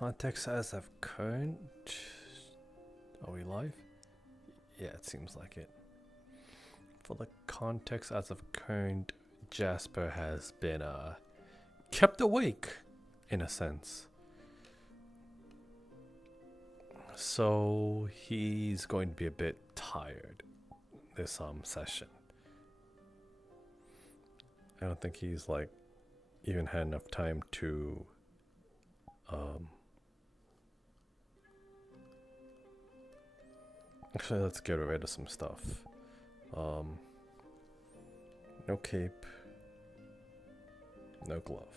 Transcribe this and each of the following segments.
context as of current. Are we live? Yeah, it seems like it. For the context as of current, Jasper has been kept awake in a sense. So he's going to be a bit tired this session. I don't think he's like even had enough time to actually let's get rid of some stuff. No cape, no glove.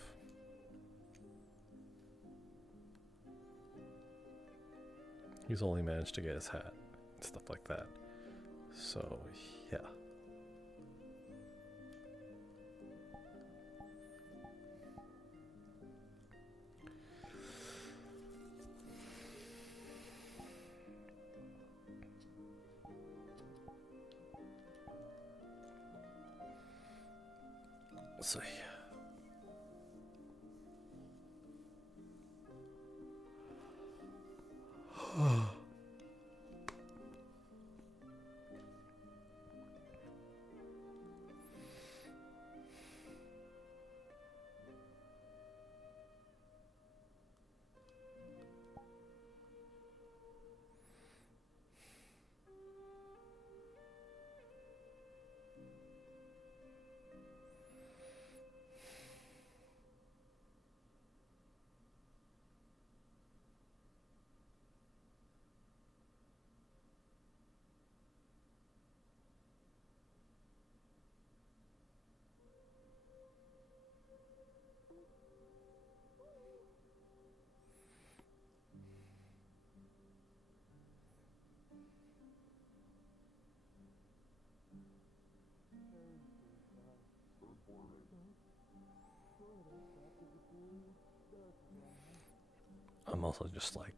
He's only managed to get his hat and stuff like that. So yeah. So yeah. I'm also just like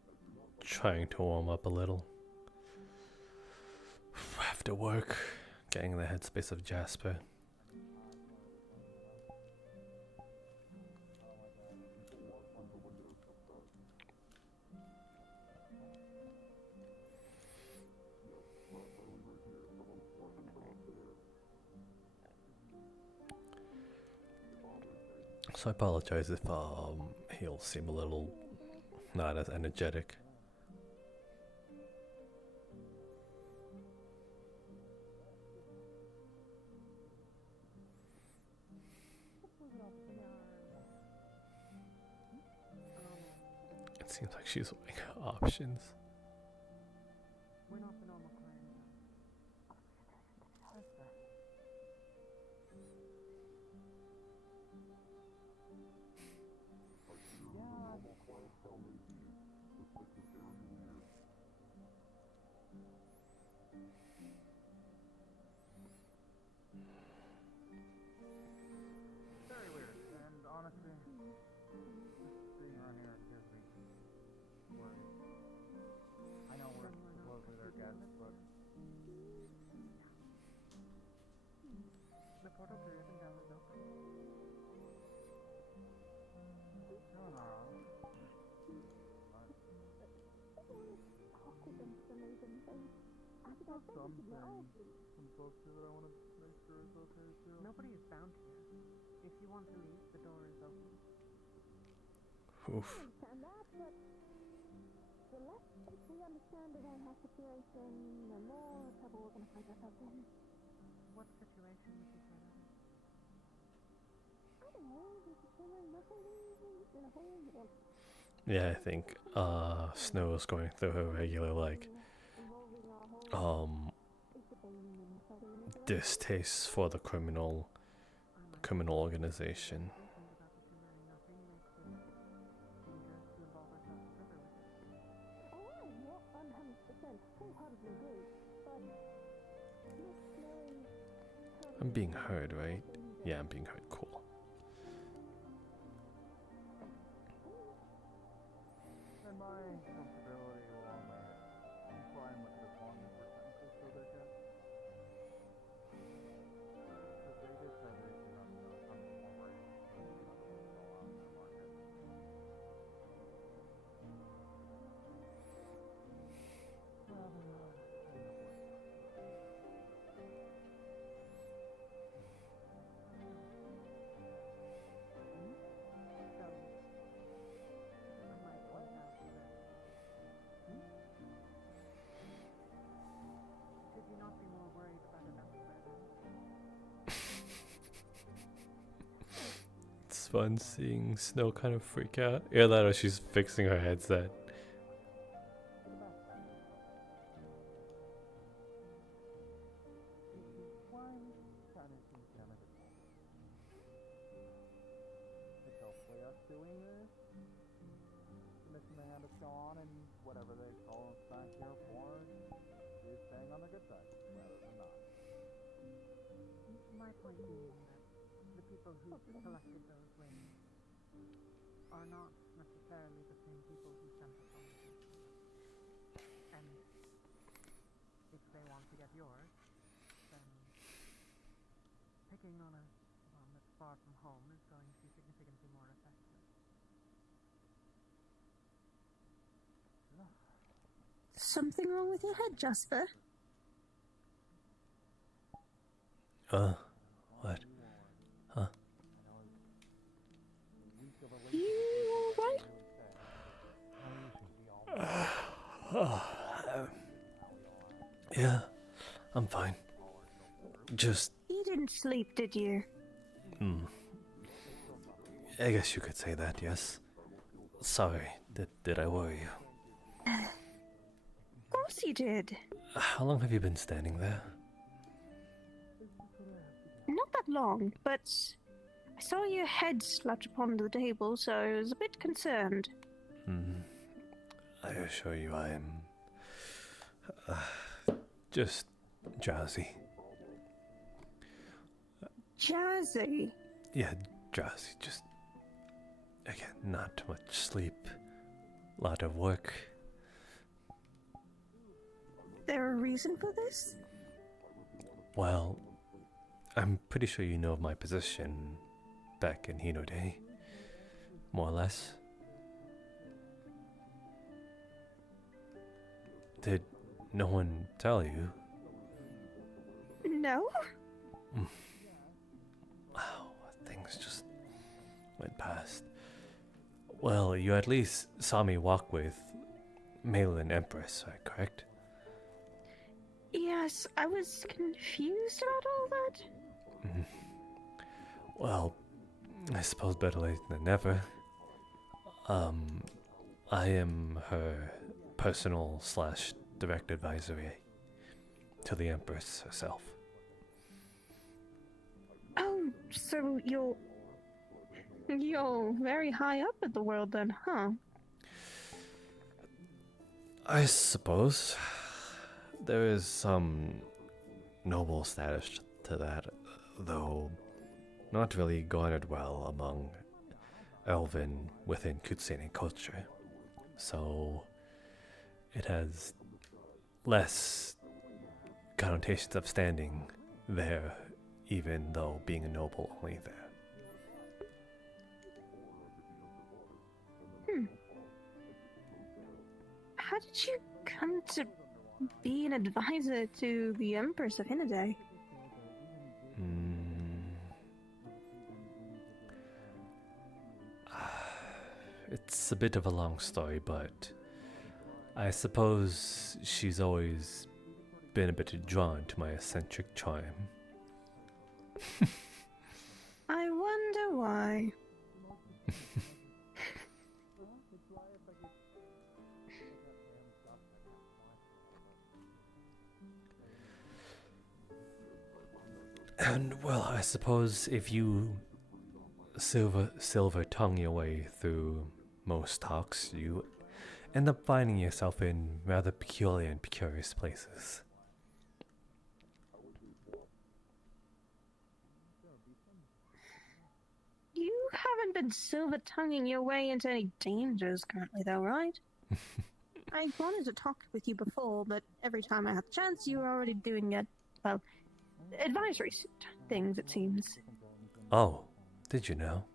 trying to warm up a little after work, getting in the headspace of Jasper. So I apologize if he'll seem a little not as energetic. It seems like she's weighing options. Nobody is bound here. If you want to leave, the door is open. Oof. I understand that, but the less we understand around our situation, the more trouble we're going to find ourselves in. What situation would you say that is? I don't know, there's a similar muscles in a hole. Yeah, I think Snow is going through her regular like distaste for the criminal organization. I'm being heard, right? Yeah, I'm being heard. Cool. And my comfortability along there, I'm fine with this long as we're technically still there, Jeff. Because they did say they'd be on the more rate. fun seeing Snow kind of freak out. Either that or she's fixing her headset. One kind of seems kind of difficult. It's hopefully us doing this. Missing the hand of Sean and whatever they call us back here for is staying on the good side rather than not. My point being that the people who collected those rings are not necessarily the same people who sent us on the mission. And if they want to get yours, then picking on a one that's far from home is going to be significantly more effective. Something wrong with your head, Jasper? What? Huh? You alright? Yeah, I'm fine. Just, You didn't sleep, did you? I guess you could say that, yes. Sorry, did I worry you? Of course you did. How long have you been standing there? Not that long, but I saw your head slouch upon the table, so I was a bit concerned. I assure you I am just drowsy. Jazzy. Yeah, drowsy. Just, again, not too much sleep. Lot of work. There a reason for this? Well, I'm pretty sure you know of my position back in Hino Day. More or less. Did no one tell you? No? Wow, things just went past. Well, you at least saw me walk with Malin Empress, right, correct? Yes, I was confused about all that. Well, I suppose better late than never. I am her personal / direct advisory to the Empress herself. Oh, so you're very high up in the world then, huh? I suppose there is some noble status to that, though not really garnered well among Elven within Kutsani culture. So it has less connotations of standing there, even though being a noble only there. How did you come to be an advisor to the Empress of Hinaday? It's a bit of a long story, but I suppose she's always been a bit drawn to my eccentric charm. I wonder why. And well, I suppose if you silver tongue your way through most talks, you end up finding yourself in rather peculiar and precarious places. You haven't been silver-tonguing your way into any dangers currently, though, right? I wanted to talk with you before, but every time I had the chance, you were already doing it, well, advisory things, it seems. Oh, did you know?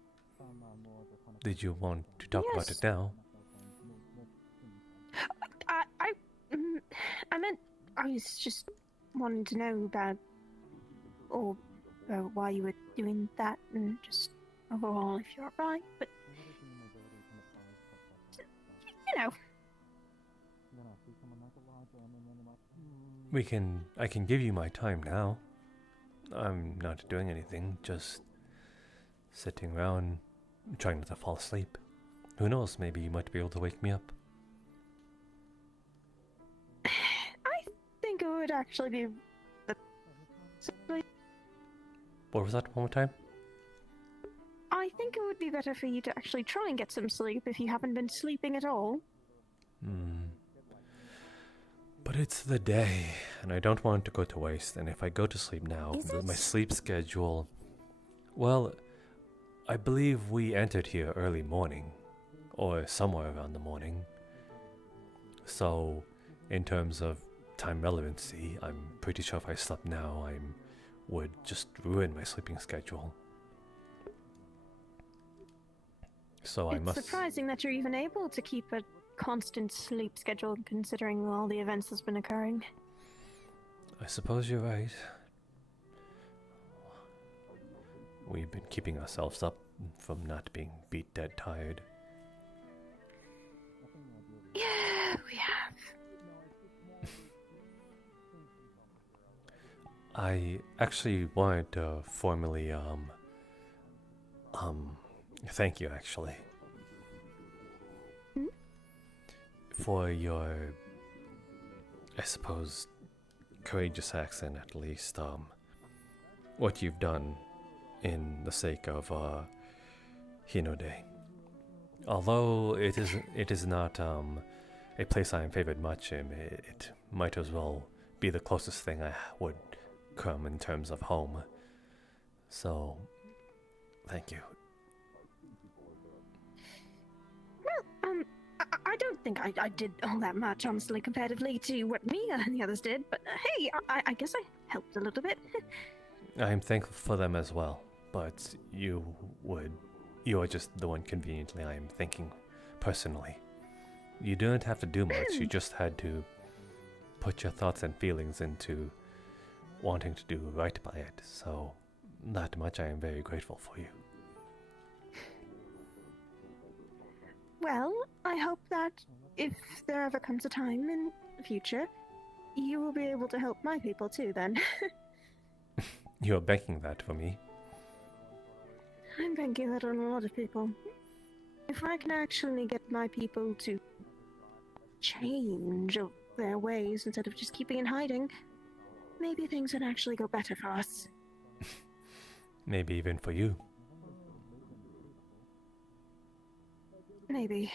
Did you want to talk about it now? I meant I was just wanting to know about, or why you were doing that, and just overall if you're right, but you know. I can give you my time now. I'm not doing anything, just sitting around trying not to fall asleep. Who knows, maybe you might be able to wake me up. I think it would actually be the What was that one more time? I think it would be better for you to actually try and get some sleep if you haven't been sleeping at all. But it's the day, and I don't want it to go to waste, and if I go to sleep now, my sleep schedule... Well, I believe we entered here early morning, or somewhere around the morning. So, in terms of time relevancy, I'm pretty sure if I slept now, I would just ruin my sleeping schedule. So It's surprising that you're even able to keep a constant sleep schedule considering all the events that's been occurring. I suppose you're right. We've been keeping ourselves up from not being beat dead tired. Yeah, we have. I actually wanted to formally, thank you, actually. For your, I suppose, courageous accent, at least, what you've done in the sake of, Hinode. Although it is not, a place I am favored much in, it might as well be the closest thing I would come in terms of home. So, thank you. Well, I don't think I did all that much, honestly, comparatively to what me and the others did, but hey, I guess I helped a little bit. I am thankful for them as well, but you are just the one conveniently I am thinking personally. You didn't have to do much, you just had to put your thoughts and feelings into wanting to do right by it, so that much I am very grateful for you. Well, I hope that if there ever comes a time in the future, you will be able to help my people too, then. You're banking that for me. I'm banking that on a lot of people. If I can actually get my people to change their ways instead of just keeping in hiding, maybe things would actually go better for us. Maybe even for you. Maybe.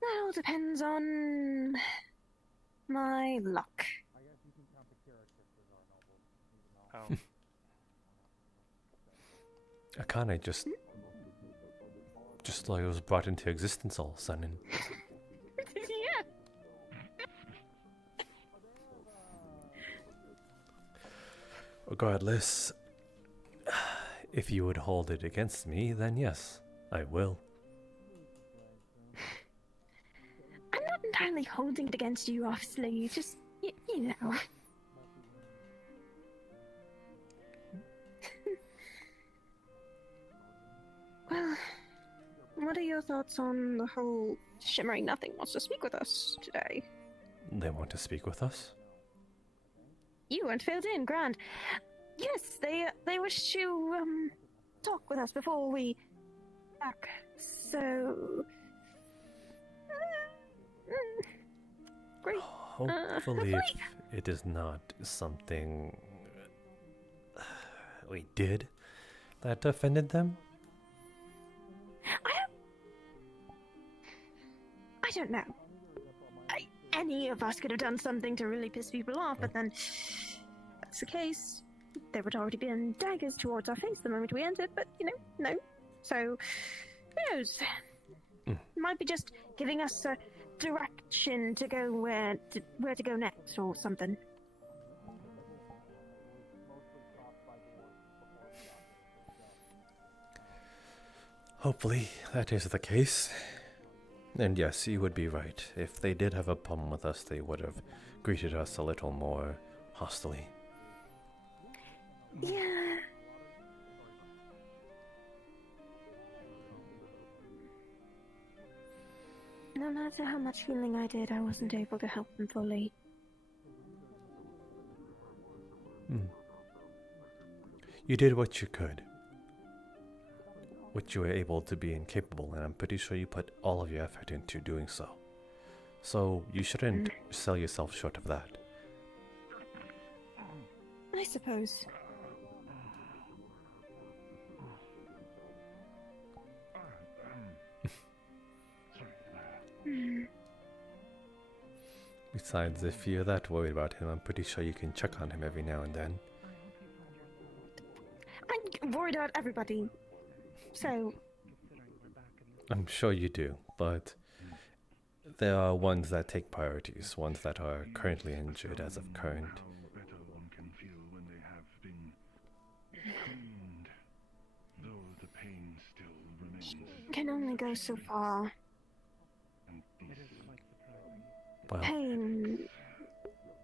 That all depends on my luck. Oh. Akane just like it was brought into existence all of a sudden. Yeah. Regardless, if you would hold it against me, then yes, I will. I'm not entirely holding it against you, obviously. Just, you know. Well, what are your thoughts on the whole Shimmering Nothing wants to speak with us today? They want to speak with us? You weren't filled in, grand. Yes, they wish to, talk with us before we back, so... Great. Hopefully if it is not something we did that offended them. I don't know. Any of us could have done something to really piss people off, but then, if that's the case, there would already been daggers towards our face the moment we entered, but, no. So, who knows? Might be just giving us a direction to go where to go next or something. Hopefully that is the case. And yes, you would be right. If they did have a problem with us, they would have greeted us a little more hostily. Yeah. No matter how much healing I did, I wasn't able to help them fully. You did what you could. What you were able to be incapable, and I'm pretty sure you put all of your effort into doing so. So you shouldn't sell yourself short of that. I suppose. Besides, if you're that worried about him, I'm pretty sure you can check on him every now and then. I'm worried about everybody. So, I'm sure you do, but there are ones that take priorities, ones that are currently injured as of current. How better one can feel when they have been cleaned, though the pain still remains. can only go so far. And this Well, Pain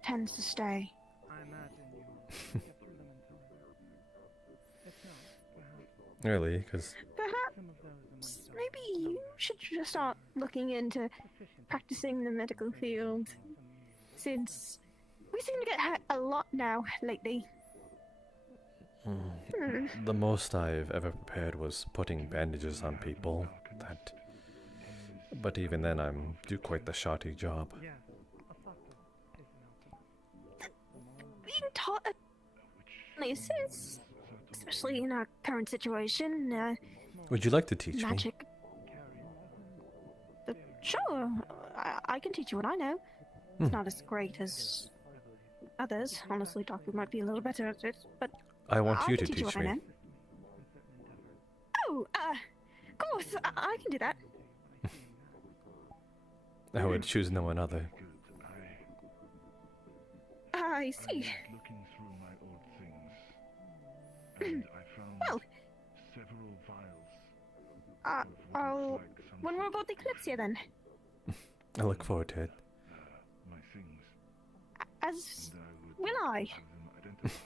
tends to stay. I imagine you'll get through them in time. If not, perhaps really, because Perhaps some of those among maybe you should just start looking into sufficient practicing the medical field, since we seem to get hurt a lot now lately. the most I've ever prepared was putting bandages on people. But even then, I'm do quite the shoddy job. Yeah, a factor is an outcome. Being taught at places, especially in our current situation, Would you like to teach me? magic. Sure, I can teach you what I know. It's not as great as others. Honestly, Doctor might be a little better at it, but I want I you can to teach you teach what I me. know. Oh, of course, I can do that. I would choose no one other. I see. looking through my old things, and I found Well, several vials. I'll. Like some When we're about the Kalypsia, then, I look forward to it. my things, as and I would will I. have them identified.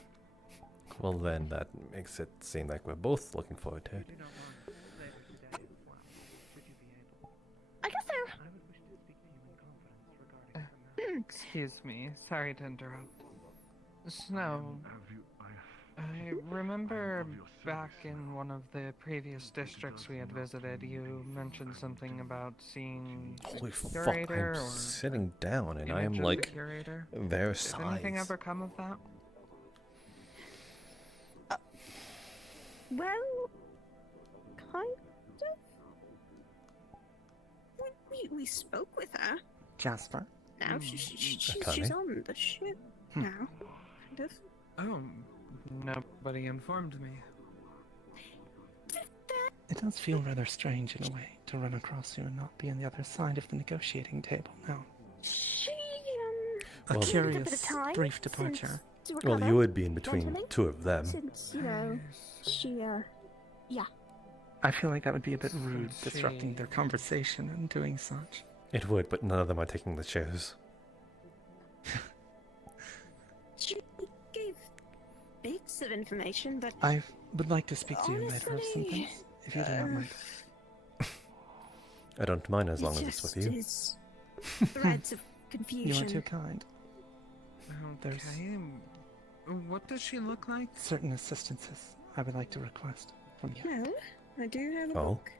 Well, then that makes it seem like we're both looking forward to it. If you don't mind, later today as well, would you be able? I guess so. I would wish to speak to you in confidence regarding the matter. Excuse me, sorry to interrupt. Snow, Have you? I remember back in one of the previous districts we had visited, you mentioned something about seeing Holy fuck, curator I'm or sitting down and I image am of the like curator. their Did anything size. ever come of that? Well, kind of. We spoke with her. Jasper? Now she's Connie? on the ship now. Kind of. Oh, nobody informed me. It does feel rather strange in a way to run across you and not be on the other side of the negotiating table now. She A Well- needed a bit of curious, time brief departure. to Well, recover, you would be in between Gentlemen? two of them. since she I feel like that would be a bit rude, She- disrupting their conversation and doing such. It would, but none of them are taking the chairs. she gave bits of information, but I would like to speak to you later of some Honestly, things, if you do not mind. I don't mind as long it as it's with just you. is threads of You are confusion. too kind. There's- Okay. What does she look like? Certain assistances I would like to request from you. Well, I do have a Oh. book.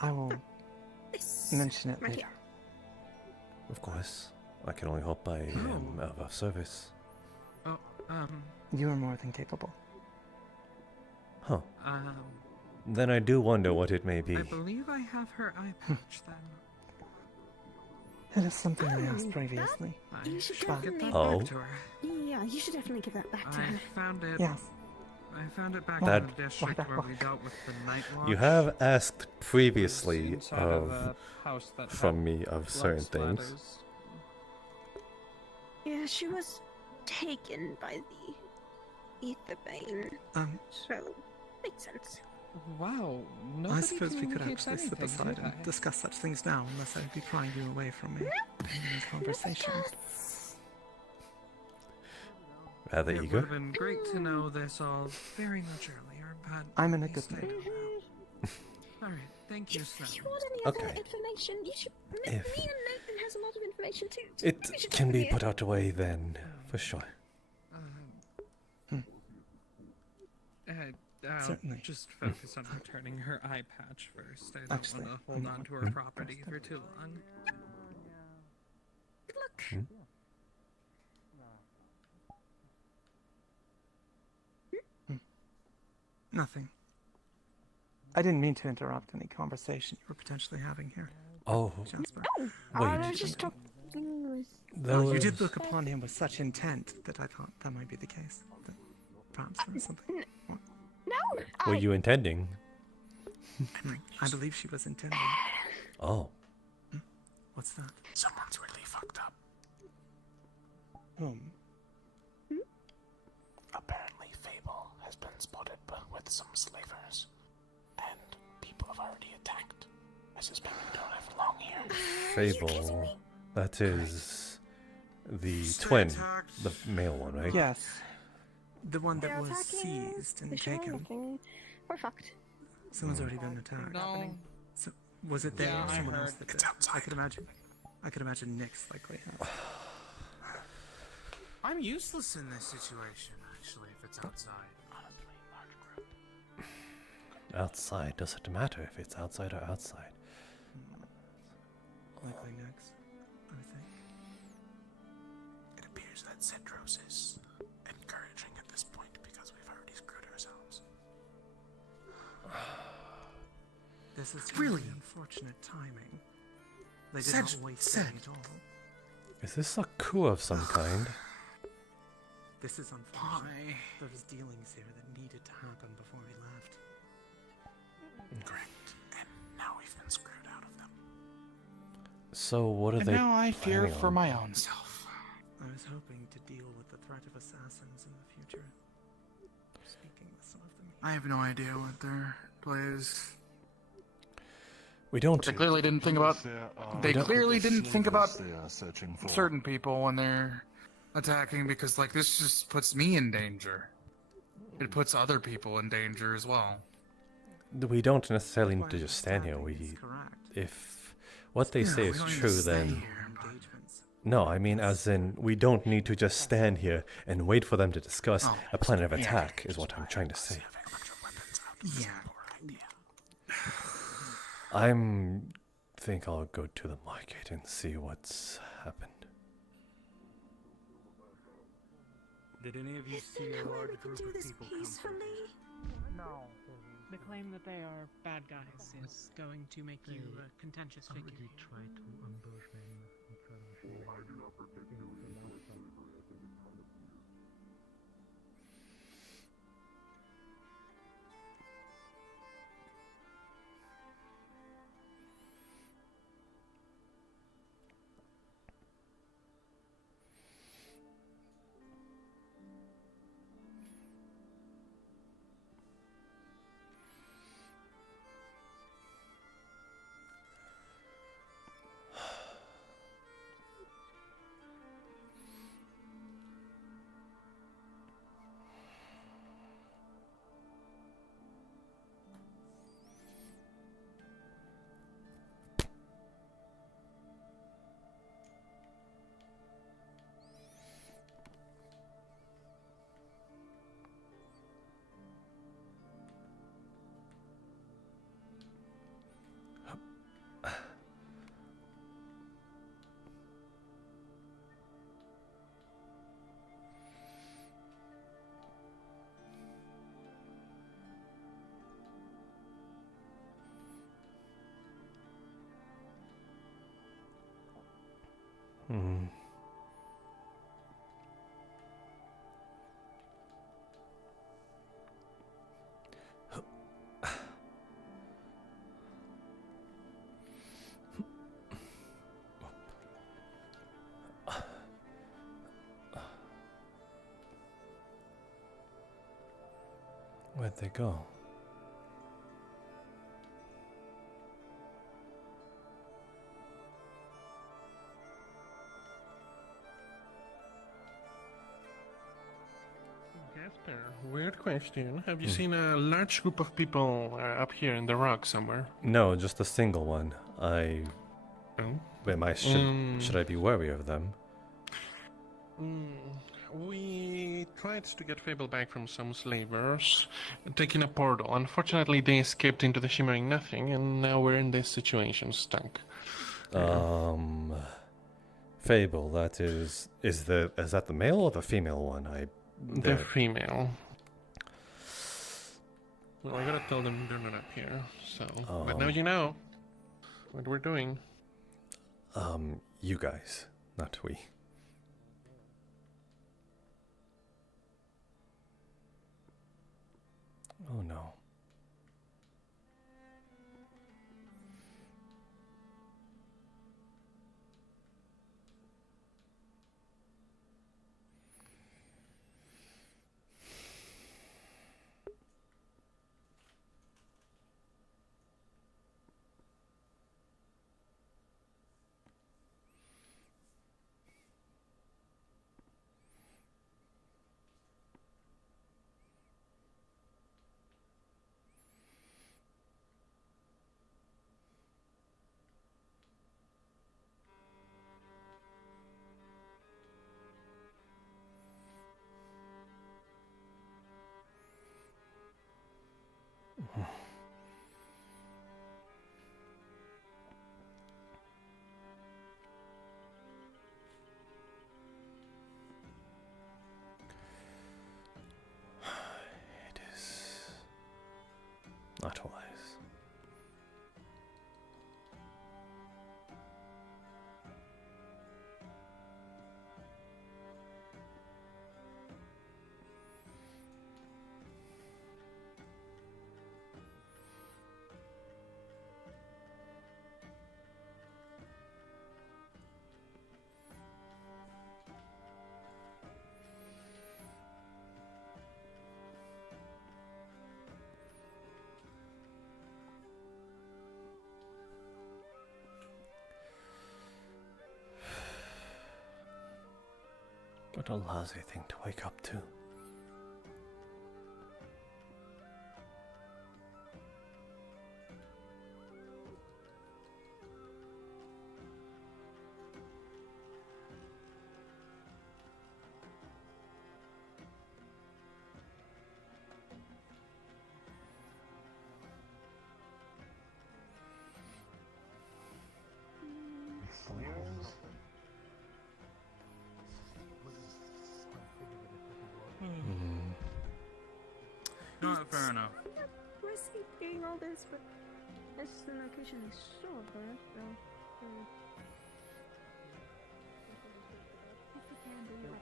I will This mention it right later. here. Of course. I can only hope I am of service. Oh, You are more than capable. Huh. um, Then I do wonder what it may be. I believe I have her eye patch then. It is something I asked Oh, previously. I You should should get definitely- that Oh. back to her. Yeah, you should definitely give that back to I her. found it. Yes. I found it back That- in the district that where we work? dealt with the night watch. You have asked previously Inside of of a house that from had me of blood certain things. splatters. Yeah, she was taken by the ether bane, so makes sense. Wow, I nobody suppose we could communicates actually step anything, aside do and they? discuss such things now, unless I would be prying you away from me in conversations. Rather It would eager. have been great to know this all very much earlier, but I'm in a we good stayed mood. around. All right, Thank you, If sir. you want any other Okay. information, you should. Me If- and Nathan has a lot of information too. so It we should can be definitely- put out away then, for sure. I'll Certainly. just focus on returning her eye patch first. I don't Actually, want to hold on to her property for too long. Good luck. Nothing. I didn't mean to interrupt any conversation you were potentially having here, Oh, Jasper. I wait. was just talking with. There Well, you was- did look upon him with such intent that I thought that might be the case. That perhaps there was something. No, Were you intending? I believe she was intending. Oh. What's that? Someone's really fucked up. Whom? Apparently, Fable has been spotted with some slavers, and people have already attacked. I suspect we don't have long here. Fable. That is the twin, the male one, right? Yes. The one they're that was attacking us. seized and They should taken. nothing. We're fucked. Someone's already been attacked. No. So, was it there Yeah, or I someone else heard. that It's did? outside. I could imagine Nick's likely has. I'm useless in this situation, actually, if it's outside. Honestly, large group. Outside. Does it matter if it's outside or outside? Likely Nick's, I think. It appears that Cedros is encouraging at this point because we've already screwed ourselves. This is Really? unfortunate timing. They did Ced- not waste Ced- any at all. Is this a coup of some kind? This is unfortunate. Why? There was dealings here that needed to happen before we left. Correct. And now we've been screwed out of them. So what are And they now I fear planning for on? my own self. I was hoping to deal with the threat of assassins in the future. Speaking with some of them. I have no idea what their play is. We don't. They clearly didn't think about. They don't- clearly didn't think about They are searching for. certain people when they're attacking, because like this just puts me in danger. It puts other people in danger as well. We don't necessarily need My to just stand here. understanding is We, correct. if what they say Yeah, is we don't need to true, stay then here, but- Engagements. no. I mean, as in, we don't need to just stand here and wait for them to discuss Oh, a plan of yeah. attack. Is what I'm trying to say. Yeah. Think I'll go to the market and see what's happened. Did any of you see a large group of people come through? No. The claim that they are bad guys is going to make you a contentious figure. Try to ambush them in front of the Hmm. Where'd they go? Okay. Jasper, weird question. Have you seen a large group of people up here in the rock somewhere? No, just a single one. Oh? Should I be wary of them? We tried to get Fable back from some slavers, taking a portal. Unfortunately, they escaped into the Shimmering Nothing, and now we're in this situation, stuck. Fable, that is that the male or the female one? The female. Well, I gotta tell them they're not up here, so... But now you know what we're doing. You guys, not we. Oh no. It is not wise. What a lousy thing to wake up to. No, fair enough. We're doing all this, but this location is so bad, so... If you can do that,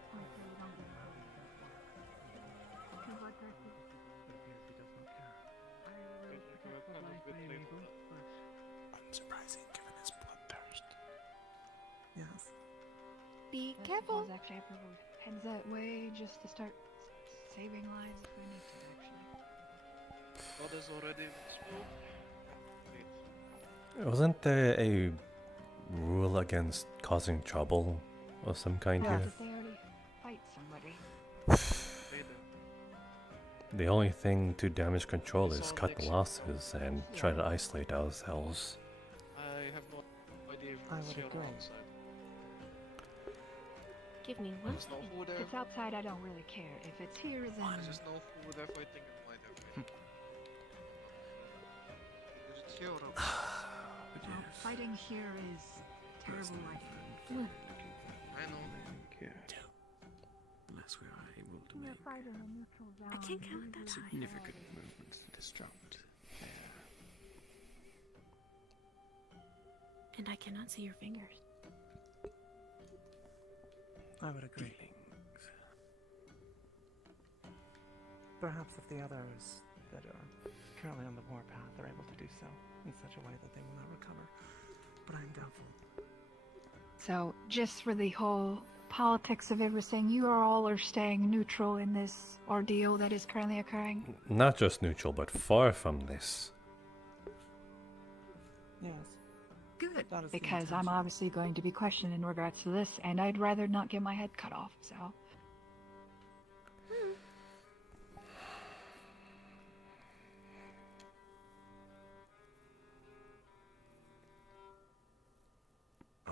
Unsurprising given his bloodthirst. Yes. Be careful. Actually, I probably heads that way just to start saving lives if we need to, actually. God is already Wasn't there a rule against causing trouble of some kind Yeah, here? but they already fight somebody. The only thing to damage control is cut the losses and try to isolate ourselves. I have no idea if I it's would here agree. or outside. Give me one. There's no food If there. it's outside, I don't really care. If it's here, then... There's no food, they're fighting and why they're fighting. Is it here or outside? Fighting here is terrible life. I know. Unless we are able to We're make fighting a neutral ground. I can't count that high. significant movements to disrupt their And I cannot see your fingers. I would agree. Perhaps if the others that are currently on the warpath are able to do so in such a way that they will not recover. But I'm doubtful. So, just for the whole politics of everything, you all are staying neutral in this ordeal that is currently occurring? Not just neutral, but far from this. Yes. Good, That is the because I'm intention. obviously going to be questioned in regards to this, and I'd rather not get my head cut off, so...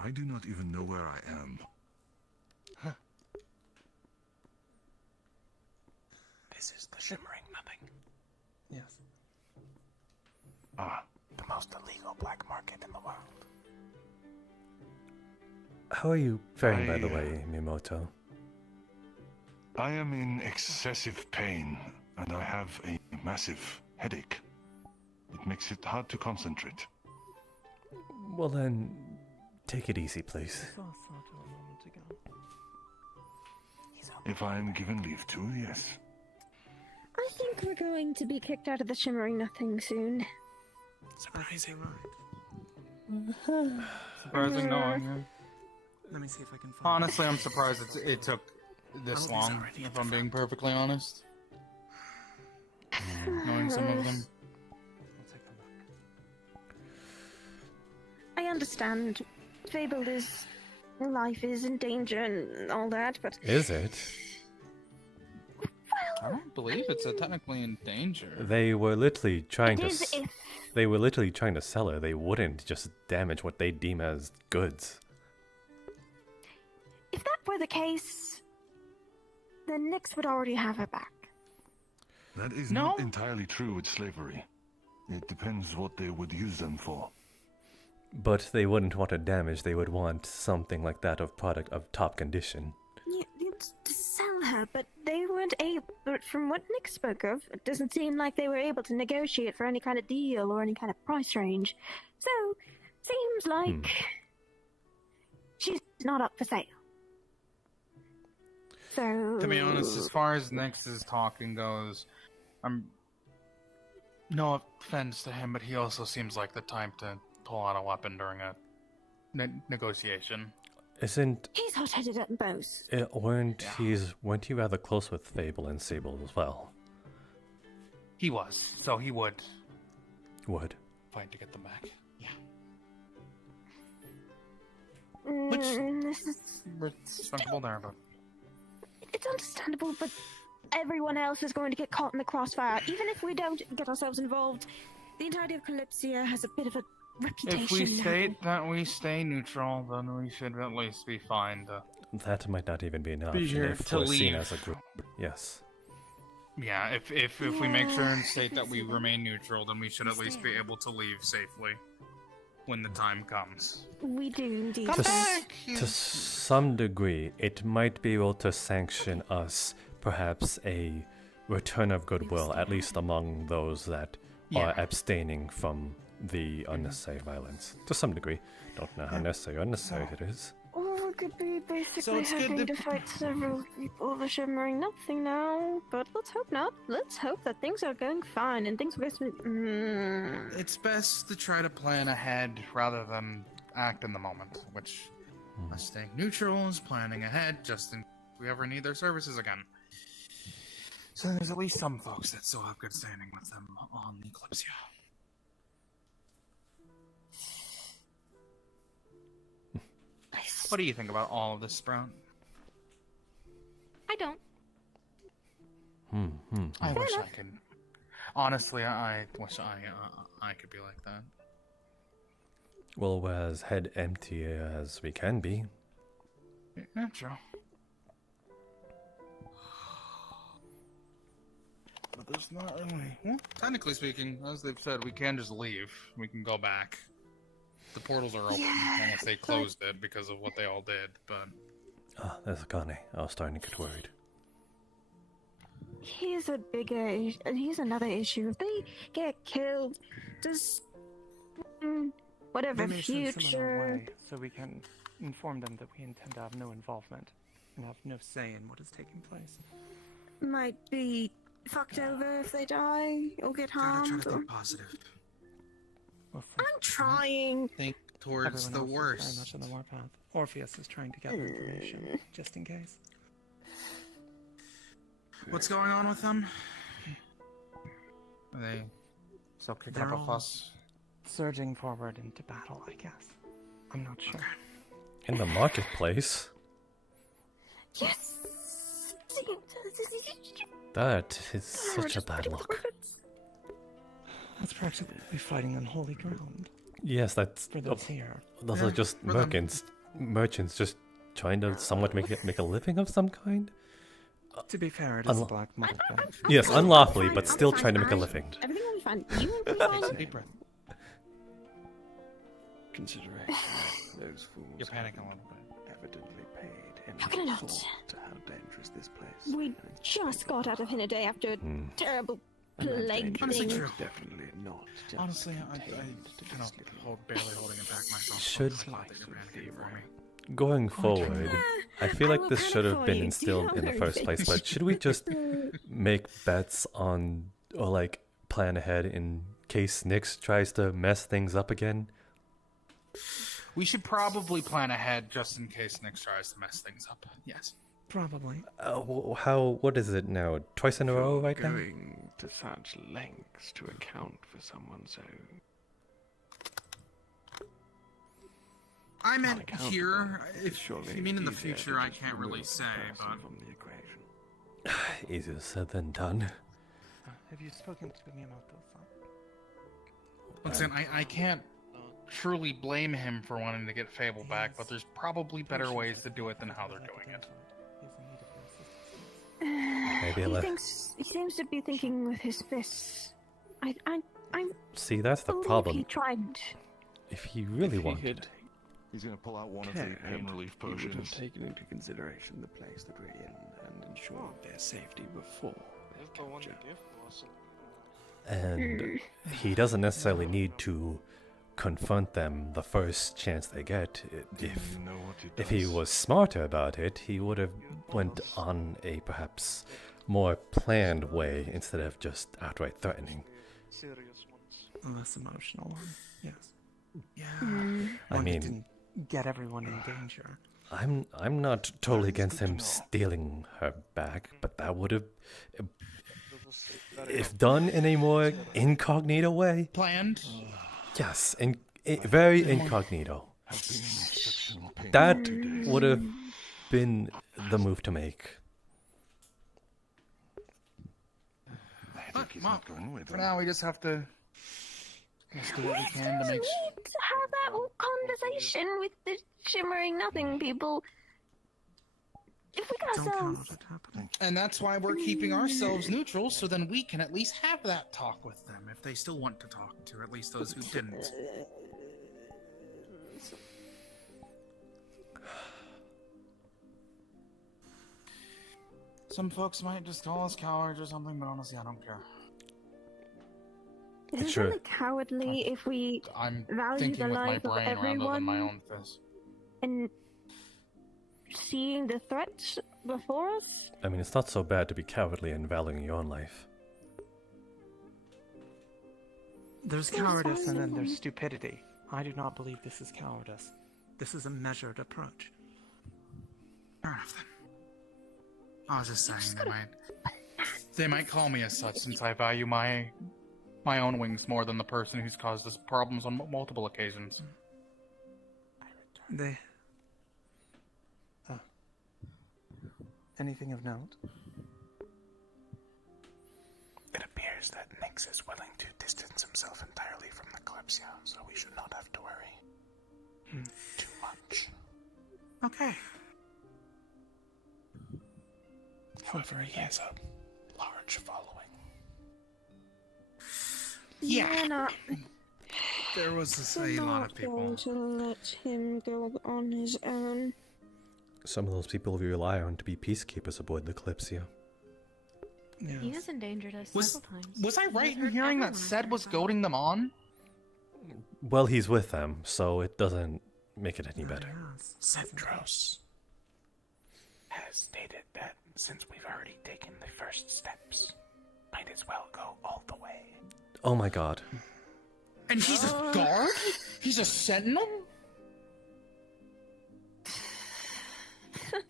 I do not even know where I am. This is the Shimmering Nothing. Yes. Ah, The most illegal black market in the world. How are you faring, by the way, Miyamoto? I am in excessive pain, and I have a massive headache. It makes it hard to concentrate. Well then, take it easy, please. I saw Sato a moment ago. If I am given leave to, yes. I think we're going to be kicked out of the Shimmering Nothing soon. Surprising. Surprising knowing you. Let me see if I can find Honestly, I'm surprised it took this long, if I'm being perfectly honest. Knowing some of them. I'll take a look. I understand Fable is... life is in danger and all that, but... Is it? I don't believe it's technically in danger. They were literally trying It to... is if... They were literally trying to sell her. They wouldn't just damage what they deem as goods. If that were the case, then Nyx would already have her back. That is not entirely true with slavery. It depends what they would use them for. But they wouldn't want to damage. They would want something like that of product of top condition. You'd sell her, but they weren't able... But from what Nyx spoke of, it doesn't seem like they were able to negotiate for any kind of deal or any kind of price range. So, seems like... she's not up for sale. So... To be honest, as far as Nyx's talking goes, no offense to him, but he also seems like the type to pull out a weapon during a negotiation. Isn't... He's hot-headed at most. Weren't you rather close with Fable and Sable as well? He was, so he would. Would. Fight to get them back. Yeah. This is... respectable there, but... It's understandable, but everyone else is going to get caught in the crossfire. Even if we don't get ourselves involved, the entirety of Kalypsia has a bit of a reputation. If we state that we stay neutral, then we should at least be fine to... That might not even be an Be option here if to we're seen leave. as a group. Yes. Yeah, if we make sure and state that we remain neutral, then we should at least be able to leave safely when the time comes. We do indeed. To some degree, it might be able to sanction us perhaps a return of goodwill, at least among those that are abstaining from the unnecessary violence. To some degree. Don't know how necessary or unnecessary it is. Or we could be basically So it's good having to- to fight several people of a Shimmering Nothing now. But let's hope not. Let's hope that things are going fine and things are going to... It's best to try to plan ahead rather than act in the moment, which us staying neutral is planning ahead just in case we ever need their services again. So there's at least some folks that still have good standing with them on the Kalypsia. What do you think about all of this, Sprout? I don't. I wish I could. Honestly, I wish I could be like that. Well, we're as head empty as we can be. Yeah, true. But there's not really... Well, technically speaking, as they've said, we can just leave. We can go back. The portals are open, unless they closed it because of what they all did, but... Ah, there's Akane. I was starting to get worried. Here's here's another issue. If they get killed, does... whatever They may send someone our future... way, so we can inform them that we intend to have no involvement and have no say in what is taking place. might be fucked over if they die or get harmed. Try to Or... think positive. I'm trying. Think towards Everyone the else is worst. very much on the warpath. Orpheus is trying to gather information, just in case. What's going on with them? Are they still kicking They're up a all fuss? surging forward into battle, I guess. I'm not sure. In the marketplace? Yes. That is such a bad look. That's practically fighting on holy ground. Yes, that's for those here. those Yeah, are just for them. merchants just trying to somewhat make a living of some kind. To be fair, it is a Unlo- black market. Yes, fine, unlawfully, I'm but fine, still I'm trying to make a fine. living. Everything will be fine. You will be fine. Deep breath. Consideration those fools You're panicking a haven't little bit. evidently paid How can I any not? thought to how dangerous this place We and just got out of Day after a terrible and that plague danger Honestly, thing. is true. definitely not just Honestly, I contained to kind this of little barely holding it back myself. Should- I thought that you're panicking for me. Going forward, I feel I like will this panic should have for been you. Do instilled not in the worry, first place, but should we just make bets on, or like plan ahead in case Nyx tries to mess things up again? We should probably plan ahead just in case Nick tries to mess things up. Yes. Probably. What is it now? Twice in a row right now? Going to such lengths to account for someone so I meant unaccountable here. is If surely you mean in the easier to future, I just can't really remove say, the person but from the equation. Easier said than done. Have you spoken to me about this? once again, I can't truly blame him for wanting to get Fable back, but there's probably better ways to do it than how they're doing it. Maybe He seems to be thinking with his fists. I See, that's the believe problem. he tried. If he really wanted. He's gonna pull out one of the pain relief He would have potions. taken into consideration the place that we're in and ensured their safety before. If I want to give was And he doesn't necessarily need to confront them the first chance they get. If You know what he if he does. was smarter about it, he would have went on a perhaps more planned way instead of just outright threatening. serious ones. A less emotional one, yes. Yeah. I One that mean, didn't get everyone in danger. I'm not totally against good to him know. stealing her back, but that would have, That was very if done in a more incognito way, Planned. yes, very incognito. Have been in exceptional pain That for 2 days. would have been the move to make. I But, think he's Mom, not going with For them. now, we just have to do what we can to make sure. need to have that whole conversation with the shimmering nothing people. If we got Don't count ourselves. on it happening. And that's why we're keeping ourselves neutral, so then we can at least have that talk with them, if they still want to talk to, at least those who didn't. Some folks might just call us cowards or something, but honestly, I don't care. Is it Sure. really cowardly if we I'm value thinking the with my life of brain rather than my everyone own fist. and seeing the threats before us? I mean, it's not so bad to be cowardly and valuing your own life. There's Yes, cowardice and then I there's know. stupidity. I do not believe this is cowardice. This is a measured approach. Fair enough then. I was just saying they might call me as such since I value my own wings more than the person who's caused us problems on multiple occasions. They. Anything of note? It appears that Nyx is willing to distance himself entirely from the Kalypsia, so we should not have to worry too much. Okay. However, he has a large following. Yeah. We're not, There was a we're lot not of people. going to let him go on his own. Some of those people we rely on to be peacekeepers aboard the Kalypsia. He has endangered us Was several times. was I He's right in hurt hearing that everyone Sed in was our goading them on? Well, he's with them, so it doesn't make it any Oh, better. Cedros has stated that since we've already taken the first steps, might as well go all the way. Oh my god. And he's a guard? He's a sentinel?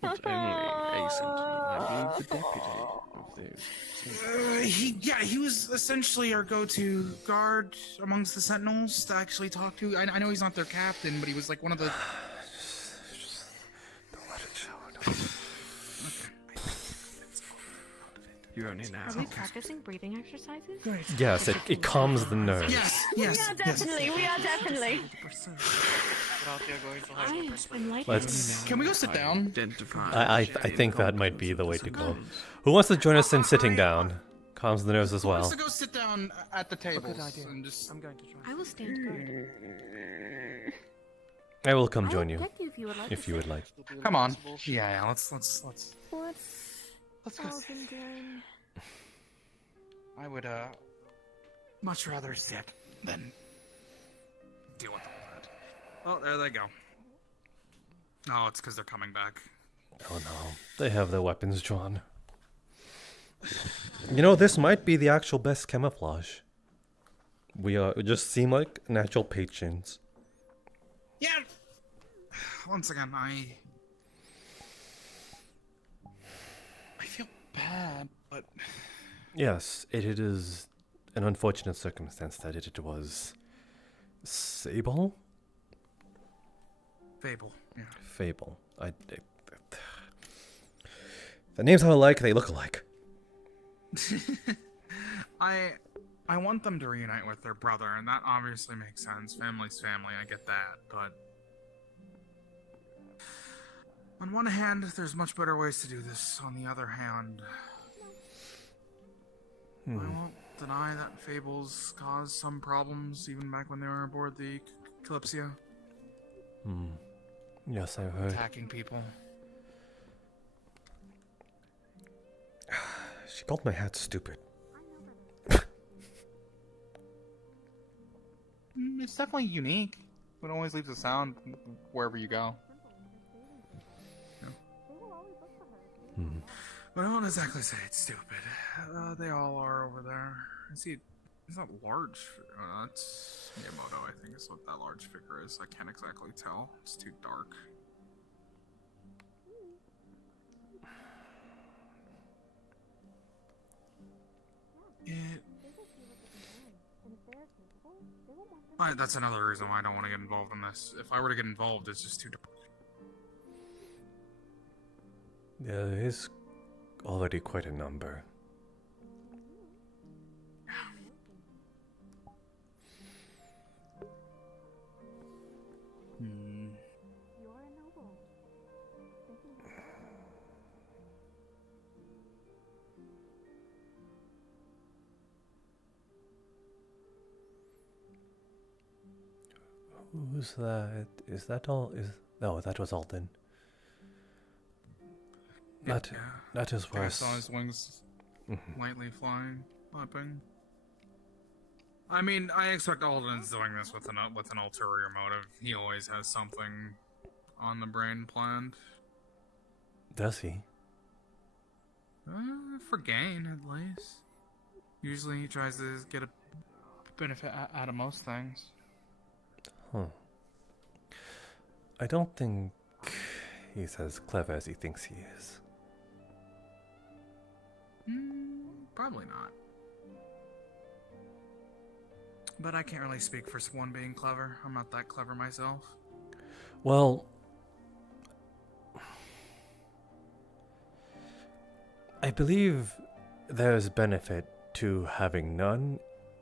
Not only a sentinel, I believe the deputy of the... He was essentially our go-to guard amongst the sentinels to actually talk to. I know he's not their captain, but he was like one of the... Don't let it show. You only now. Are we practicing breathing exercises? Yes, it calms the nerves. Yes, We yes, are definitely, we are definitely. I'm lighting. Let's. Can we go sit down? Identify. I think that might be the way to go. Who wants to join us in sitting down? Calms the nerves as Who wants well. to go sit down at the tables and just... I'm going to try. I will stand guard. I will come I'll join you protect you if you would like. if you would like. Come on. Yeah, let's What's go. Alvin doing? I would much rather sit than deal with all that. Oh, there they go. No, it's because they're coming back. Oh no, they have their weapons drawn. You know, this might be the actual best camouflage. We just seem like natural patrons. Yeah. Once again, I feel bad, but Yes, it is an unfortunate circumstance that it was Sable? Fable. Yeah. Fable. The names are alike, they look alike. I want them to reunite with their brother, and that obviously makes sense. Family's family, I get that, but on one hand, there's much better ways to do this. On the other hand, I won't deny that Fables caused some problems even back when they were aboard the Kalypsia. Yes, I've heard. Attacking people. She called my hat stupid. It's definitely unique. It always leaves a sound wherever you go. Yeah. But I won't exactly say it's stupid. They all are over there. I see it's not large. That's Miyamoto, I think is what that large figure is. I can't exactly tell. It's too dark. That's another reason why I don't want to get involved in this. If I were to get involved, it's just too dark. Yeah, there is already quite a number. Who's that? Is that all? No, that was Alden. That is I worse. saw his wings lightly flapping. I mean, I expect Alden's doing this with an ulterior motive. He always has something on the brain planned. Does he? For gain, at least. Usually he tries to get a benefit out of most things. Huh. I don't think he's as clever as he thinks he is. Probably not. But I can't really speak for one being clever. I'm not that clever myself. Well, I believe there's benefit to having none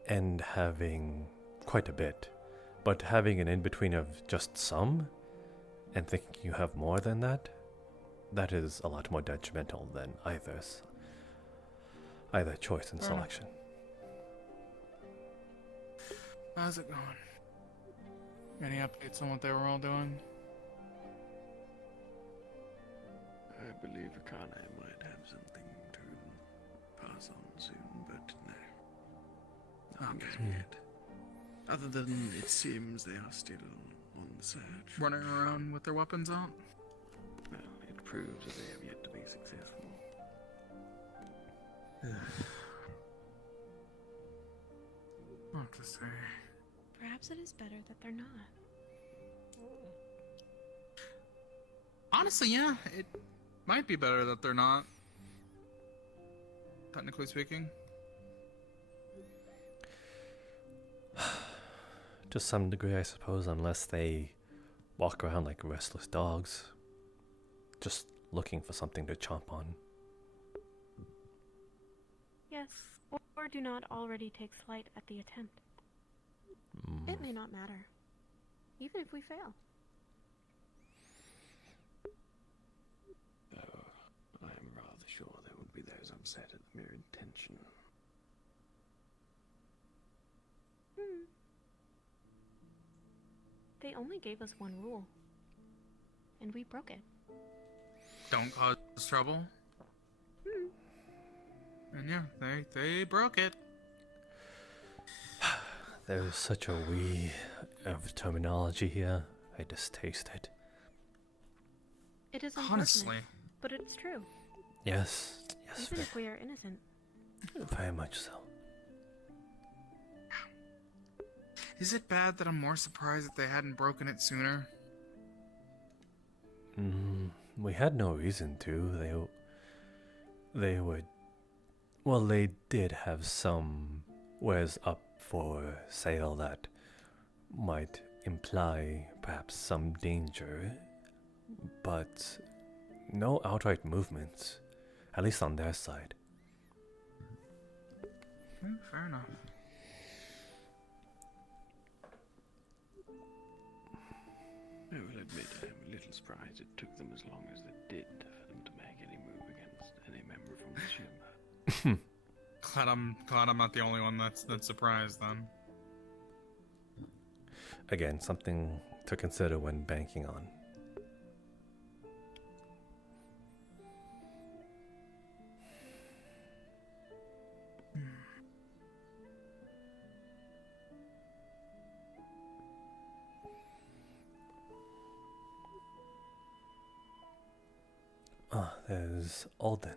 and having quite a bit. But having an in-between of just some, and thinking you have more than that, that is a lot more detrimental than either choice and selection. How's it going? Any updates on what they were all doing? I believe Akane might have something to pass on soon, but no. Nothing as yet. Other than it seems they are still on the search. Running around with their weapons out? Well, it proves that they have yet to be successful. What to say? Perhaps it is better that they're not. Honestly, yeah, it might be better that they're not. Technically speaking. To some degree, I suppose, unless they walk around like restless dogs, just looking for something to chomp on. Yes, or do not already take slight at the attempt. It may not matter, even if we fail. Though I am rather sure there would be those upset at the mere intention. They only gave us one rule, and we broke it. Don't cause trouble. And yeah, they broke it. There's such a we of terminology here. I distaste it. It is unfortunate, Honestly. but it's true. Yes, yes, Even if we are innocent. very much so. Is it bad that I'm more surprised that they hadn't broken it sooner? We had no reason to. They would. Well, they did have some wares up for sale that might imply perhaps some danger, but no outright movements, at least on their side. Fair enough. I will admit I am a little surprised it took them as long as it did for them to make any move against any member from the Shimmer. Glad I'm not the only one that's surprised then. Again, something to consider when banking on. There's Alden.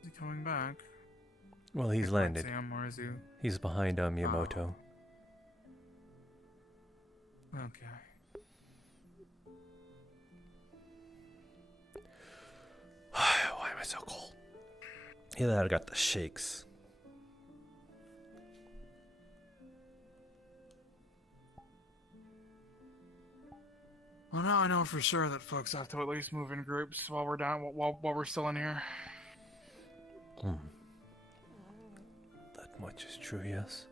Is he coming back? Well, he's landed. See him, or is he? He's behind Miyamoto. Okay. Why am I so cold? Yeah, I got the shakes. Well, now I know for sure that folks have to at least move in groups while we're down, while we're still in here. That much is true, yes.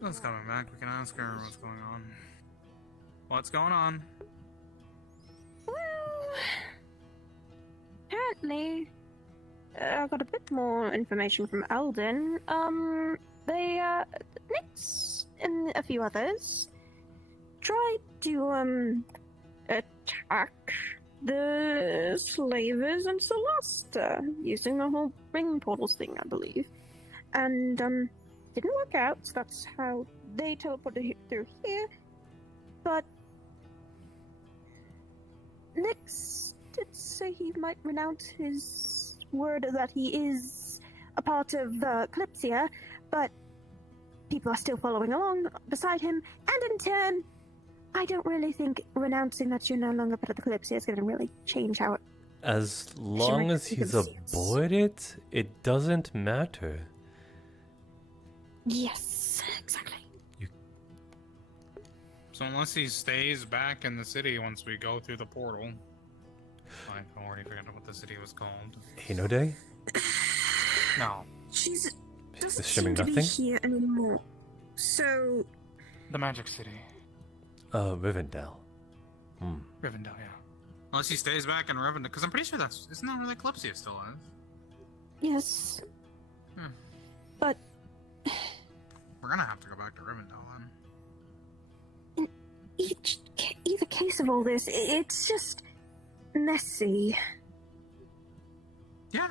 Let's coming back. We can ask her what's going on. What's going on? Well, apparently, I got a bit more information from Alden. Nix and a few others tried to, attack the slavers and Celesta using the whole ring portals thing, I believe. And, didn't work out, so that's how they teleported through here. But Nix did say he might renounce his word that he is a part of the Kalypsia, but people are still following along beside him, and in turn, I don't really think renouncing that you're no longer part of the Kalypsia is going to really change how it... As long as he's aboard it, it doesn't matter. Yes, exactly. So unless he stays back in the city once we go through the portal, I've already forgotten what the city was called. Hinode? No. She's doesn't Assuming seem to be nothing? here anymore. So The Magic City. Rivendell. Rivendell, yeah. Unless he stays back in Rivendell, because I'm pretty sure isn't that where the Kalypsia still is? yes, Hmm. but We're gonna have to go back to Rivendell then. either case of all this, it's just messy. Yeah.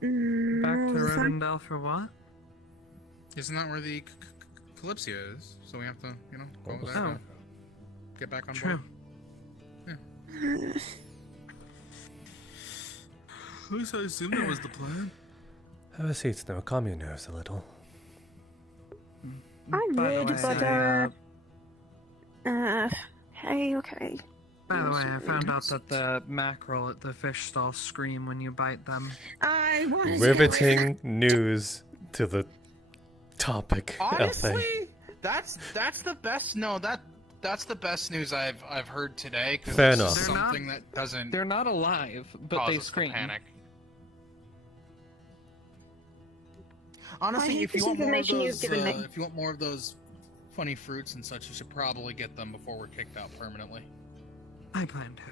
Back to Mm, Rivendell for what? Isn't that where the Kalypsia is? So we have to, go over there. Oh. and Get back on True. board. Yeah. At least I assumed that was the plan. Have a seat now. Calm your nerves a little. I By the would, way, but okay. By the way, I found out that the mackerel at the fish stall scream when you bite them. I was Riveting news to the topic. Honestly, that's the best. No, that's the best news I've heard today. Cause Fair it's enough. Something that doesn't. They're not alive, but cause they us to scream. panic. I Honestly, hate if you this want more of information you've those, given me. if you want more of those funny fruits and such, you should probably get them before we're kicked out permanently. I plan to.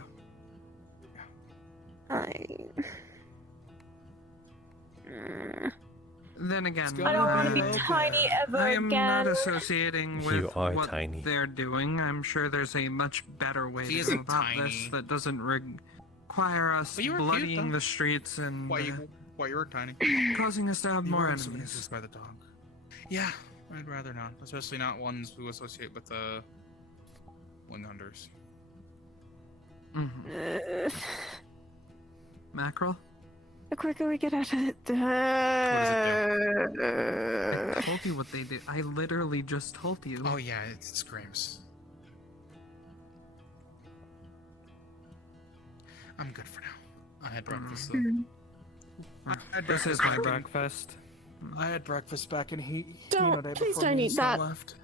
Then again, I don't want to be tiny ever I am again. not associating with You are what tiny. they're doing. I'm sure there's a much better way He to go isn't about this tiny. that doesn't require us But you were cute, bloodying though. the streets and Why you were tiny? causing us to have You more weren't so enemies. influenced by the dog. Yeah, I'd rather not, especially not ones who associate with the wing hunters. Mhm. Mackerel? The quicker we get out of it, I told you what they do. I literally just told you. Oh yeah, it screams. I'm good for now. I had breakfast. This is my breakfast. I had breakfast back in Don't- Day please before don't eat Minnesota that. Left.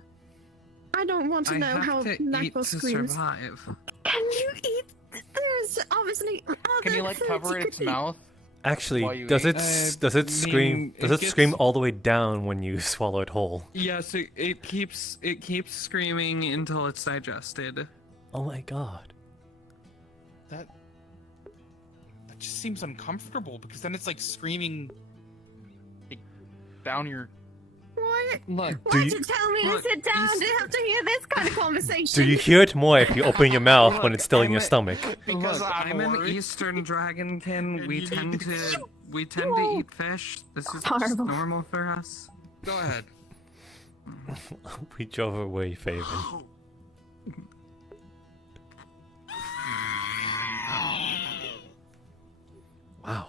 I don't want to I know have how to eat Mackerel to screams. survive. Can you eat? There's obviously other Can you foods cover you its could eat. mouth? Actually, While you does eat? it I does it mean, scream? Does it it scream gets- all the way down when you swallow it whole? Yes, it keeps screaming until it's digested. Oh my god! That just seems uncomfortable because then it's like screaming like, down your. What? Look, Why'd you- you tell me to look, sit down you to have to hear this kind of conversation? Do you hear it more if you open your mouth when Look, it's still in I'm your a- stomach? Because look, I'm I'm an worried. Eastern dragonkin. We you tend need- to eat fish. This is just Horrible. normal for us. Go ahead. We drove away, Faven. Wow.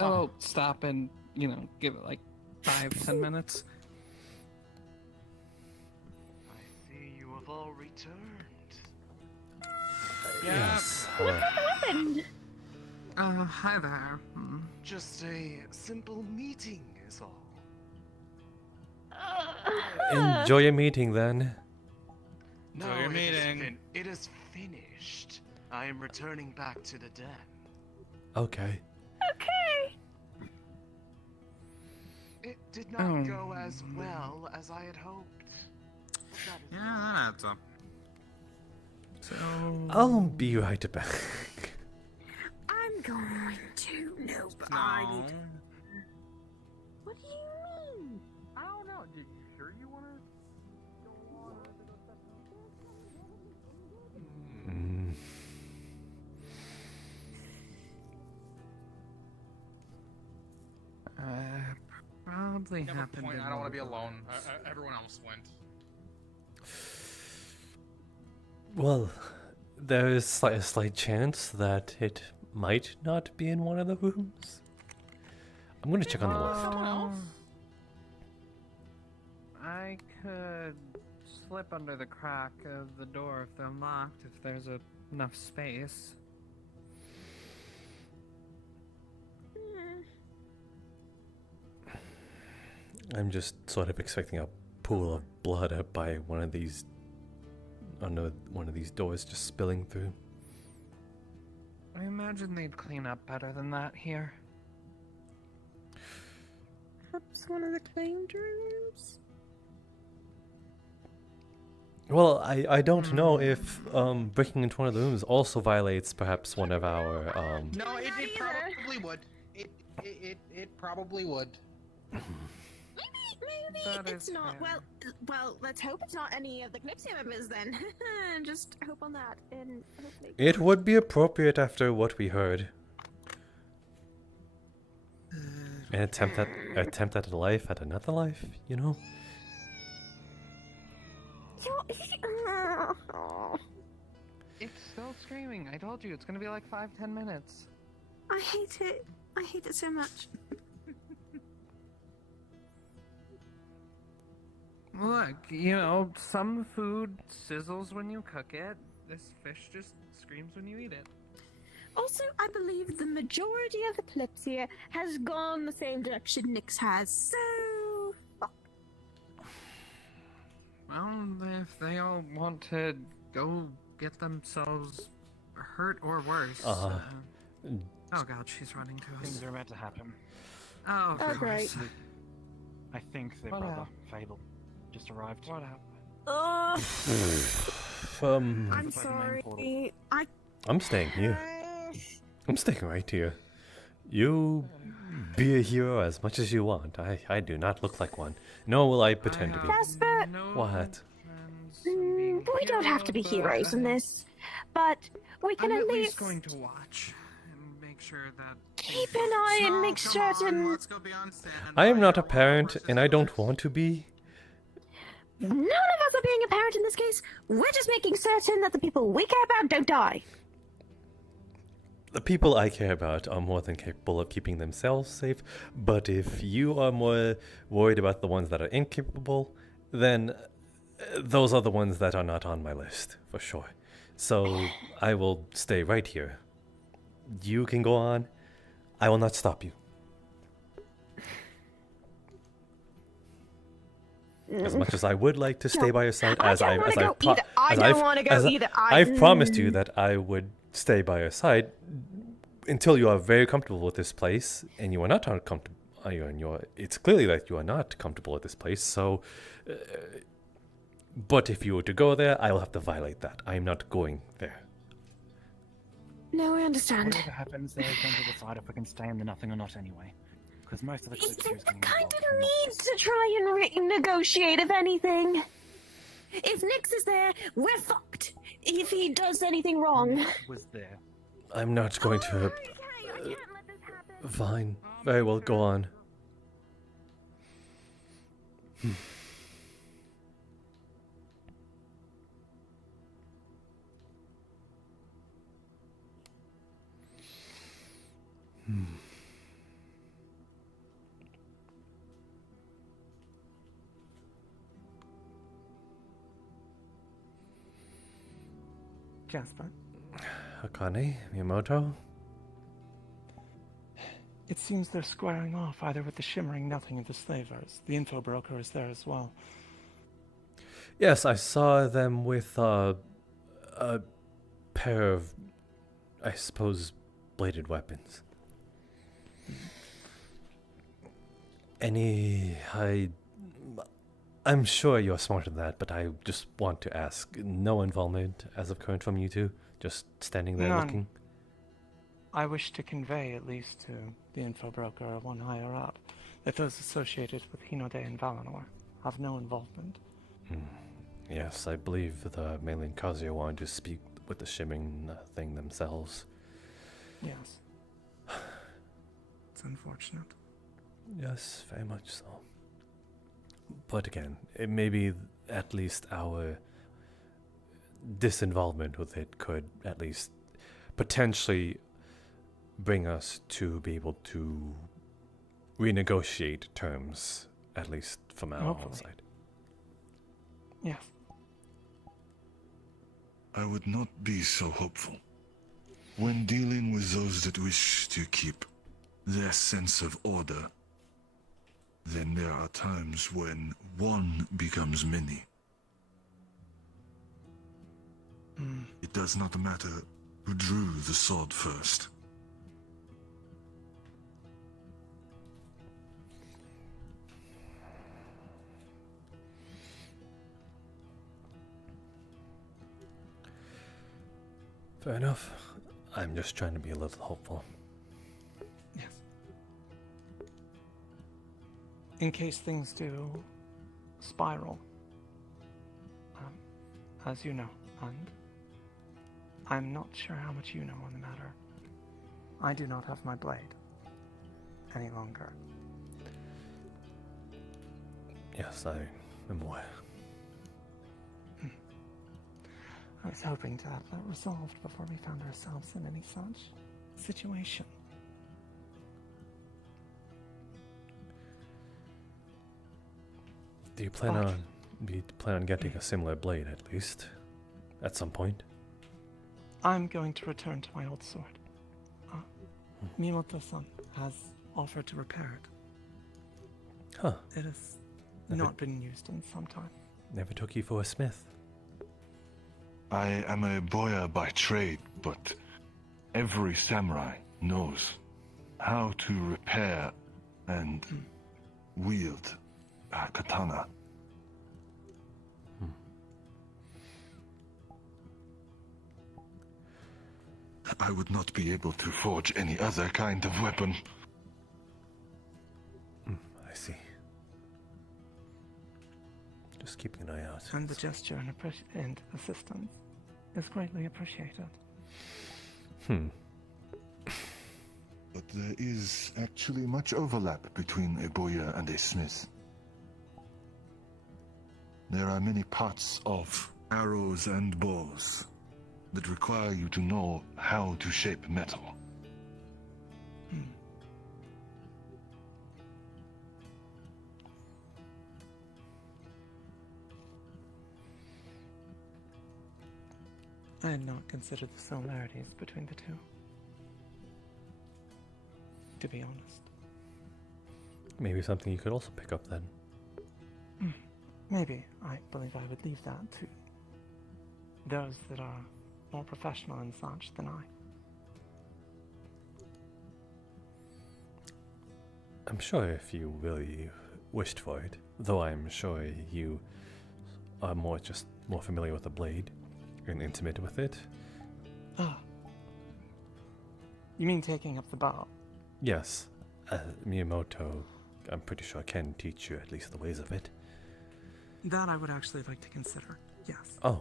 Oh, stop and give it like 5-10 minutes. I see you have all returned. Yes. What happened? Hi there. Just a simple meeting is all. Enjoy your meeting then. No, Enjoy your meeting. It is finished. I am returning back to the den. Okay. Okay. It did not go as well as I had hoped. Yeah, that adds up. So I'll be right back. I'm going to. No, but I need to. What do you mean? I don't know. Did you sure you want to go on Mm. probably Yeah, but happened. point, in I don't want to be one of alone. those. Everyone else went. Well, there is a slight chance that it might not be in one of the rooms. I'm gonna check on the left. Someone else? I could slip under the crack of the door if they're locked, if there's enough space. I'm just sort of expecting a pool of blood up by one of these, under one of these doors just spilling through. I imagine they'd clean up better than that here. Perhaps one of the claimed rooms? Well, I don't know if breaking into one of the rooms also violates perhaps one of our No, it probably would. It probably would. Maybe That it's is not. fair. Well, let's hope it's not any of the Kalypsia members then. Just hope on that, and hopefully. It would be appropriate after what we heard. An attempt at a life at another life, you know? It's still screaming. I told you, it's gonna be like 5-10 minutes. I hate it. I hate it so much. Look, you know, some food sizzles when you cook it. This fish just screams when you eat it. Also, I believe the majority of the Kalypsia has gone the same direction Nyx has, so... Well, if they all want to go get themselves hurt or worse. Oh god, she's running to us. Things are about to happen. Oh, of Oh, great. course. I think their What brother, happened? Fable, just arrived. What happened? I'm sorry. I'm staying here. I'm staying right here. You be a hero as much as you want. I do not look like one. Nor will I pretend to be. Jasper! What? We don't have to be heroes in this, but we can I'm at at least least going to watch and make sure that keep an eye and make certain... Let's go beyond standby. I am not a parent, and I don't want to be. None of us are being a parent in this case. We're just making certain that the people we care about don't die. The people I care about are more than capable of keeping themselves safe, but if you are more worried about the ones that are incapable, then those are the ones that are not on my list, for sure. So I will stay right here. You can go on. I will not stop you. As much as I would like to stay by your side, I don't want to go either. I've promised you that I would stay by your side until you are very comfortable with this place, and you are not uncomfortable. It's clearly that you are not comfortable with this place. So, but if you were to go there, I will have to violate that. I am not going there. No, I understand. Whatever happens, they're going to decide if we can stay in the nothing or not anyway. Because most of the It's Kalypsia is the getting kind involved of from what need to try and negotiate, if anything. If Nyx is there, we're fucked. If he does anything wrong. was there. I'm not going to. Okay, I can't let this happen. Fine. Very well, go on. Jasper, Akane, Miyamoto. It seems they're squaring off either with the Shimmering Nothing or the Slavers. The info broker is there as well. Yes, I saw them with a pair of, I suppose, bladed weapons. I'm sure you're smarter than that, but I just want to ask. No involvement as of current from you two? Just standing there None. looking? I wish to convey, at least to the info broker or one higher up, that those associated with Hinode and Valinor have no involvement. Yes, I believe the Malin Kazuya wanted to speak with the Shimmering thing themselves. Yes. It's unfortunate. Yes, very much so. But again, it may be at least our disinvolvement with it could at least potentially bring us to be able to renegotiate terms, at least from our own Hopefully. side. Yes. I would not be so hopeful. When dealing with those that wish to keep their sense of order, then there are times when one becomes many. It does not matter who drew the sword first. Fair enough. I'm just trying to be a little hopeful. Yes. In case things do spiral, as you know, and I'm not sure how much you know on the matter. I do not have my blade any longer. Yes, I am aware. I was hoping to have that resolved before we found ourselves in any such situation. Do you plan on getting a similar blade at least at some point? I'm going to return to my old sword. Miyamoto-san has offered to repair it. Huh. It has not been used in some time. Never took you for a smith. I am a boya by trade, but every samurai knows how to repair and wield a katana. I would not be able to forge any other kind of weapon. I see. Just keeping an eye out. And the gesture and assistance is greatly appreciated. But there is actually much overlap between a boya and a smith. There are many parts of arrows and bows that require you to know how to shape metal. I had not considered the similarities between the two, to be honest. Maybe something you could also pick up then. Maybe. I believe I would leave that to those that are more professional and such than I. I'm sure if you really wished for it, though I'm sure you are more familiar with the blade and intimate with it. You mean taking up the bow? Yes. Miyamoto, I'm pretty sure, can teach you at least the ways of it. That I would actually like to consider, yes. Oh.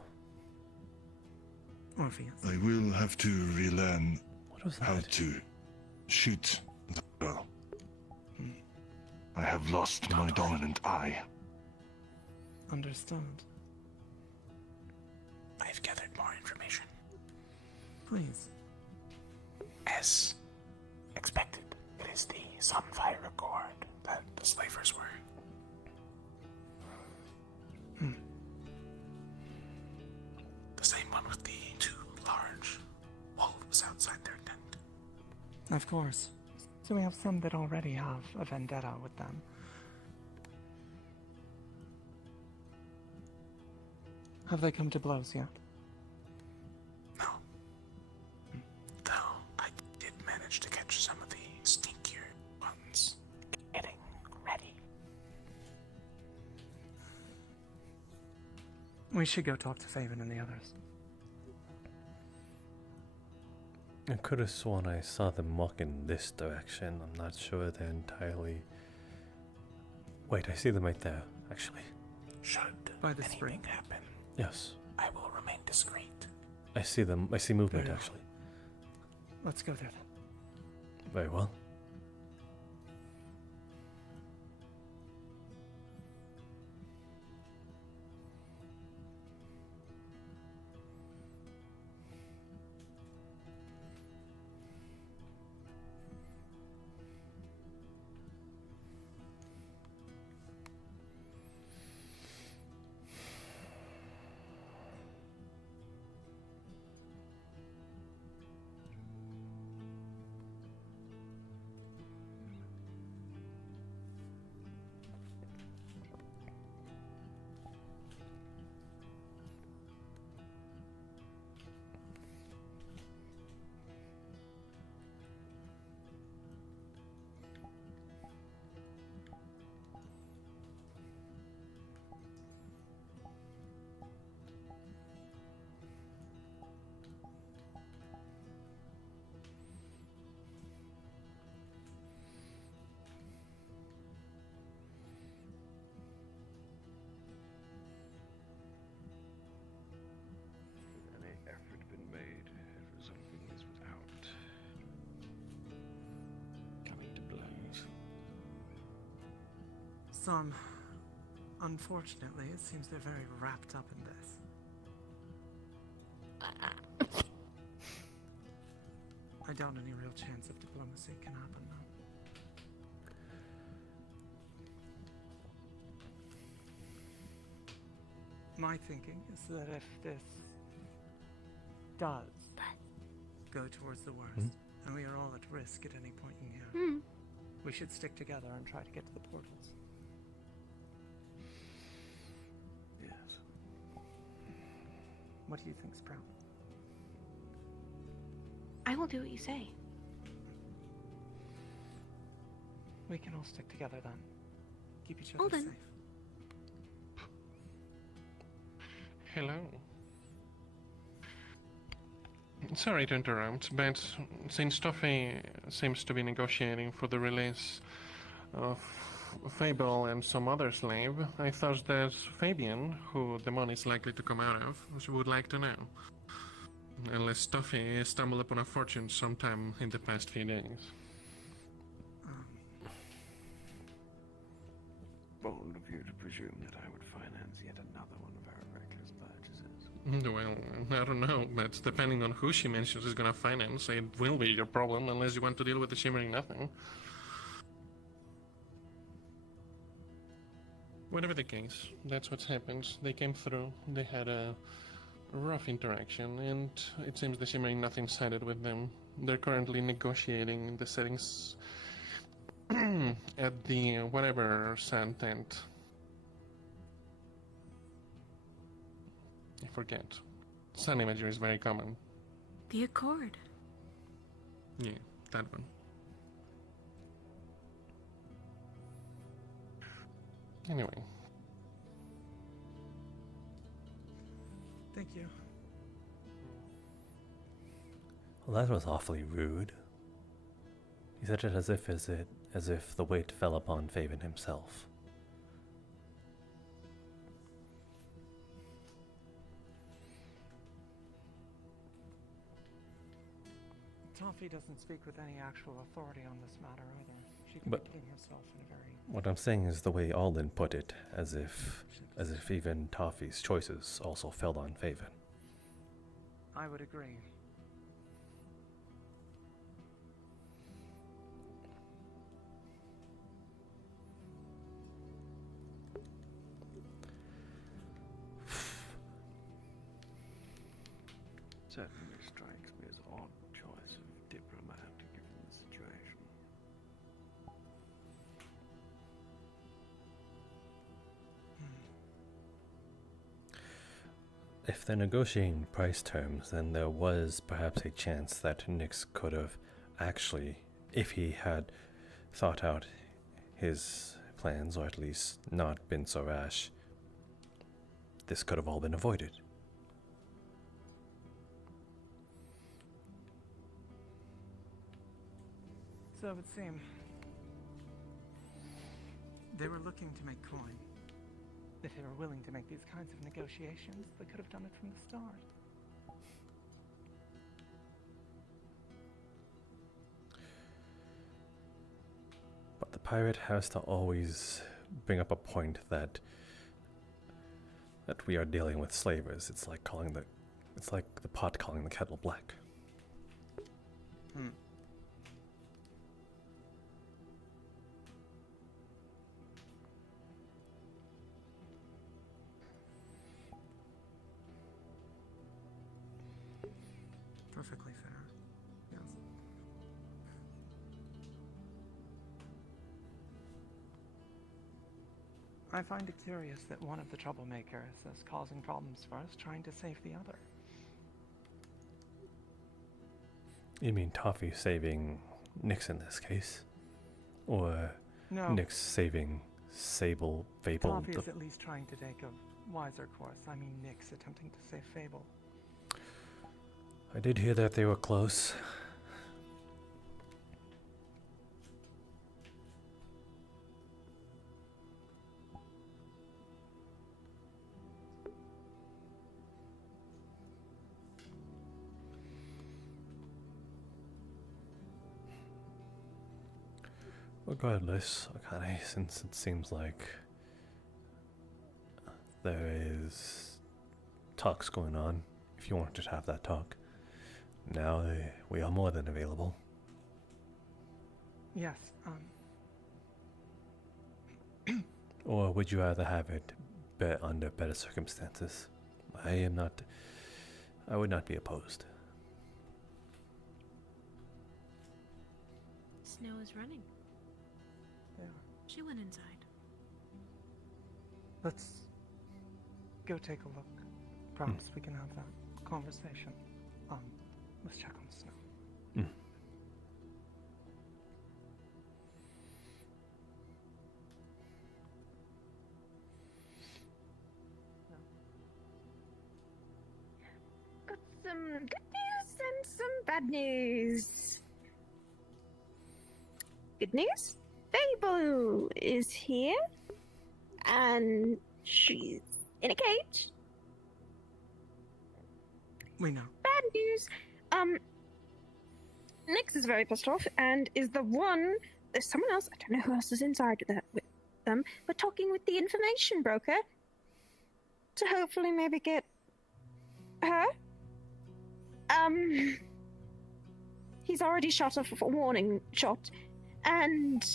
Orpheus. I will have to relearn how that? to shoot the bow. I have lost my dominant eye. Understood. I've gathered more information. Please. As expected, it is the Sunfire Accord that the slavers were. The same one with the two large wolves outside their tent. Of course. So we have some that already have a vendetta with them. Have they come to blows yet? No. Though I did manage to catch some of the stinkier ones getting ready. We should go talk to Faven and the others. I could have sworn I saw them walk in this direction. I'm not sure they're entirely... Wait, I see them right there, actually. Should By the anything spring. happen, Yes. I will remain discreet. I see them. I see movement, Very well. actually. Let's go there then. Very well. Some. Unfortunately, it seems they're very wrapped up in this. I doubt any real chance of diplomacy can happen, though. My thinking is that if this does go towards the worst, and we are all at risk at any point in here, we should stick together and try to get to the portals. Yes. What do you think, Sprout? I will do what you say. We can all stick together then. Keep each Well other then. safe. Hello. Sorry to interrupt, but since Toffee seems to be negotiating for the release of Fable and some other slave, I thought that Fabian, who the money is likely to come out of, would like to know. Unless Toffee stumbled upon a fortune sometime in the past few days. Bold of you to presume that I would finance yet another one of our reckless purchases. Well, I don't know, but depending on who she mentions is gonna finance, it will be your problem unless you want to deal with the Shimmering Nothing. Whatever the case, that's what's happened. They came through, they had a rough interaction, and it seems the Shimmering Nothing sided with them. They're currently negotiating the settings at the whatever sand tent. I forget. Sun imagery is very common. The Accord. Yeah, that one. Anyway. Thank you. Well, that was awfully rude. He said it as if the weight fell upon Faven himself. Toffee doesn't speak with any actual authority on this matter either. She could But be putting herself in a very... what I'm saying is the way Alden put it, as if even Toffee's choices also fell on Faven. I would agree. Certainly strikes me as odd choice of diplomat given the situation. If they're negotiating price terms, then there was perhaps a chance that Nyx could have actually, if he had thought out his plans, or at least not been so rash, this could have all been avoided. So it would seem. They were looking to make coin. If they were willing to make these kinds of negotiations, they could have done it from the start. But the pirate has to always bring up a point that we are dealing with slavers. It's like the pot calling the kettle black. Perfectly fair. Yes. I find it curious that one of the troublemakers is causing problems for us, trying to save the other. You mean Toffee saving Nyx in this case? Or No. Nyx saving Fable? Toffee is at least trying to take a wiser course. I mean Nyx attempting to save Fable. I did hear that they were close. Regardless, okay, since it seems like there is talks going on, if you wanted to have that talk, now we are more than available. Yes, Or would you rather have it under better circumstances? I would not be opposed. Snow is running. Yeah. She went inside. Let's go take a look. Perhaps we can have that conversation. Let's check on the snow. Got some good news and some bad news. Good news? Fable is here, and she's in a cage. We know. Bad news. Nyx is very pissed off and is the one. There's someone else. I don't know who else is inside with them, but talking with the information broker to hopefully maybe get her. He's already shot off a warning shot, and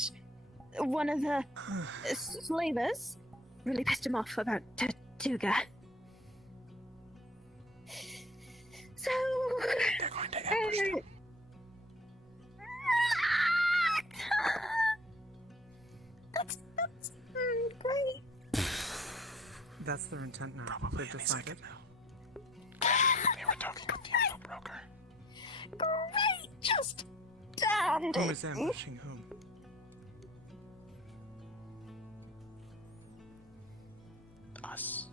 one of the slavers really pissed him off about Tuga. So they're going to ambush them. That's great. That's their intent now. Probably They've any decided. second now. They were talking with the info broker. Great, just damn Who it. is ambushing whom? Us.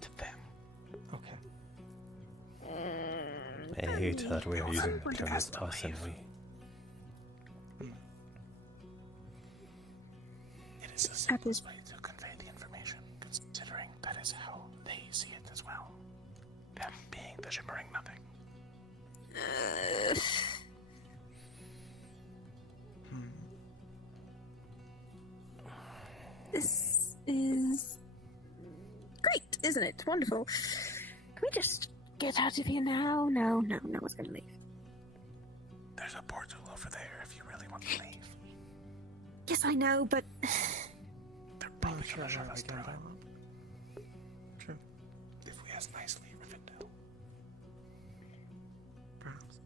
To them. Okay. I hate that we are using the term as us and we. It is a simple way to convey the information, considering that is how they see it as well. Them being the shimmering nothing. This is great, isn't it? Wonderful. Can we just get out of here now? No one's gonna leave. There's a portal over there if you really want to leave. Yes, I know, but They're probably sure gonna shove where us we through can it. go. True. If we ask nicely, Rivendell. Perhaps.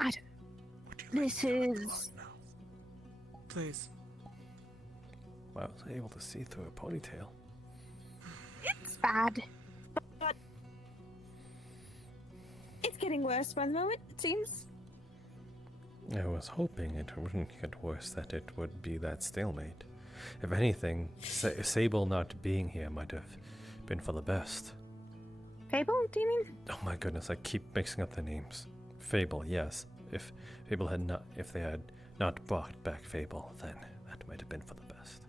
I don't know. This is Please. Wow, I was able to see through a ponytail. it's bad, but it's getting worse by the moment. It seems. I was hoping it wouldn't get worse, that it would be that stalemate. If anything, Sable not being here might have been for the best. Fable? Do you mean? Oh my goodness, I keep mixing up the names. Fable, yes. If they had not brought back Fable, then that might have been for the best.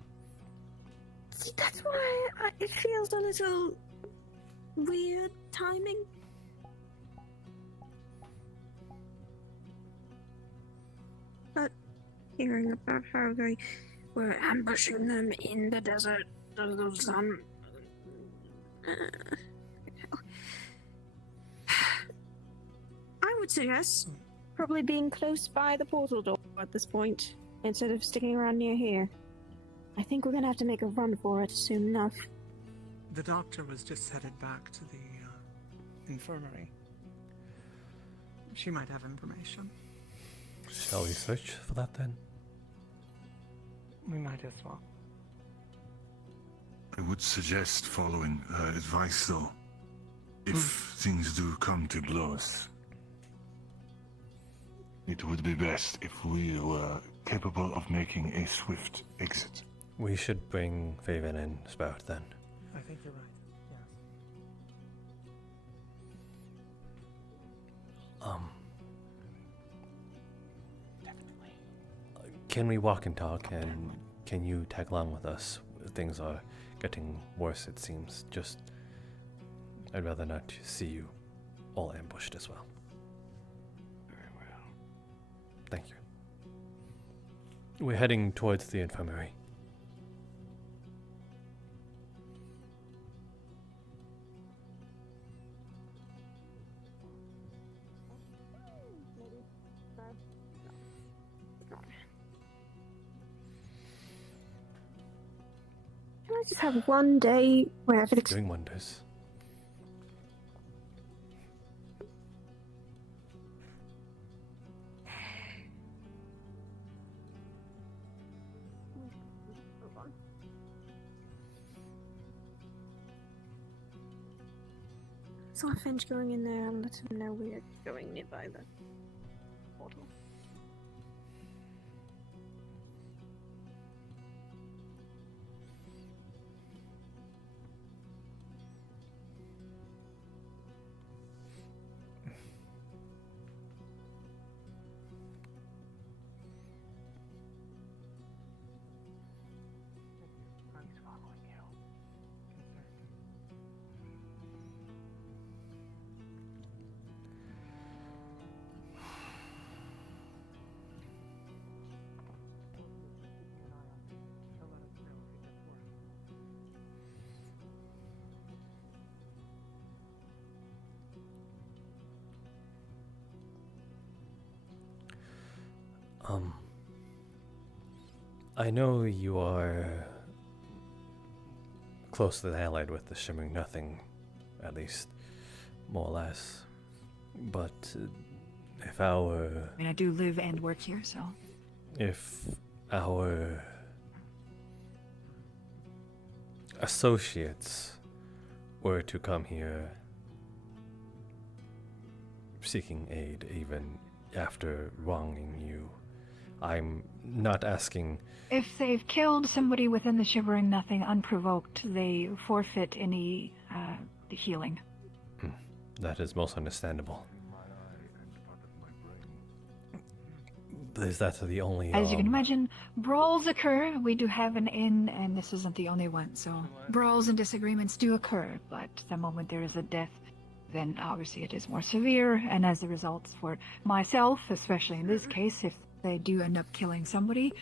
See, that's why it feels a little weird timing. But hearing about how they were ambushing them in the desert of the sun. I would suggest probably being close by the portal door at this point, instead of sticking around near here. I think we're gonna have to make a run for it soon enough. The doctor was just headed back to the infirmary. She might have information. Shall we search for that then? We might as well. I would suggest following her advice, though. If things do come to blows, it would be best if we were capable of making a swift exit. We should bring Faven and Spout then. I think you're right. Yes. Definitely. Can we walk and talk, and can you tag along with us? Things are getting worse, it seems. I'd rather not see you all ambushed as well. Very well. Thank you. We're heading towards the infirmary. Can I just have one day where everything's Doing wonders. So I finish going in there and let him know we're going nearby the portal. I know you are closely allied with the Shimmering Nothing, at least, more or less. But if our... I mean, I do live and work here, so... If our associates were to come here seeking aid even after wronging you, I'm not asking... If they've killed somebody within the Shivering Nothing unprovoked, they forfeit any healing. That is most understandable. Is that the only... As you can imagine, brawls occur. We do have an inn, and this isn't the only one, so... Brawls and disagreements do occur, but the moment there is a death, then obviously it is more severe, and as a result for myself, especially in this case, if they do end up killing somebody,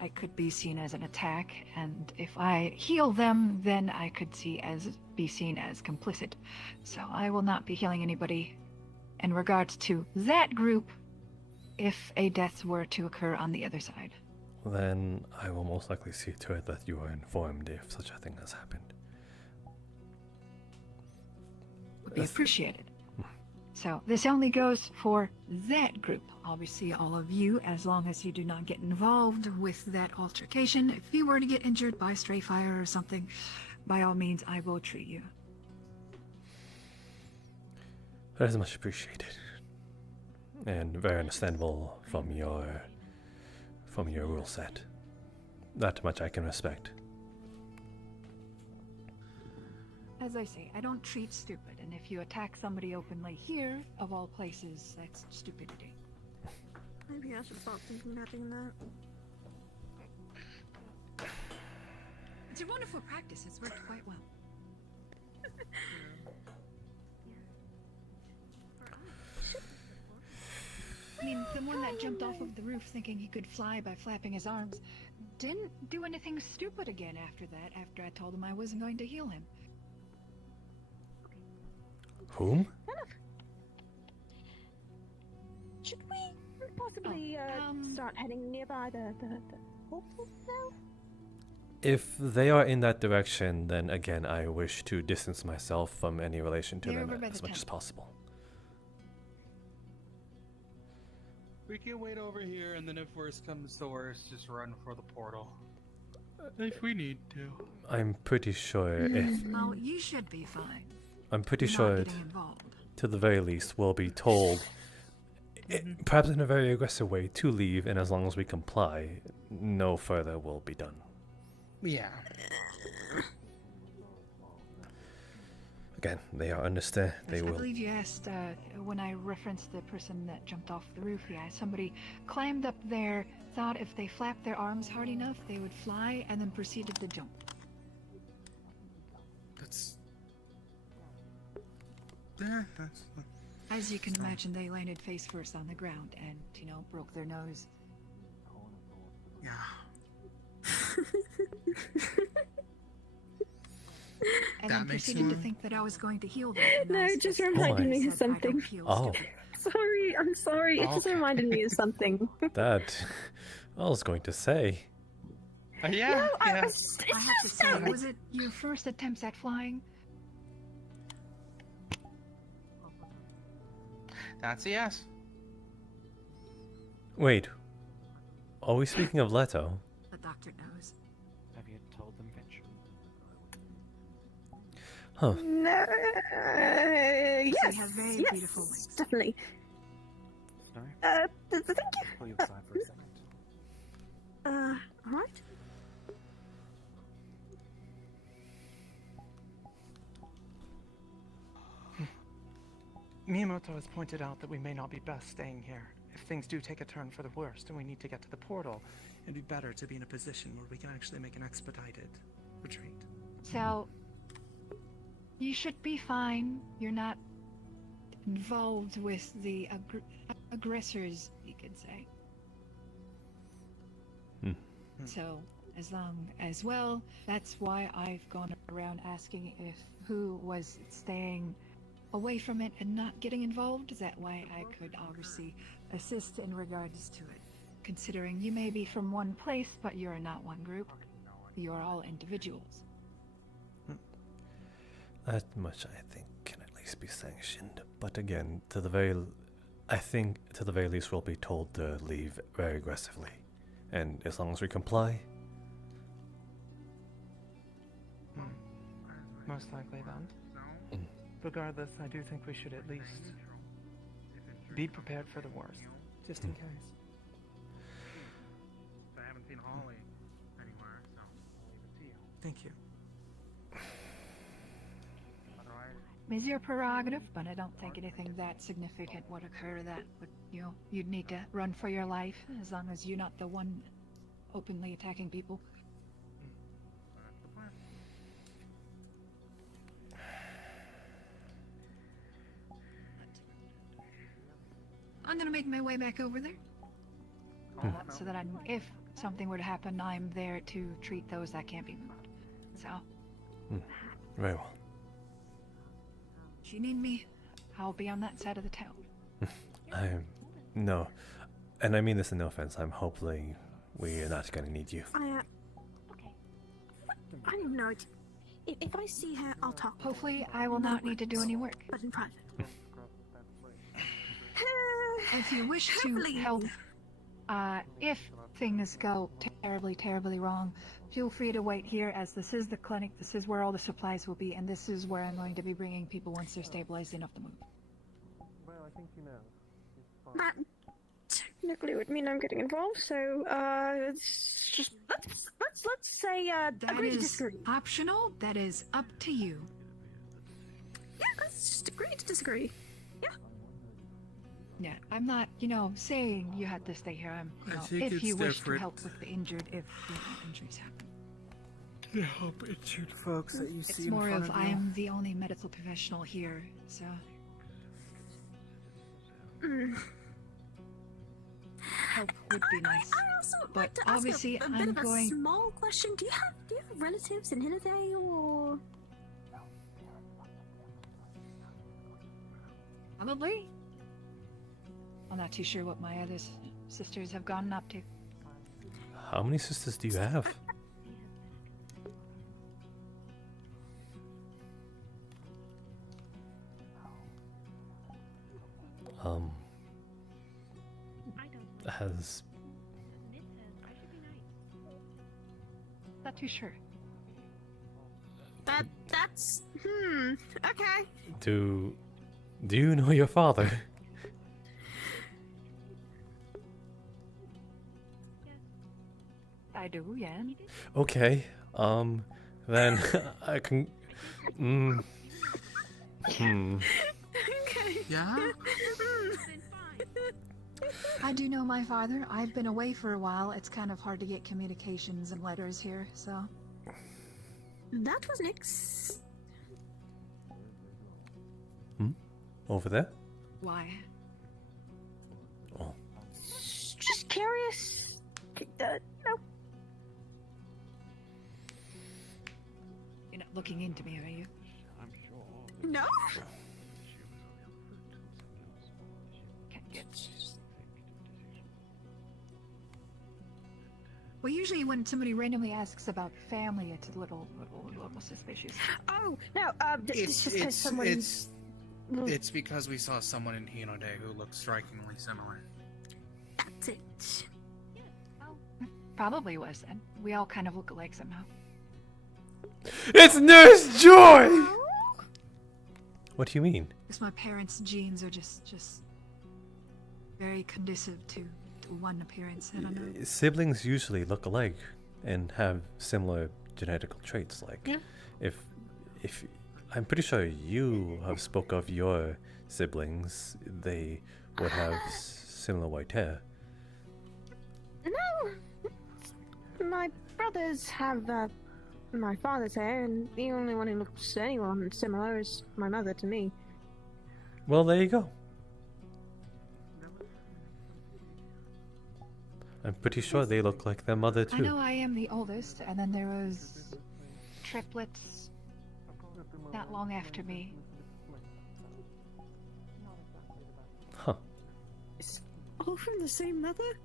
I could be seen as an attack, and if I heal them, then I could be seen as complicit. So I will not be healing anybody in regards to that group if a death were to occur on the other side. Then I will most likely see to it that you are informed if such a thing has happened. Would be appreciated. So this only goes for that group. Obviously, all of you, as long as you do not get involved with that altercation. If you were to get injured by stray fire or something, by all means, I will treat you. That is much appreciated, and very understandable from your rule set. That much I can respect. As I say, I don't treat stupid, and if you attack somebody openly here, of all places, that's stupidity. Maybe I should start thinking about doing that. It's a wonderful practice. It's worked quite well. I mean, the one that jumped off of the roof thinking he could fly by flapping his arms didn't do anything stupid again after that, after I told him I wasn't going to heal him. Whom? Should we possibly start heading nearby the portal now? If they are in that direction, then again I wish to distance myself from any relation to them as much as possible. We can wait over here, and then if worse comes to worse, just run for the portal. If we need to. I'm pretty sure if... Oh, you should be fine. I'm pretty sure, to the very least, we'll be told, perhaps in a very aggressive way, to leave, and as long as we comply, no further will be done. Yeah. Again, they are understand. They I will. believe you asked when I referenced the person that jumped off the roof. Yeah, somebody climbed up there, thought if they flapped their arms hard enough, they would fly, and then proceeded to jump. That's... Yeah, that's... As you can imagine, they landed face first on the ground and, broke their nose. Yeah. And That then makes proceeded to sense. think that I was going to heal them. and No, I it just said, reminded my- me said, of "I don't something. feel Oh. stupid." Sorry, I'm sorry. It just Okay. reminded me of something. That I was going to say. Yeah, No, yeah. it's I have to just say, was it your first attempts at flying? That's a yes. Wait, are we speaking of Leto? The doctor knows. Have you told them, Finch? Huh. No. Yes. have very yes, beautiful wings. definitely. Snow? Thank you. Pull you aside for a second. All right. Miyamoto has pointed out that we may not be best staying here. If things do take a turn for the worst and we need to get to the portal, it'd be better to be in a position where we can actually make an expedited retreat. So, you should be fine. You're not involved with the aggressors, you could say. So, as long as well, that's why I've gone around asking if who was staying away from it and not getting involved. That way I could obviously assist in regards to it. Considering you may be from one place, but you're not one group. You're all individuals. That much I think can at least be sanctioned. But again, I think to the very least we'll be told to leave very aggressively. And as long as we comply. Most likely then. Regardless, I do think we should at least be prepared for the worst, just in case. I haven't seen Holly anywhere, so I'll leave it to you. Thank you. Is your prerogative, but I don't think anything that significant would occur that would, you'd need to run for your life, as long as you're not the one openly attacking people. That's the plan. I'm gonna make my way back over there. So that if something were to happen, I'm there to treat those that can't be moved. So, Very well. if you need me, I'll be on that side of the town. No. And I mean this in no offense. I'm hopefully we're not gonna need you. I don't even know. If I see her, I'll talk. Hopefully, I will not need to do any work. But in private. If you wish to help, if things go terribly, terribly wrong, feel free to wait here, as this is the clinic, this is where all the supplies will be, and this is where I'm going to be bringing people once they're stabilized enough to move. Well, I think you know. That technically would mean I'm getting involved, so it's just let's say That agree to is disagree. optional. That is up to you. Yeah, let's just agree to disagree. Yeah, I'm not, saying you had to stay here. I'm, I think if it's you wish to different. help with the injured, if injuries happen. To help injured folks that you It's see in more front of of you. I'm the only medical professional here, so. Help would be nice. I also would like But to ask obviously, a bit I'm of a going. small question. Do you have relatives in Hinaday or? Probably. I'm not too sure what my other sisters have gotten up to. How many sisters do you have? Has Not too sure. That's okay. do you know your father? I do, yeah. Okay. Then I can. Okay. Yeah? I do know my father. I've been away for a while. It's kind of hard to get communications and letters here, so. That was Nyx. Over there? Why? Oh. Just curious. No. You're not looking into me, are you? No? Can't get. Well, usually when somebody randomly asks about family, it's a little suspicious. Oh, no, it's just because someone... It's because we saw someone in Hinode who looked strikingly similar. That's it. Probably was then. We all kind of look alike somehow. It's Nurse Joy! What do you mean? Because my parents' genes are just very conducive to one appearance. I don't know. Siblings usually look alike and have similar genetical traits. Like, if I'm pretty sure you have spoke of your siblings, they would have similar white hair. No! My brothers have my father's hair, and the only one who looks anyone similar is my mother to me. Well, there you go. I'm pretty sure they look like their mother too. I know I am the oldest, and then there was triplets not long after me. Huh. All from the same mother?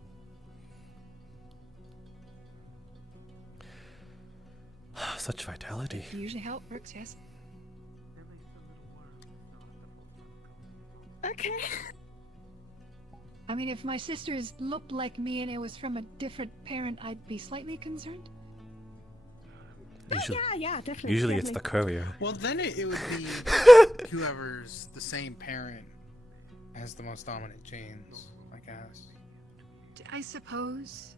Such vitality. Usually how it works, yes. Okay. I mean, if my sisters looked like me and it was from a different parent, I'd be slightly concerned. Usually, yeah, definitely. Usually it's the courier. Well, then it would be whoever's the same parent has the most dominant genes, I guess. I suppose.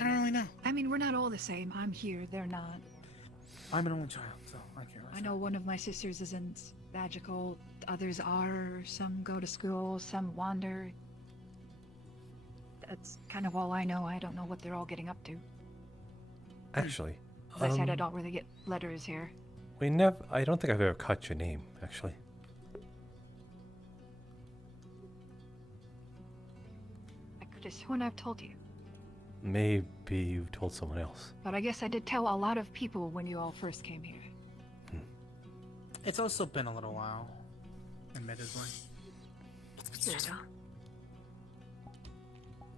I don't really know. I mean, we're not all the same. I'm here, they're not. I'm an only child, so I can't. I know one of my sisters isn't magical, others are, some go to school, some wander. That's kind of all I know. I don't know what they're all getting up to. Actually, As I said, I don't really get letters here. I don't think I've ever caught your name, actually. I could have sworn I've told you. Maybe you've told someone else. But I guess I did tell a lot of people when you all first came here. It's also been a little while, admittedly.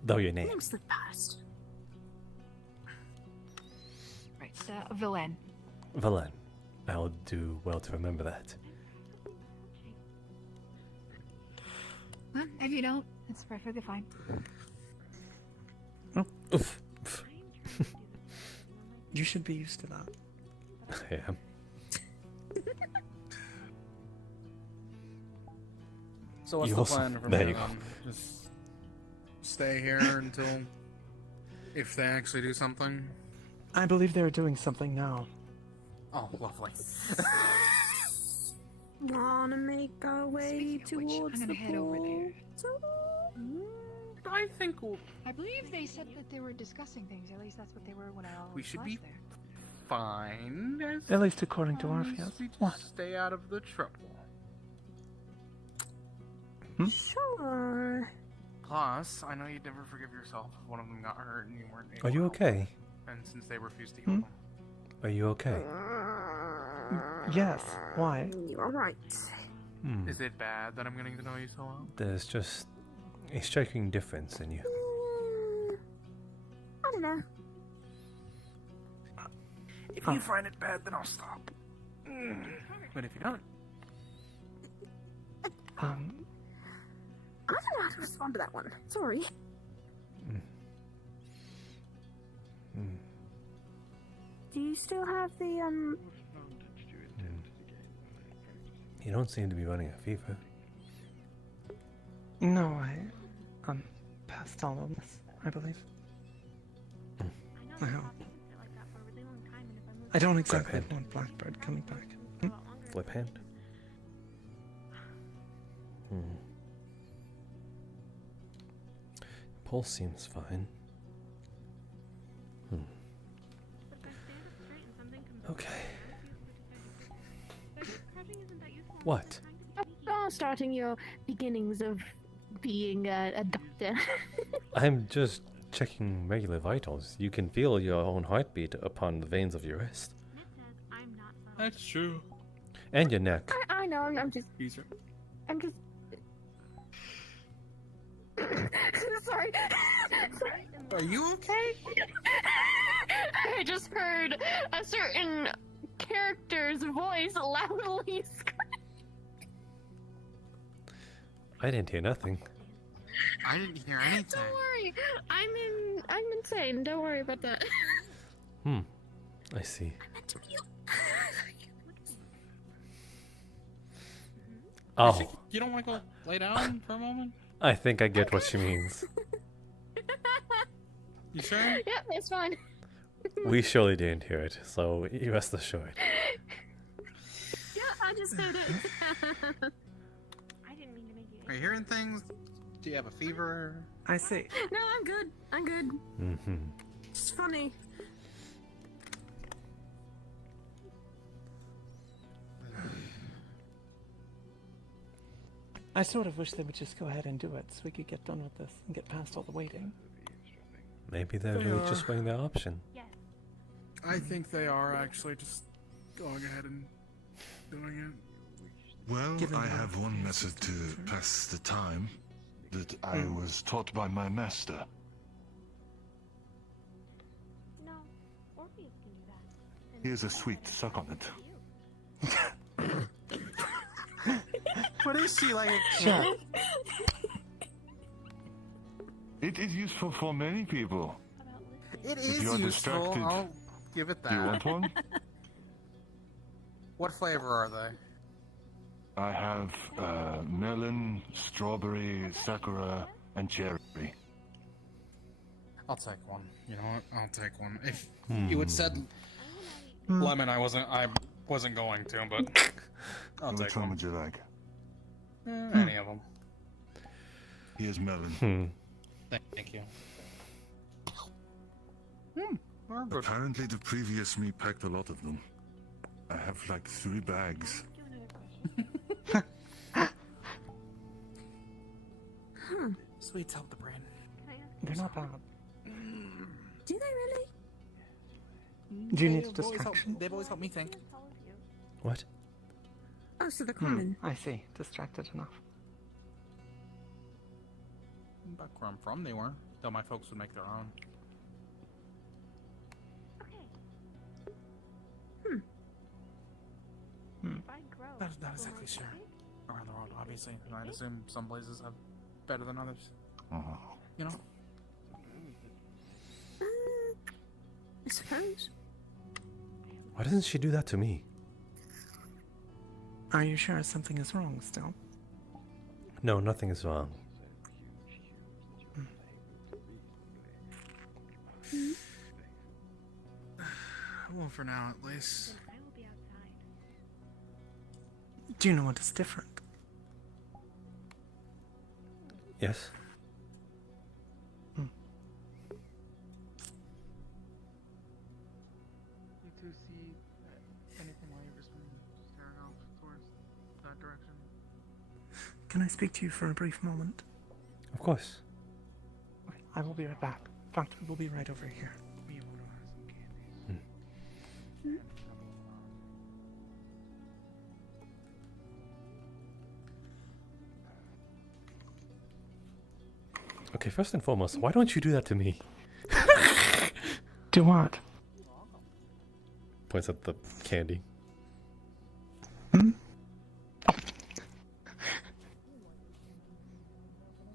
Though your name. Name's the past. Right, Villain. Villain. I'll do well to remember that. Well, if you don't, it's perfectly fine. Oof. You should be used to that. I am. So what's You the also- plan from there here you go. on? Just stay here until if they actually do something. I believe they're doing something now. Oh, lovely. Wanna make our way Speaking of which, towards I'm the gonna head over there. I think I believe they said that they were discussing things. At least that's what they were when I we should was be there. fine. At least according to long as Orpheus. we just What? stay out of the trouble. Sure. Plus, I know you'd never forgive yourself if one of them got hurt and you weren't able Are you to help okay? them. And since they refused to heal them. Are you okay? Yes. Why? You're right. Is it bad that I'm getting to know you so well? There's just a striking difference in you. I don't know. If you find it bad, then I'll stop. But if you don't, I don't know how to respond to that one. Sorry. Do you still have the You don't seem to be running a fever. No, I passed all illness, I believe. I hope. I don't exactly want Blackbird coming back. Flip hand. Pulse seems fine. Okay. What? Oh, starting your beginnings of being a doctor. I'm just checking regular vitals. You can feel your own heartbeat upon the veins of your wrist. That's true. And your neck. I know, I'm just... I'm just... Sorry. Are you okay? I just heard a certain character's voice loudly scream. I didn't hear nothing. I didn't hear anything. Don't worry. I'm insane. Don't worry about that. I see. Oh. You don't want to go lay down for a moment? I think I get what she means. You sure? Yeah, it's fine. We surely didn't hear it, so you rest assured. Yeah, I just heard it. I didn't mean to make you. Are you hearing things? Do you have a fever? I see. No, I'm good. I'm good. Mm-hmm. It's funny. I sort of wish they would just go ahead and do it so we could get done with this and get past all the waiting. Maybe they're really just weighing their option. Yes. I think they are actually just going ahead and doing it. Well, Given I the have one method to pass the time that I was taught by my master. No, Orpheus can do that. And Here's a sweet, suck on it. What is she, like a Sure. It is useful for many people. It If is you're useful. distracted, I'll give it that. Do you want one? What flavor are they? I have melon, strawberry, sakura, and cherry. I'll take one. You know what? I'll take one. If you had said lemon, I wasn't going to, but I'll Which take one one. would you like? Any of them. Here's melon. Thank you. We're good. Apparently the previous me packed a lot of them. I have like 3 bags. Sweets help the brain. Can I ask They're not bad. Do they really? Do you need a distraction? They've always helped me think. it's all of you? What? Oh, so they're common. I see. Distracted enough. Back where I'm from, they were. Though my folks would make their own. Okay. Hmm. If I grow, Not will exactly my sure. puppy? Around the world, obviously. And I'd assume some places have better than others. You know? I suppose. Why doesn't she do that to me? Are you sure something is wrong still? No, nothing is wrong. Well, for now, at least. Then I will be outside. Do you know what is different? Yes? You two see anything while you're just staring off towards that direction? Can I speak to you for a brief moment? Of course. Okay, I will be right back. In fact, we will be right over here. Okay, first and foremost, why don't you do that to me? Do what? Points at the candy.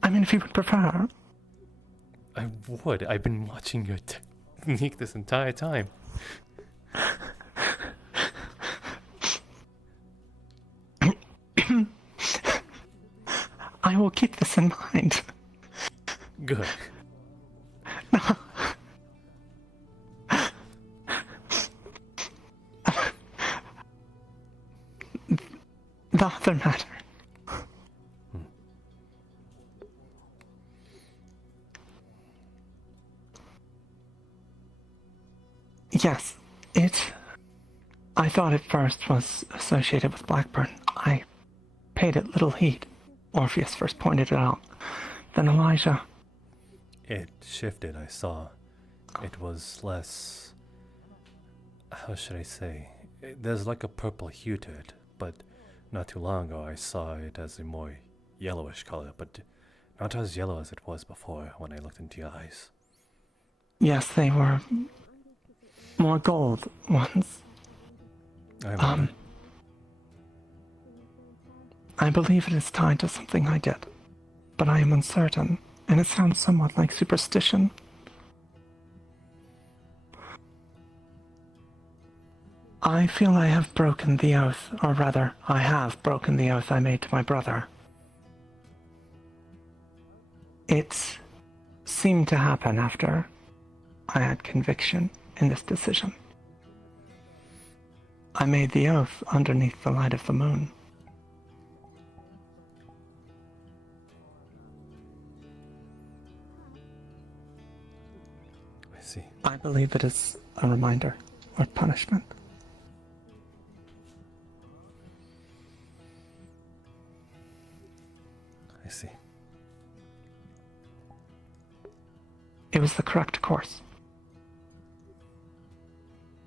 I mean, if you would prefer. I would. I've been watching your technique this entire time. I will keep this in mind. Good. The other matter. Yes, I thought at first was associated with Blackburn. I paid it little heed. Orpheus first pointed it out. Then Elijah. It shifted, I saw. It was less... How should I say? There's like a purple hue to it, but not too long ago I saw it as a more yellowish color, but not as yellow as it was before when I looked into your eyes. Yes, they were more gold once. I believe it is tied to something I did, but I am uncertain, and it sounds somewhat like superstition. I feel I have broken the oath, or rather, I have broken the oath I made to my brother. It seemed to happen after I had conviction in this decision. I made the oath underneath the light of the moon. I see. I believe it is a reminder or punishment. I see. It was the correct course.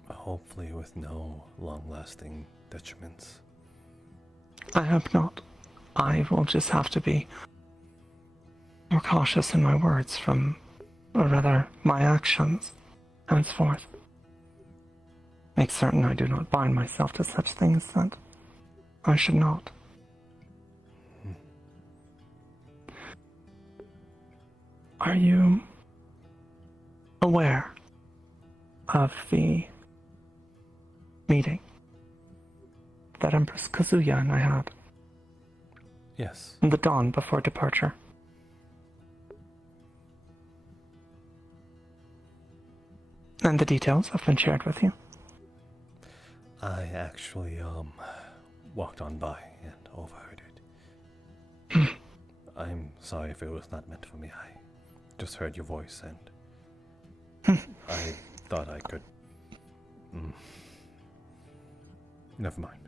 Hopefully with no long-lasting detriments. I hope not. I will just have to be more cautious in my words or rather, my actions henceforth. Make certain I do not bind myself to such things that I should not. Are you aware of the meeting that Empress Kazuya and I had? Yes. In the dawn before departure. And the details have been shared with you? I actually, walked on by and overheard it. I'm sorry if it was not meant for me. I just heard your voice and I thought I could... Never mind.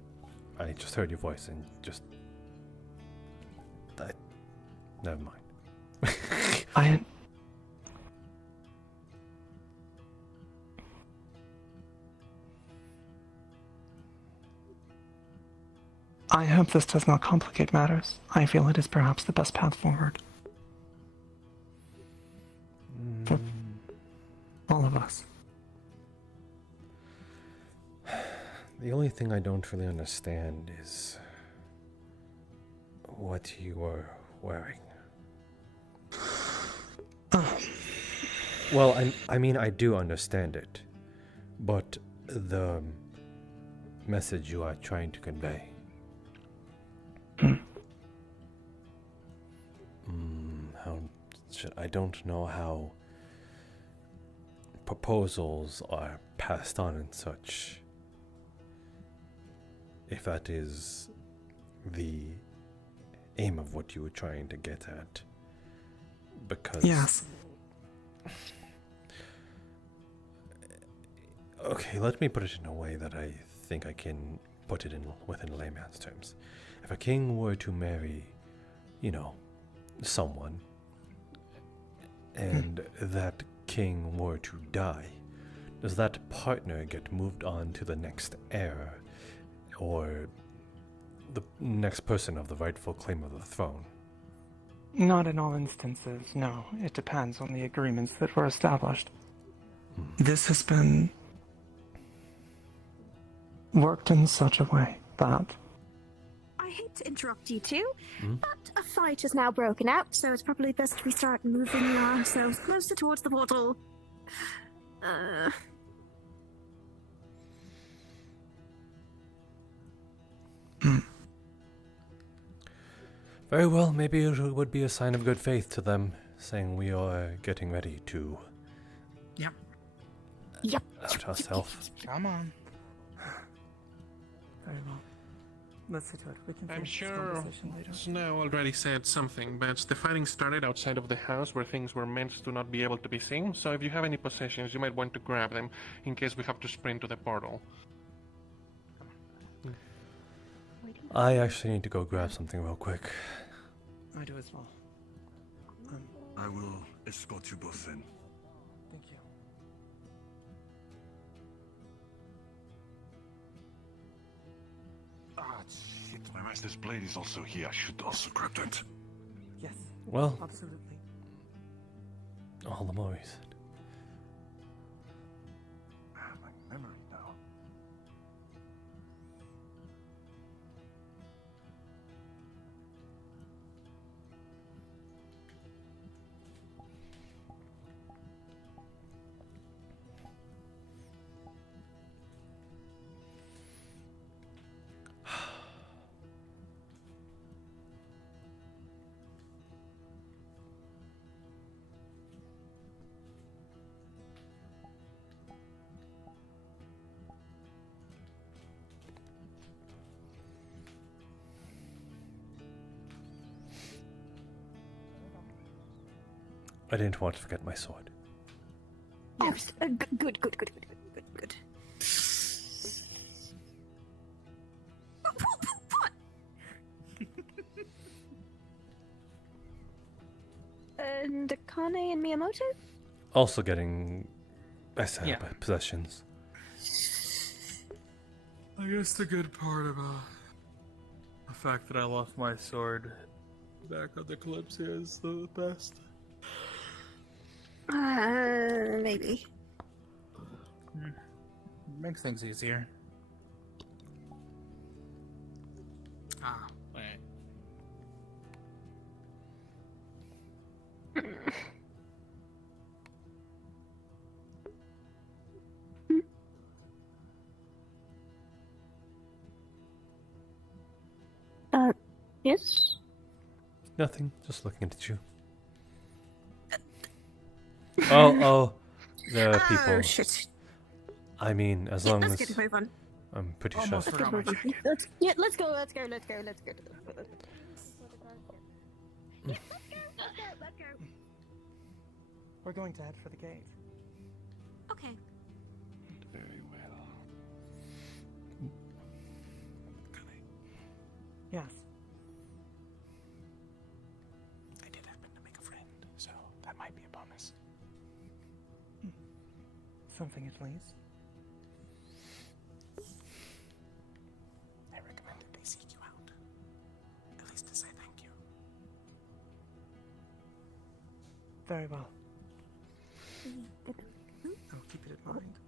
I just heard your voice and just... Never mind. I hope this does not complicate matters. I feel it is perhaps the best path forward. For all of us. The only thing I don't really understand is what you are wearing. Well, I mean, I do understand it, but the message you are trying to convey. I don't know how proposals are passed on and such. If that is the aim of what you were trying to get at. Because... Yes. Okay, let me put it in a way that I think I can put it in within layman's terms. If a king were to marry, someone, and that king were to die, does that partner get moved on to the next heir, or the next person of the rightful claim of the throne? Not in all instances, no. It depends on the agreements that were established. This has been worked in such a way that... I hate to interrupt you two, but a fight has now broken out, so it's probably best we start moving ourselves closer towards the portal. Very well, maybe it would be a sign of good faith to them, saying we are getting ready to... Yep. Out ourselves. Come on. Very well. Let's see to it. We can I'm finish this sure conversation later. Snow already said something, but the fighting started outside of the house where things were meant to not be able to be seen, so if you have any possessions, you might want to grab them in case we have to sprint to the portal. I actually need to go grab something real quick. I do as well. I will escort you both in. Thank you. Ah, shit. My master's blade is also here. I should also grab that. Yes. Well, Absolutely. all the more reason. My memory now. I didn't want to forget my sword. Yes. Good. And Akane and Miyamoto? Also getting Yeah. possessions. I guess the good part about the fact that I left my sword back on the Kalypsia is the best. Maybe. Makes things easier. Ah, wait. Yes? Nothing, just looking at you. Oh, the people. Oh, shit. I mean, as long let's as get a move on. I'm pretty Almost sure. forgot my jacket. Let's go. Let's go. Let's go. We're going to head for the gate. Okay. Very well. Yes. I did happen to make a friend, so that might be a bonus. Something at least. I recommended they seek you out. At least to say thank you. Very well. I'll keep it in mind.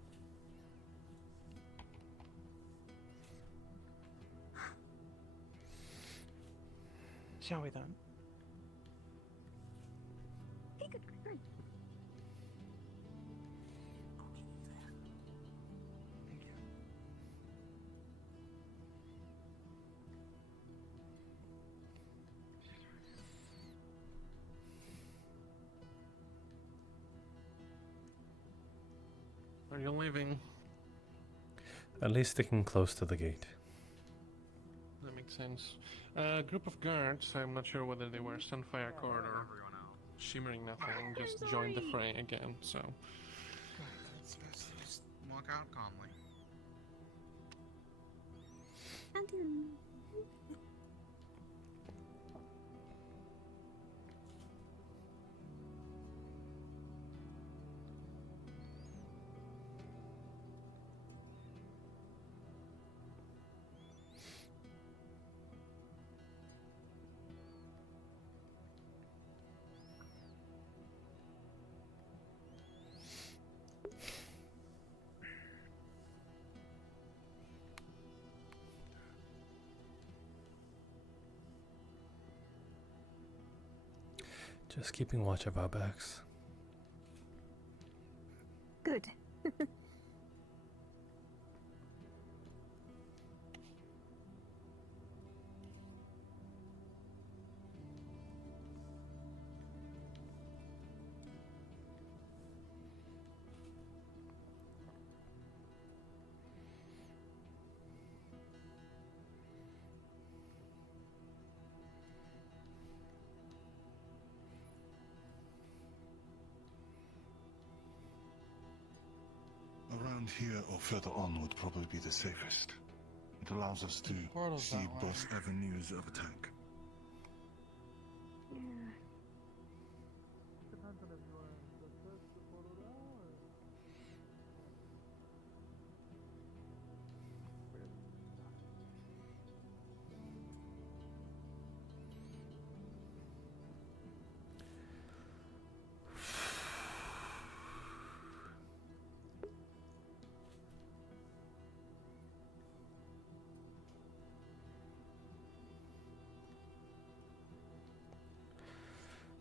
Shall we then? Great. Thank you. Are you leaving? At least sticking close to the gate. That makes sense. A group of guards, I'm not sure whether they were Sunfire Court or Shimmering Nothing, just joined the fray again, so... Just walk out calmly. Just keeping watch of our backs. Good. Around here or further on would probably be the safest. It allows us to Portal's see that way. both avenues of attack. Yeah. Depends on if you want to search the portal now or.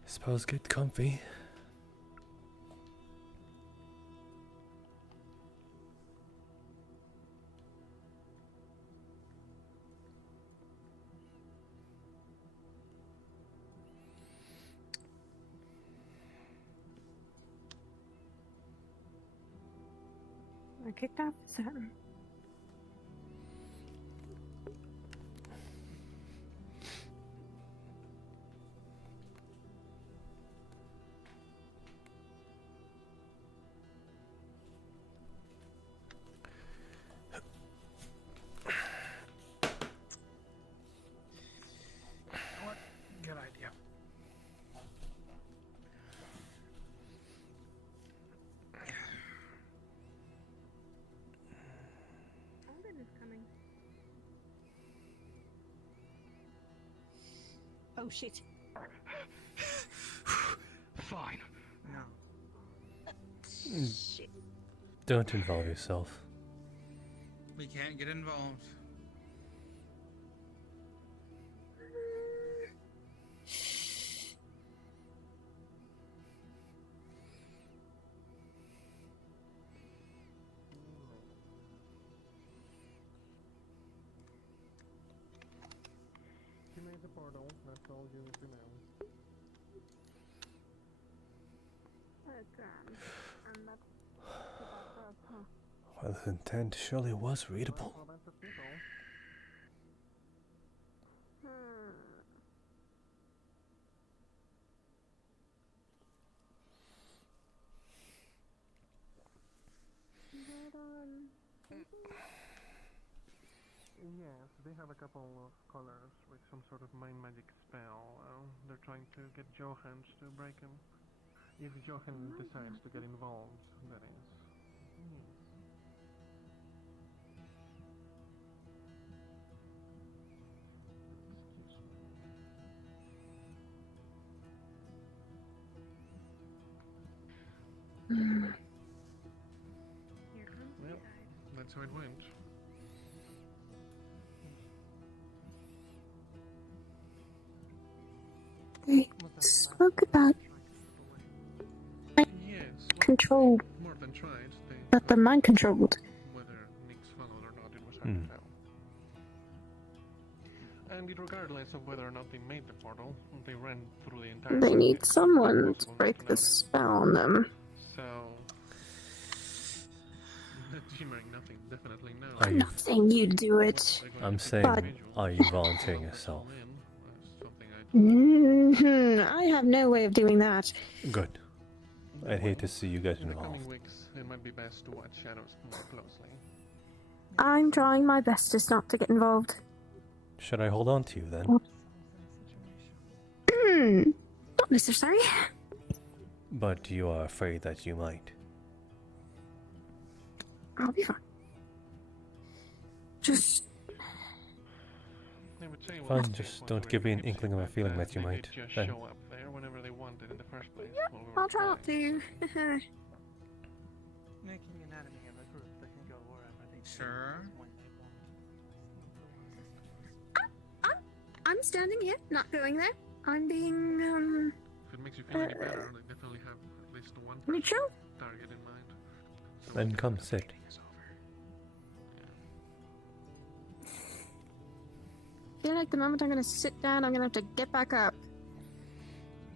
Suppose get comfy. I kicked off the Saturn. What? Good idea. Alden is coming. Oh shit. Fine. No. Shit. Don't involve yourself. We can't get involved. You made the portal, that's all you need to know. And that's about us, huh? Well, the intent surely was readable. Well, that's the people. Yes, they have a couple of scholars with some sort of mind magic spell. They're trying to get Johans to break him. If Johan decides to get involved, that is. Here comes the Yep, guide. that's how it went. We spoke about Yes, control, more than tried. They, but the mind controlled. whether Nix followed or not, it was hard to tell. And regardless of whether or not they made the portal, they ran through the entire They need circuit. someone It's to impossible break not to the notice. spell on them. So, shimmering nothing, definitely no. Are I'm you? not saying you do it. I'm saying, But- are you volunteering yourself? I have no way of doing that. Good. I'd hate to see you get In the coming involved. weeks, it might be best to watch shadows more closely. I'm trying my bestest not to get involved. Should I hold on to you then? Not necessary. But you are afraid that you might. I'll be fine. Just They would say Fine, worst case just was don't really give me an creepy, inkling of a but, feeling that you they might. could just Then. show up there whenever they wanted in the first place. while we were I'll try not flying. to. Making an enemy of a group that can go wherever they choose Sure. when they want. I'm standing here, not going there. I'm being If it makes you feel any better, they definitely have at least one neutral. target in mind. So Then come sit. I feel like the moment I'm gonna sit down, I'm gonna have to get back up.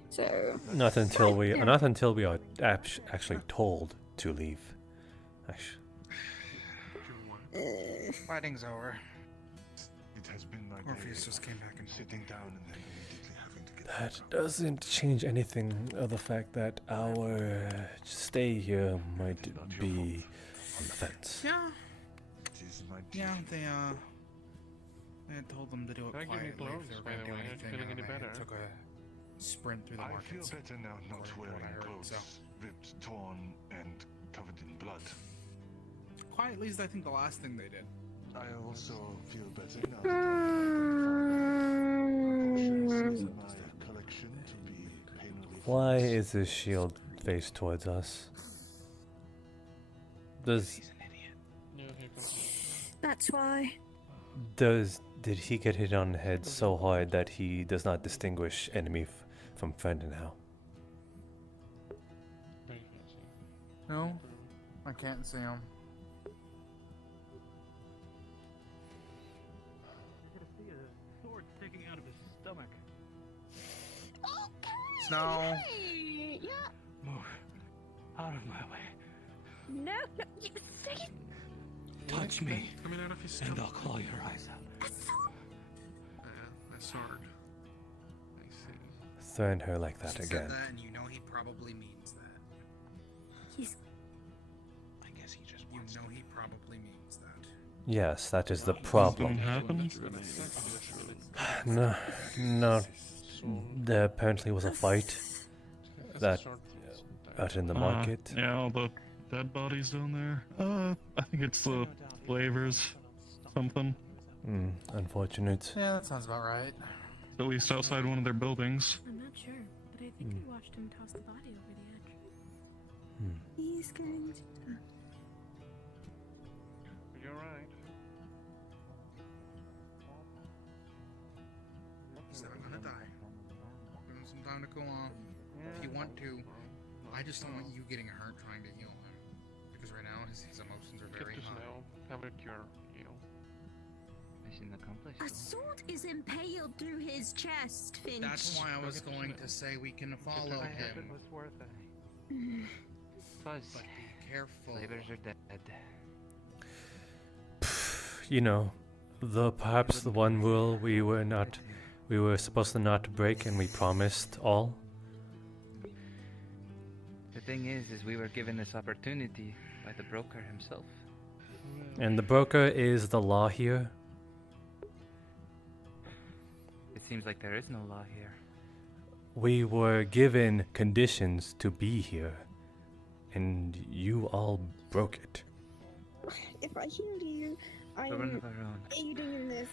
So Not until we are actually told to leave. Actually, Fighting's over. It has been my Orpheus day just came back and sitting down and then immediately having to get that doesn't change anything of the fact that our stay here might be on the fence. Yeah. It is my Yeah, duty. I had told them to do it Can I give you quietly clothes, if they were by going the to do way? Are you anything. feeling any I better? took a sprint through the I markets. feel better now not according to what wearing I heard, clothes so. ripped, torn, and covered in blood. Quietly is, I think, the last thing they did. I also feel better now that I've potions in my collection to be pain relief. Why is his shield faced towards us? Does That's why. did he get hit on the head so hard that he does not distinguish enemy from friend now? No, I can't see him. I could see a sword sticking out of his stomach. No. Yeah. Move out of my way. No, no, you see? Touch me, Coming out of his and stomach. I'll claw your eyes out. A sword. I see. Throwing her like that He again. said that, and you know he probably means that. He's. I guess he just You know he probably means that. Yes, that is the problem. No, no. There apparently was a fight that out in the market. Yeah, all the dead bodies down there. I think it's the flavors, something. Unfortunate. Yeah, that sounds about right. At least outside one of their buildings. I'm not sure, but I think I watched him toss the body over the edge. He's going to. You're right. He said, I'm gonna die. Give him some time to cool off. If you want to. I just don't want you getting hurt trying to heal him. Because right now his emotions are very Get to high. snow. Have a cure. Heal. Mission accomplished. A sword is impaled through his chest, Finch. That's why I was going to say we can follow I hope it him. was worth it. Buzz. But be careful. Flavors are dead. You know, perhaps the one rule we were supposed to not break, and we promised all. The thing is we were given this opportunity by the broker himself. And the broker is the law here. It seems like there is no law here. We were given conditions to be here, and you all broke it. If I healed you, We're one I'm of our own. aiding in this.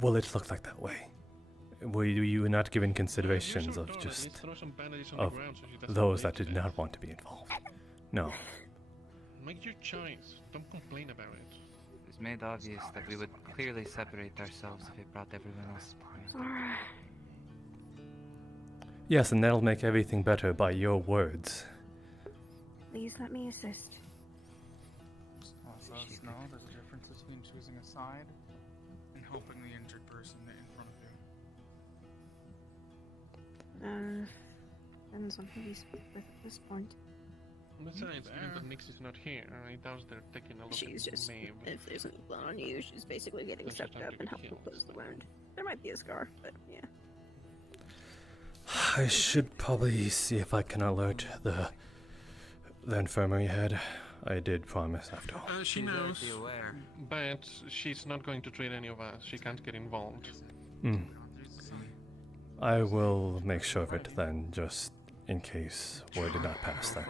Well, it looked like that way. Were you not given considerations of just of those that did not want to be involved? No. Make your choice. Don't complain about it. It was made obvious that we would clearly separate ourselves if it brought everyone else. Yes, and that'll make everything better by your words. Please let me assist. Also, no, there's a difference between choosing a side and helping the injured person in front of you. Depends on who we speak with at this point. Besides, given that Nix is not here, I doubt they're taking a look She's at just, Maeve. if there's any blood on you, she's basically getting That's just sucked up under and helping killed. close the wound. There might be a scar, but yeah. I should probably see if I can alert the infirmary head. I did promise after all. She knows, but she's not going to treat any of us. She can't get involved. I will make sure of it then, just in case word did not pass then.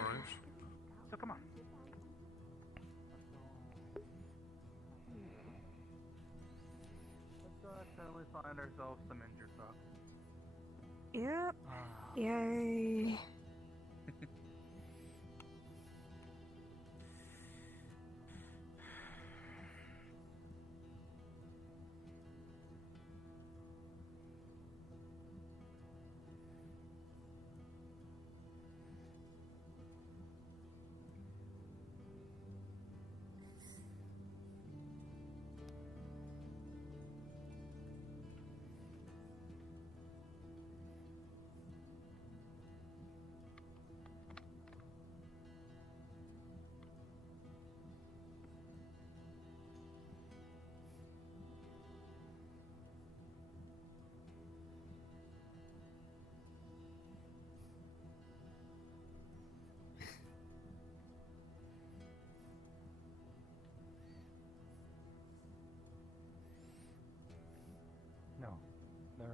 So come on. Let's go until we find ourselves some injured folk. Yep. Yay.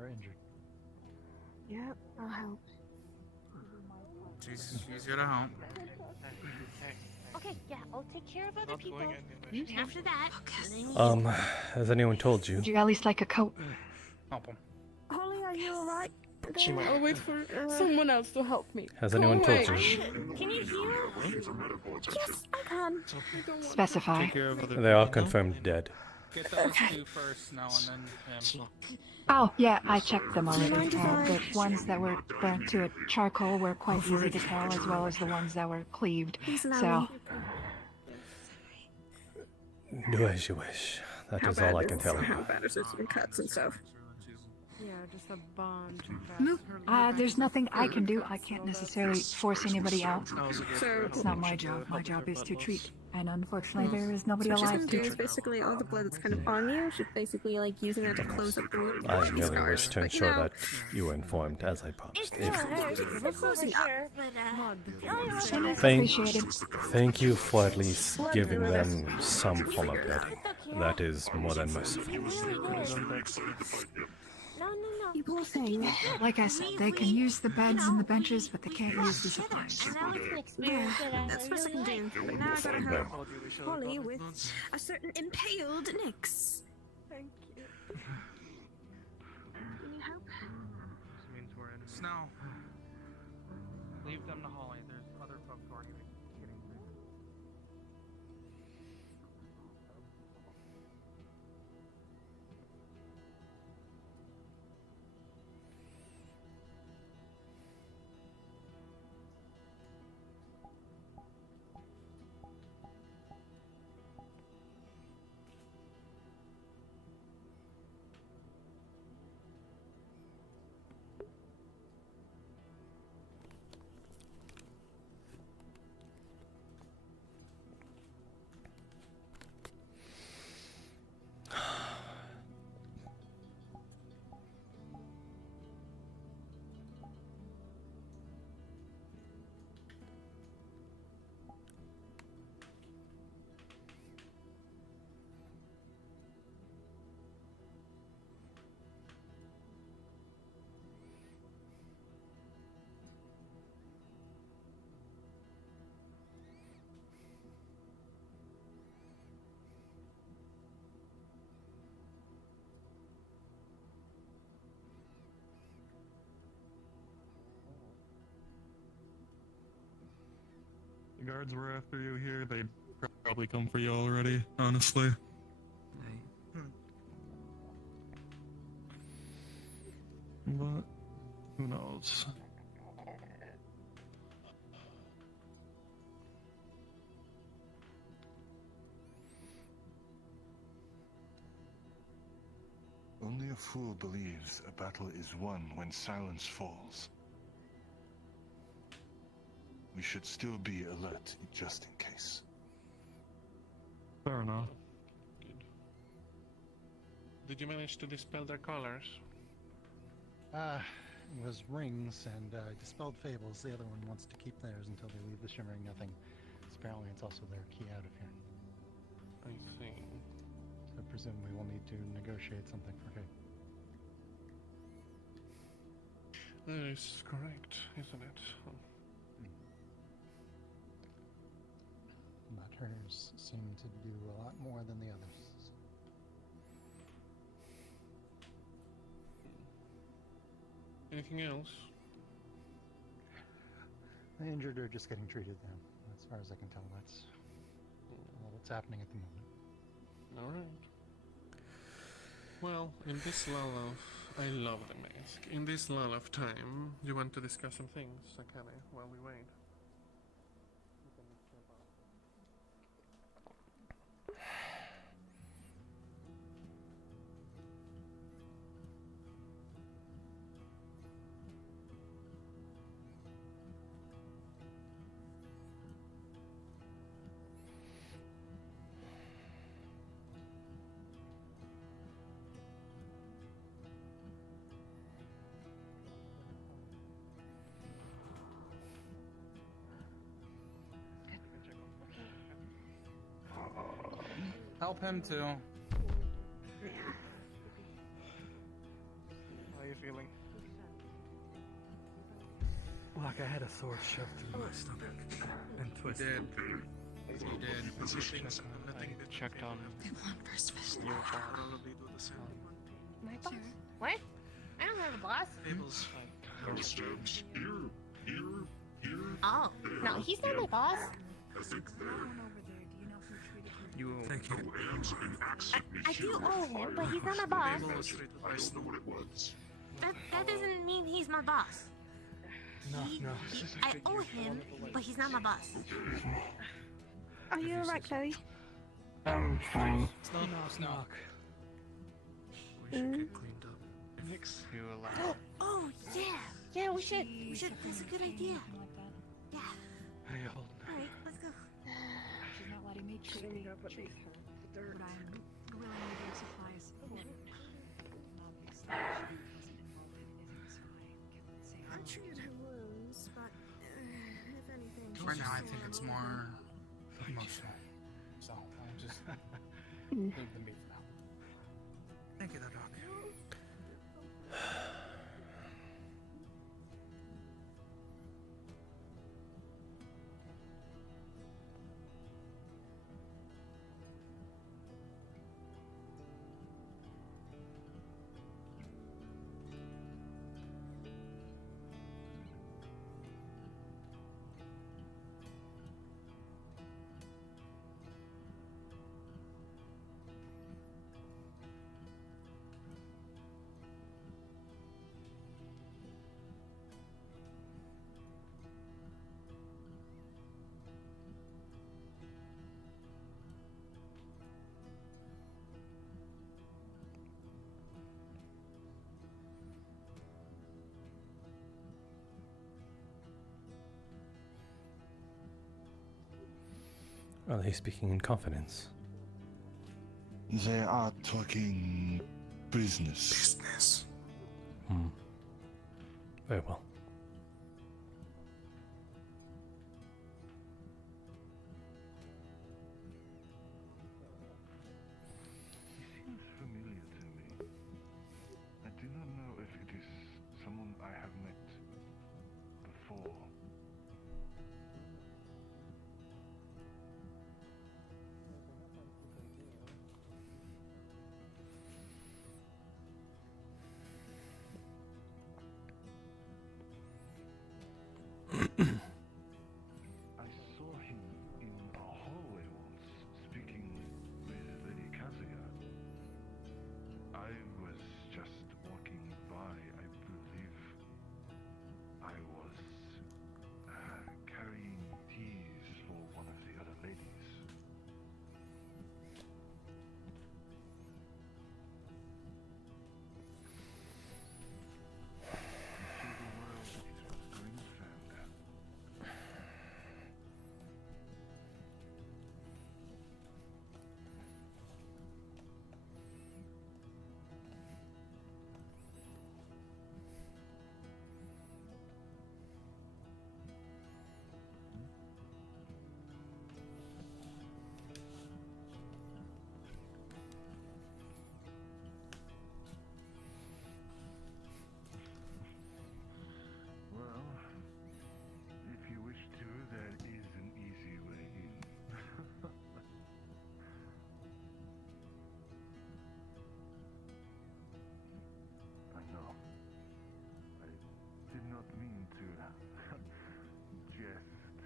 injured. Yep, I'll help. She's here to help. Okay, yeah, I'll take care of other people. After that, Has anyone told you? Would you at least like a coat? Help him. Holly, are you alright? I'll wait for someone else to help me. Has Go anyone away. told you? Can you heal? Yes, I can. Specify. They are confirmed dead. Get those two first now and then him. Oh, yeah, I checked them already. The ones that were burnt to a charcoal were quite easy to tell, as well as the ones that were cleaved. So, Do as you wish. That is all I can tell you. How bad is it? Some cuts and stuff. Yeah, just a bunch of there's nothing I can do. I can't necessarily force anybody out. So It's not my job. My job is to treat. And unfortunately, there is nobody So what she's alive gonna to do is treat. basically all the blood that's kind of on you, she's basically like using that to close up the wound. I She's merely scars. wish to But, ensure you know, that you were informed, as I promised. We're closing up. Thank, Appreciated. thank you for at least giving them some form of bedding. That is more than merciful. No. You poor thing. Like I said, they can use the beds and the benches, but they can't use the supplies. Yeah, that's what I can do. But now I gotta help Holly with a certain impaled Nyx. Thank you. Can you help? Means we're in snow. Leave them to Holly. There's other folks who are getting through. The guards were after you here. They'd probably come for you already, honestly. But who knows? Only a fool believes a battle is won when silence falls. We should still be alert, just in case. Fair enough. Did you manage to dispel their collars? It was rings, and dispelled fables. The other one wants to keep theirs until they leave the Shimmering Nothing. Apparently it's also their key out of here. I see. So I presume we will need to negotiate something for Kate. That is correct, isn't it? But hers seem to do a lot more than the others. Anything else? The injured are just getting treated now. As far as I can tell, that's all that's happening at the moment. Alright. Well, in this lull of... I love the mask. In this lull of time, you want to discuss some things, Akane, while we wait? Help him too. How you Like I had a sword shoved through my stomach and twisted. You did. I checked on him. Come on, first fish. Your boss. Probably do the same. My boss? What? I don't have a boss. Fables. Oh, no, he's not my boss. You owe Thank you. I do owe him, but he's not my boss. Fables. That doesn't mean he's my boss. No. I owe him, but he's not my boss. Are you alright, Chloe? I'm fine. Knock. We should get cleaned up. Nix. You allow. Oh, yeah. Yeah, we should. That's a good idea. Yeah. Hey, hold on. Alright, let's go. She's not letting me treat me. But I'm willing to give supplies. Obviously, I'm treating her wounds, but if anything... Right now, I think it's more emotional. So, I'll just leave them be for now. Thank you, though, Doc. Are they speaking in confidence? They are talking business. Very well. He seems familiar to me. I do not know if it is someone I have met before. I saw him in a hallway once, speaking with Lady Kazuya. I was just walking by, I believe. I was carrying teas for one of the other ladies. Well, if you wish to, there is an easy way in. I know. I did not mean to jest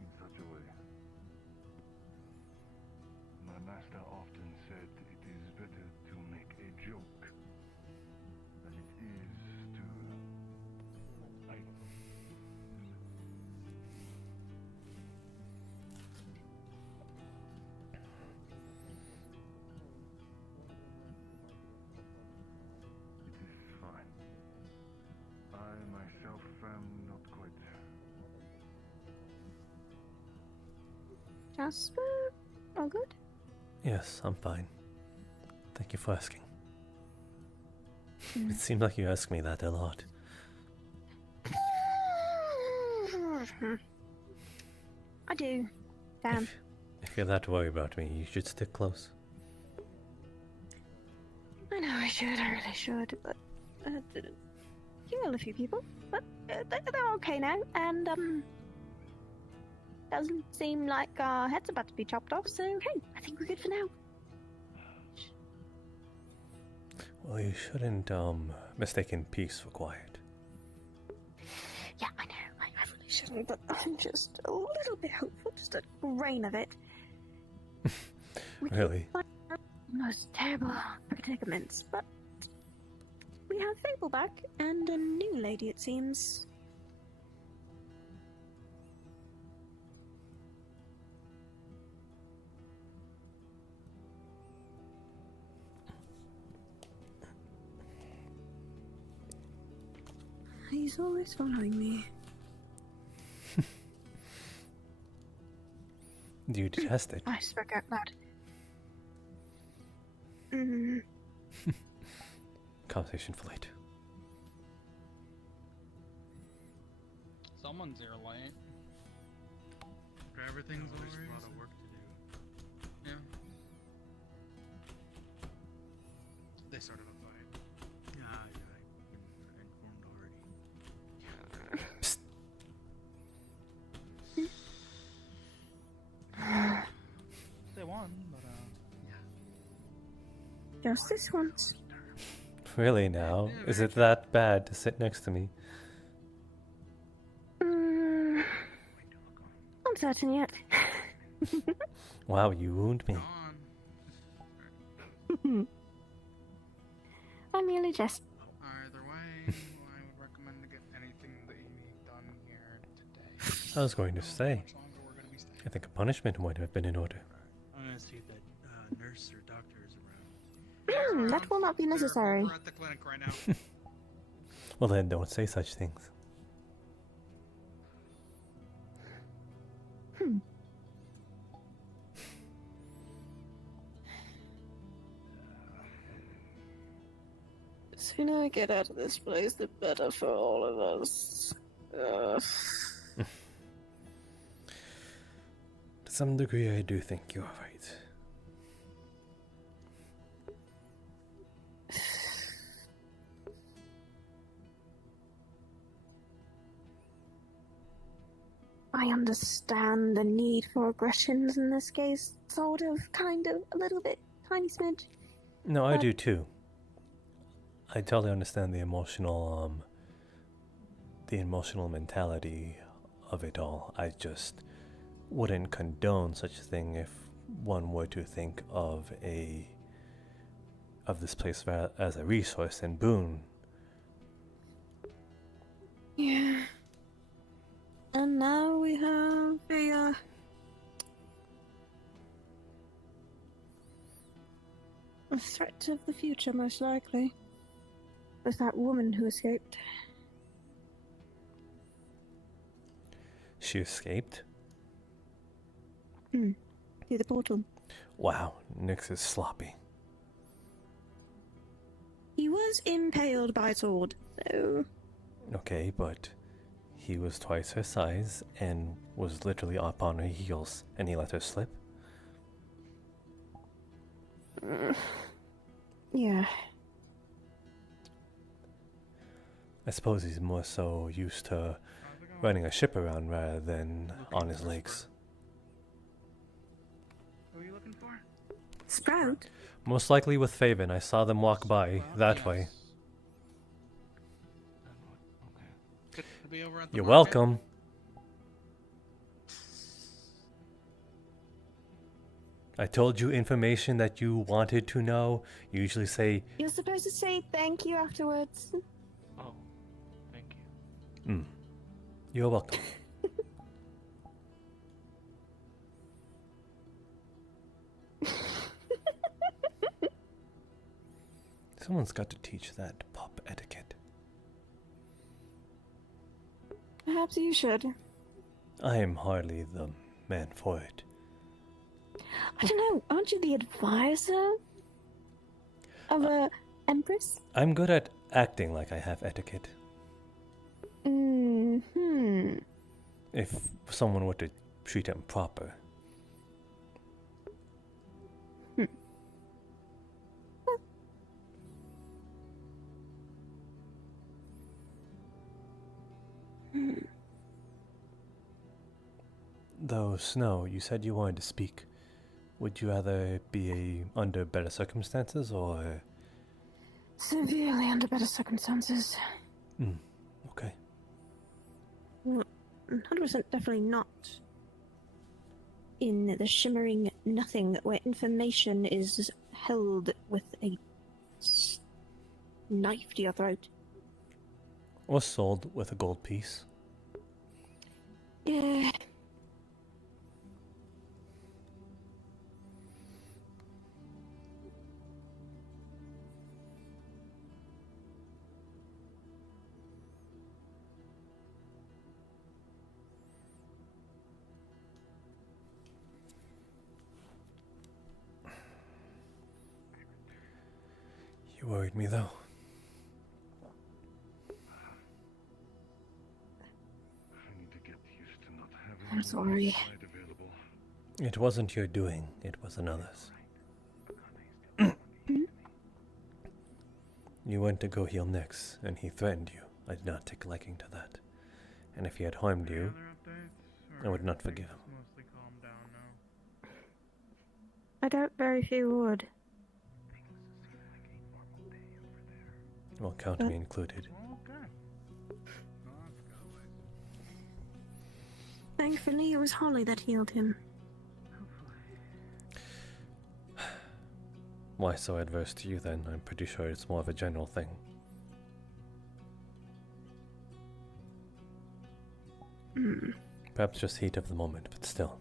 in such a way. My master often said it is better to make a joke than it is to... It is fine. I myself am not quite... Jasper? All good? Yes, I'm fine. Thank you for asking. It seems like you ask me that a lot. I do. Damn. If you're that worried about me, you should stick close. I know I should, I really should, but I didn't. heal a few people, but they're okay now, and doesn't seem like our head's about to be chopped off, so hey, I think we're good for now. Well, you shouldn't mistaken peace for quiet. Yeah, I know, I really shouldn't, but I'm just a little bit hopeful, just a grain of it. Really? Most terrible predicaments, but we have Fable back, and a new lady, it seems. He's always following me. Do you detest it? I spoke out loud. Conversation for later. Someone's here late. Everything's There's over. a lot of work to do. Yeah. They started a fight. Yeah, I've been informed already. They won, but Just this once. Really now? Is it that bad to sit next to me? Uncertain yet. Wow, you wound me. I merely jest. either way, I would recommend to get anything that you need done here today. I was going to say, I think a punishment might have been in order. I'm gonna see if that nurse or doctor is around. That will not be necessary. We're at the clinic right now. Well then, don't say such things. The sooner I get out of this place, the better for all of us. To some degree, I do think you're right. I understand the need for aggressions in this case, sort of, kind of, a little bit, tiny smidge. No, I do too. I totally understand the emotional mentality of it all. I just wouldn't condone such a thing if one were to think of this place as a resource and boon. Yeah. And now we have a threat of the future, most likely. With that woman who escaped. She escaped? Through the portal. Wow, Nyx is sloppy. He was impaled by a sword, so... Okay, but he was twice her size and was literally up on her heels, and he let her slip? Yeah. I suppose he's more so used to running a ship around rather than on his legs. Who are you looking for? Sprout? Most likely with Faven. I saw them walk by that way. Good to be over at the You're market. welcome. I told you information that you wanted to know. You usually say, You're supposed to say thank you afterwards. Oh, thank you. You're welcome. Someone's got to teach that pop etiquette. Perhaps you should. I am hardly the man for it. I don't know, aren't you the advisor of a empress? I'm good at acting like I have etiquette. If someone were to treat him proper. Though, Snow, you said you wanted to speak. Would you rather be under better circumstances, or...? Severely under better circumstances. Okay. 100% definitely not in the shimmering nothing where information is held with a knife to your throat. Or sold with a gold piece. Yeah. You worried me, though. I'm sorry. It wasn't your doing, it was another's. You went to go heal Nyx, and he threatened you. I did not take a liking to that. And if he had harmed you, I would not forgive him. I doubt very few would. Well, count me included. Thankfully, it was Holly that healed him. Why so adverse to you, then? I'm pretty sure it's more of a general thing. Perhaps just heat of the moment, but still.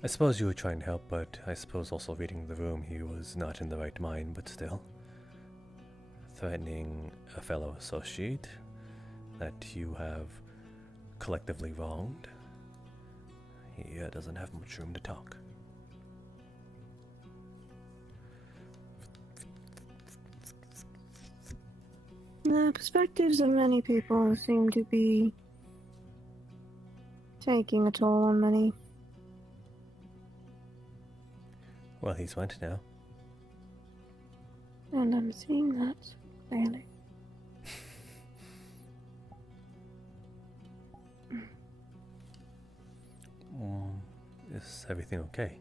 I suppose you were trying to help, but I suppose also reading the room he was not in the right mind, but still. Threatening a fellow associate that you have collectively wronged. He doesn't have much room to talk. The perspectives of many people seem to be taking a toll on many. Well, he's went now. And I'm seeing that clearly. Is everything okay?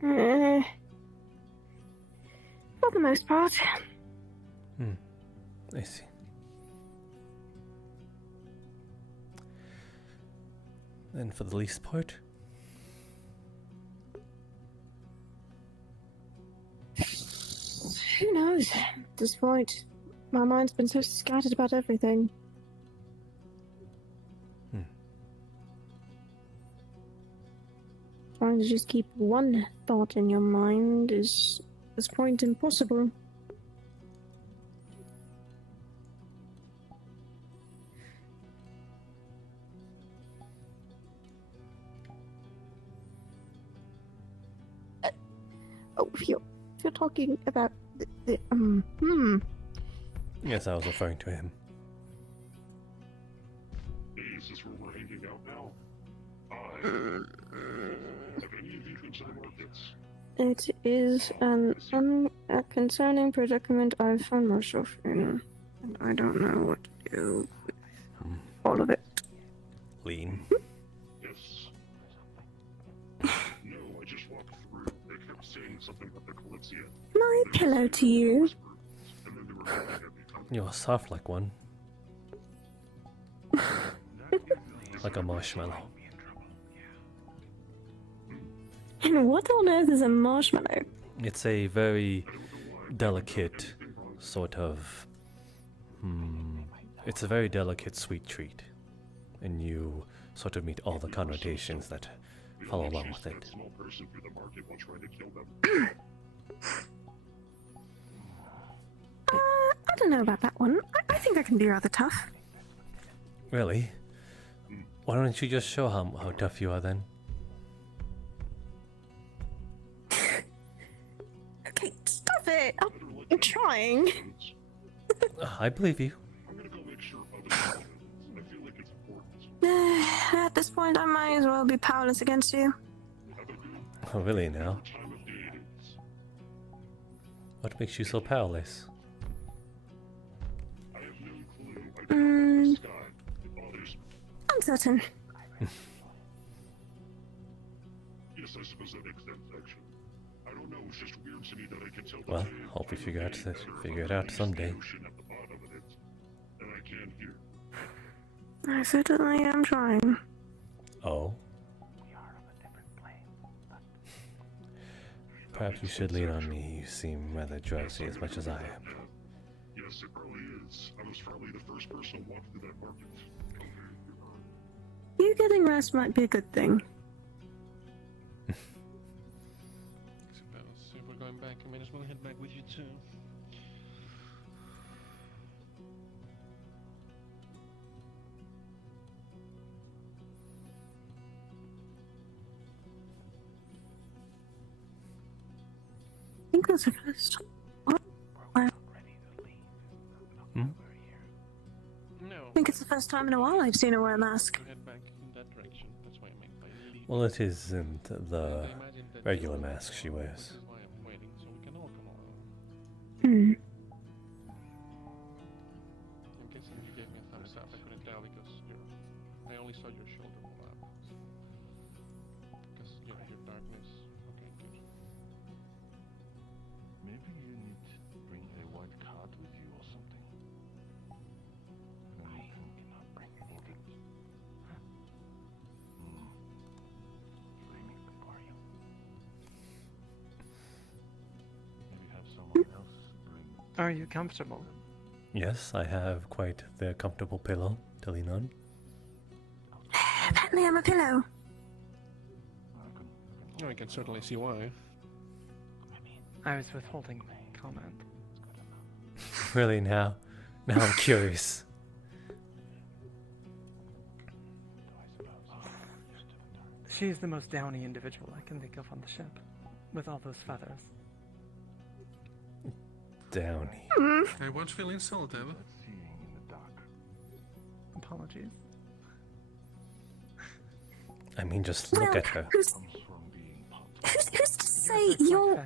For the most part. I see. And for the least part? Who knows? At this point, my mind's been so scattered about everything. Trying to just keep one thought in your mind is, at this point, impossible. If you're talking about Yes, I was referring to him. Is this where we're hanging out now? Have any of you been to the markets? It is a concerning predicament I've found myself in, and I don't know what to do with all of it. Lean. Yes. No, I just walked through. They kept saying something about the Kalypsia. My pillow to you. And then they were having every time. You're soft like one. Like a marshmallow. And what on earth is a marshmallow? It's a very delicate sort of... it's a very delicate sweet treat. And you sort of meet all the connotations that follow along with it. Small person through the market while trying to kill them. I don't know about that one. I think I can be rather tough. Really? Why don't you just show how tough you are then? Okay, stop it. I'm trying. I believe you. I'm gonna go make sure others know. I feel like it's important. At this point, I might as well be powerless against you. Oh, really now? What makes you so powerless? I have no Uncertain. Yes, I suppose that makes sense, actually. I don't know, it's just weird to me that I can tell Well, hope we figure it out someday. And I can't hear. I certainly am trying. Oh. Perhaps you should lean on me. You seem rather drowsy as much as I am. Yes, it probably is. I was probably the first person to walk through that market. You getting rest might be a good thing. Suppose if we're going back, I might as well head back with you too. I think that's the first time. No. I think it's the first time in a while I've seen her wear a mask. Head back in that direction. That's why I make my lead. Well, it isn't the regular mask she wears. This is why I'm waiting, so we can all come along. Hmm. I'm guessing you gave me a thumbs up. I couldn't tell because I only saw your shoulder pull up. Because your darkness. Okay, good. Maybe you need to bring a white card with you or something. I cannot bring it. Flaming for you. Maybe have someone else bring. Are you comfortable? Yes, I have quite the comfortable pillow to lean on. Apparently I'm a pillow. Oh, I can certainly see why. I was withholding comment. Really, now I'm curious. She's the most downy individual I can think of on the ship, with all those feathers. Downy. I won't feel insulted. Apologies. I mean, just look at her. Who's to say your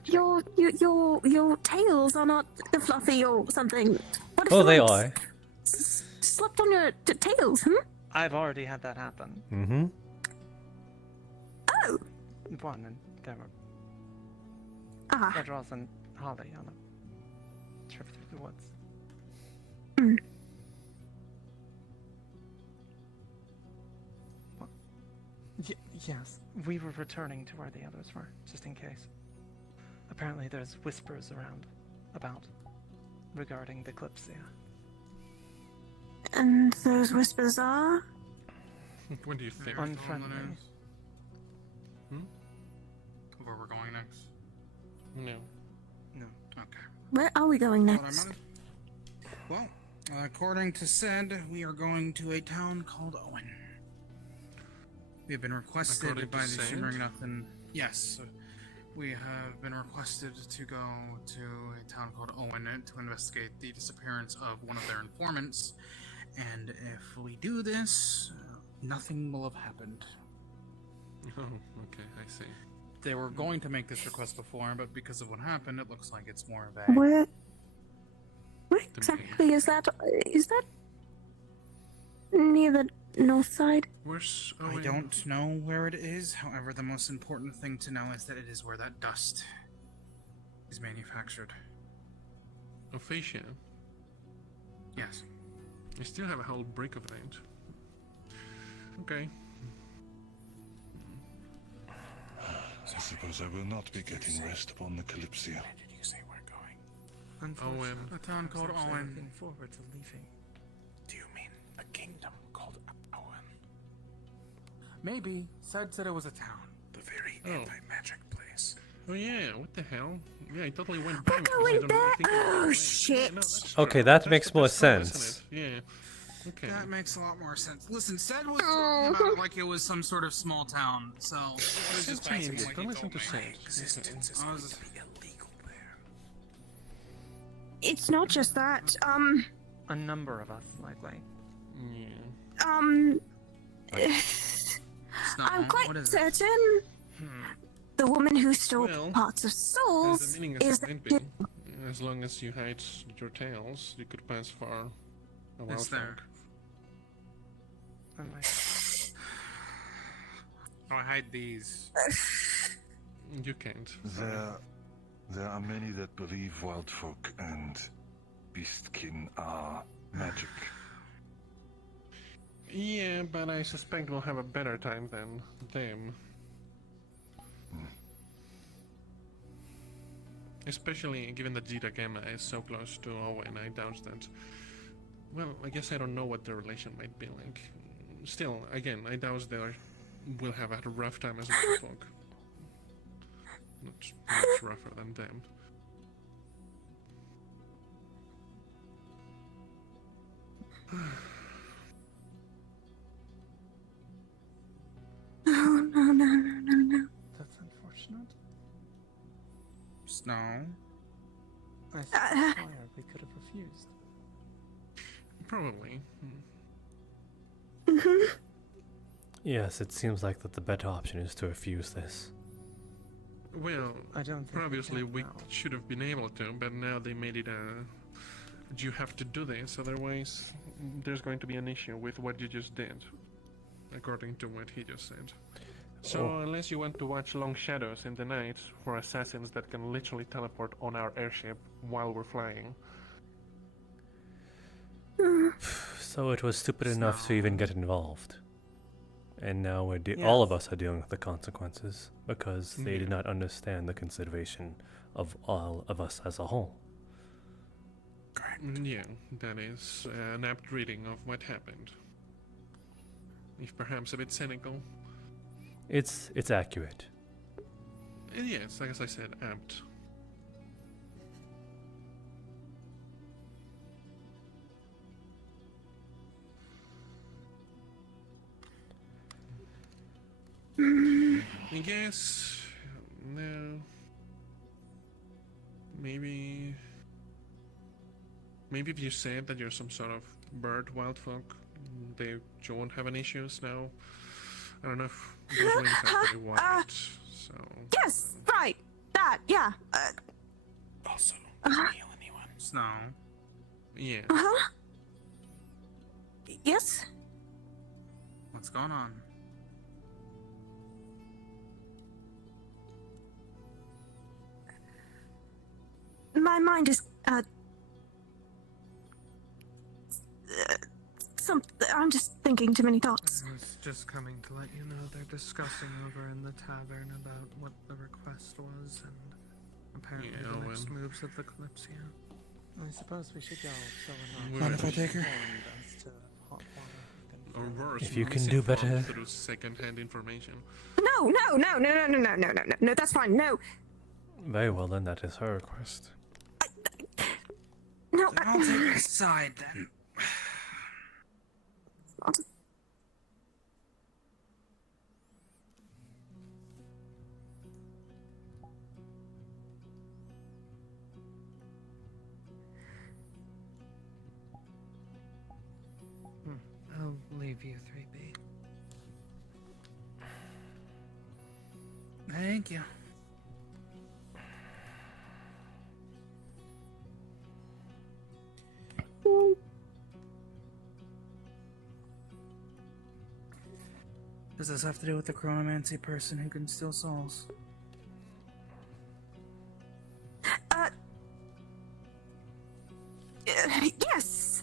tails are not fluffy or something? What if Oh, they someone are. Slept on your tails, I've already had that happen. Mm-hmm. Oh. One, and there were Federals and Holly on a trip through the woods. Well, yes, we were returning to where the others were, just in case. Apparently there's whispers around regarding the Kalypsia. And those whispers are? What do you think? Unfriendly. Where we're going next? No. No. Okay. Where are we going next? Well, according to Sid, we are going to a town called Owen. We have been requested According by to the Sid? Shimmering Nothing. Yes, we have been requested to go to a town called Owen to investigate the disappearance of one of their informants. And if we do this, nothing will have happened. Oh, okay, I see. They were going to make this request before, but because of what happened, it looks like it's more of a... Where exactly is that? Is that near the north side? Where's I don't know where it is. However, the most important thing to know is that it is where that dust is manufactured. Aphasia? Yes. I still have a whole brick of that. Okay. I suppose I will not be getting rest upon the Kalypsia. Where did you say we're going? Unfortunately, A town called I was actually Owen. looking forward to leaving. Do you mean a kingdom called Owen? Maybe. Said it was a town. The very anti-magic place. Oh yeah, what the hell? Yeah, I totally went by. Oh shit! Okay, that makes more sense. Yeah. Okay. That makes a lot more sense. Listen, Sid was talking about it like it was some sort of small town, so it was just basically like Don't he listen told to me. Sid. I was- It's not just that. A number of us, likely. Yeah. I'm quite certain the woman who stole parts of souls There's a meaning is as it might be. As long as you hide your tails, you could pass far a while Is there? Oh, I hide these. You can't. There are many that believe wild folk and beastkin are magic. Yeah, but I suspect we'll have a better time than them. Especially given that Zeta Gamma is so close to Owen, I doubt that. Well, I guess I don't know what the relation might be like. Still, again, I doubt they will have had a rough time as wild folk. Not much rougher than them. No. That's unfortunate. Snow. I said prior we could have refused. Probably. Yes, it seems like that the better option is to refuse this. Well, I don't think obviously we can we now. should have been able to, but now they made it you have to do this, otherwise there's going to be an issue with what you just did, according to what he just said. So unless you want to watch Long Shadows in the night for assassins that can literally teleport on our airship while we're flying. So it was stupid enough to even get involved. And now all of us are dealing with the consequences because they did not understand the consideration of all of us as a whole. Yeah, that is an apt reading of what happened. If perhaps a bit cynical. It's accurate. Yes, as I said, apt. I guess no. Maybe if you said that you're some sort of bird wild folk, they won't have any issues now. I don't know if those wings are pretty white, so. Yes, right. That, yeah. Also, heal anyone. Snow. Yeah. Uh-huh. Yes? What's going on? My mind is, I'm just thinking too many thoughts. I was just coming to let you know they're discussing over in the tavern about what the request was and apparently the next moves of the Kalypsia. I suppose we should go so we're Mind if I take her? informed as to hot water. Or worse, If you can do better. Through second-hand information. No, that's fine, no. Very well, then that is her request. No, I'll take her side then. I'll leave you 3B. Thank you. Does this have to do with the chronomancy person who can steal souls? Yes.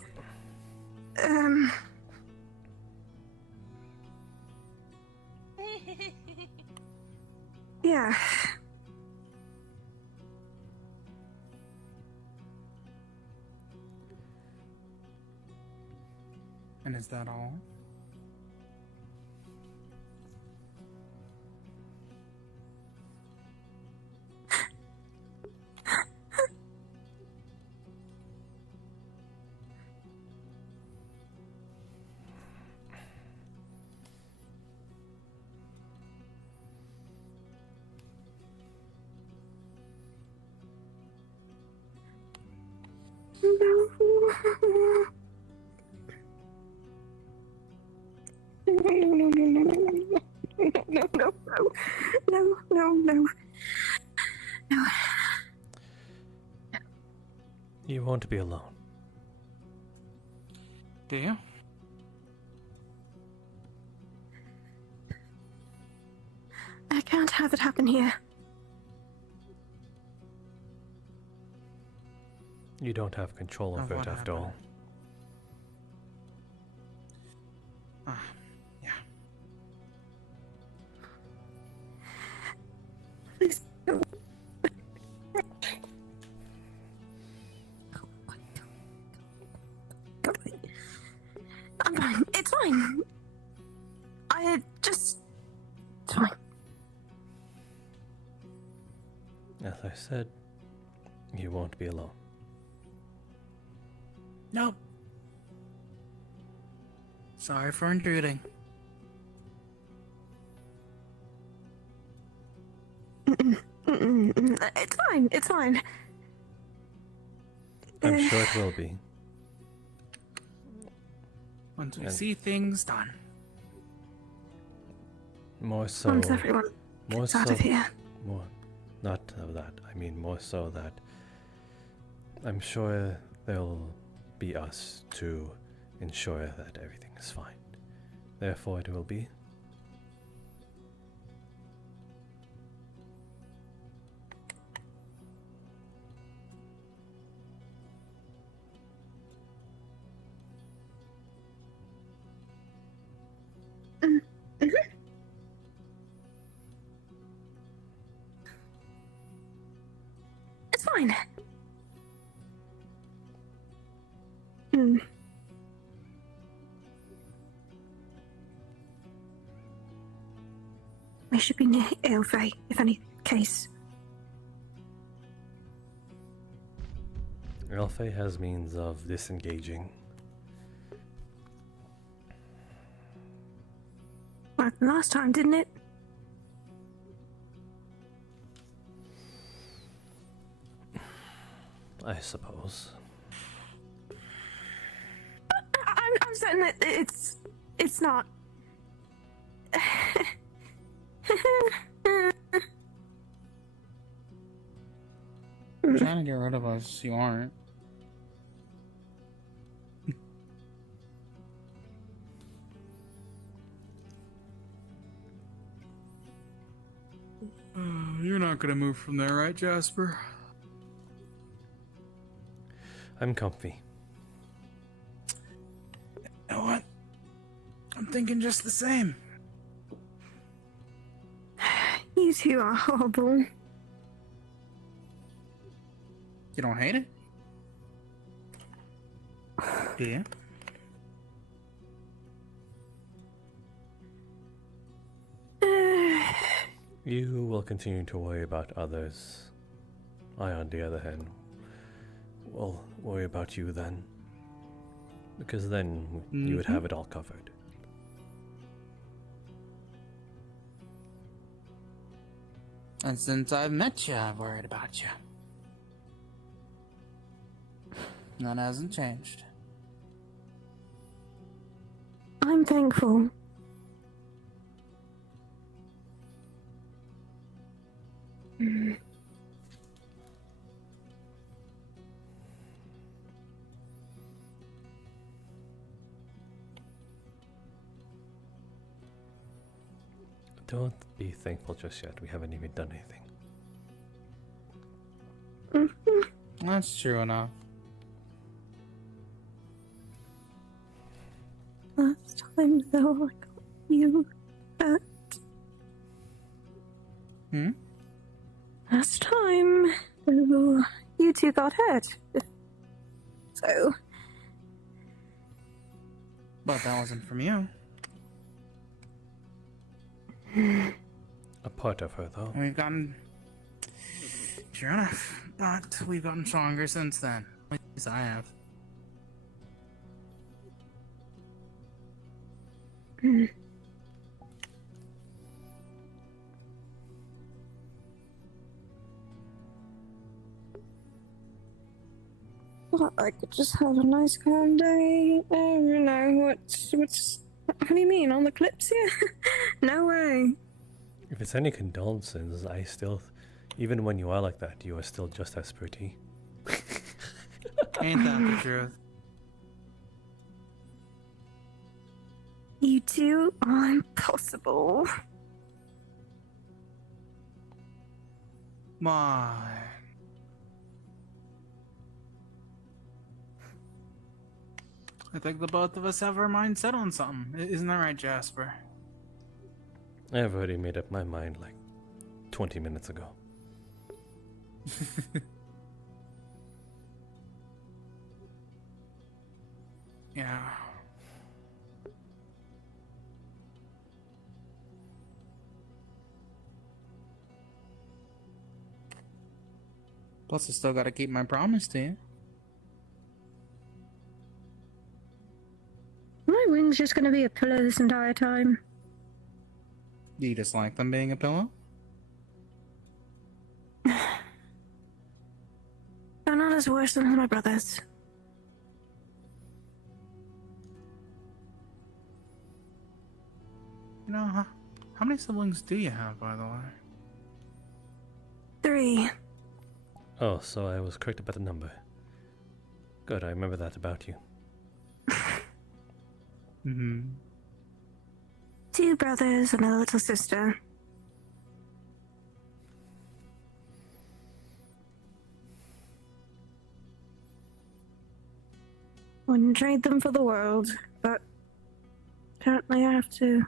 Yeah. And is that all? No. You won't be alone. Do you? I can't have it happen here. You don't have control over it after all. Yeah. Please don't. I'm fine. It's fine. It's fine. As I said, you won't be alone. Nope. Sorry for intruding. It's fine. It's fine. I'm sure it will be. Once we see things done. More so. Once everyone gets out of here. More, not of that. I mean more so that I'm sure there'll be us to ensure that everything is fine. Therefore, it will be. It's fine. We should be near Aelfre, if any case. Aelfre has means of disengaging. Like last time, didn't it? I suppose. I'm certain that it's not. You're trying to get rid of us, you aren't. You're not gonna move from there, right, Jasper? I'm comfy. You know what? I'm thinking just the same. You two are horrible. You don't hate it? Do you? You will continue to worry about others. I, on the other hand, will worry about you then. Because then you would have it all covered. And since I've met you, I've worried about you. That hasn't changed. I'm thankful. Don't be thankful just yet. We haven't even done anything. That's true enough. Last time, though, I got you back. Last time, though, you two got hurt. So. But that wasn't from you. A part of her, though. We've gotten... Sure enough. But we've gotten stronger since then. At least I have. Well, I could just have a nice calm day. You know, what do you mean, on the Kalypsia? No way. If it's any condolences, I still... Even when you are like that, you are still just as pretty. Ain't that the truth? You two are impossible. My. I think the both of us have our mind set on something. Isn't that right, Jasper? I've already made up my mind like 20 minutes ago. Yeah. Plus, I still gotta keep my promise to you. My wing's just gonna be a pillow this entire time. Do you just like them being a pillow? They're not as worse than my brothers. You know, how many siblings do you have, by the way? 3. Oh, so I was correct about the number. Good, I remember that about you. Mm-hmm. 2 brothers and a little sister. Wouldn't trade them for the world, but apparently I have to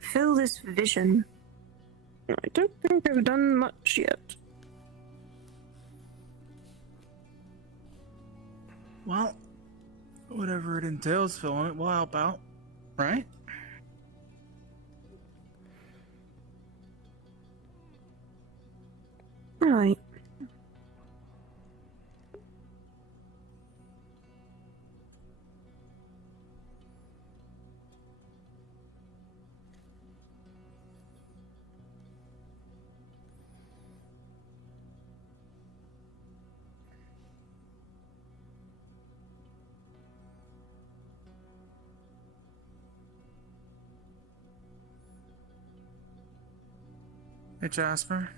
fill this vision. I don't think I've done much yet. Well, whatever it entails filling it, we'll help out, right? Right. Hey, Jasper.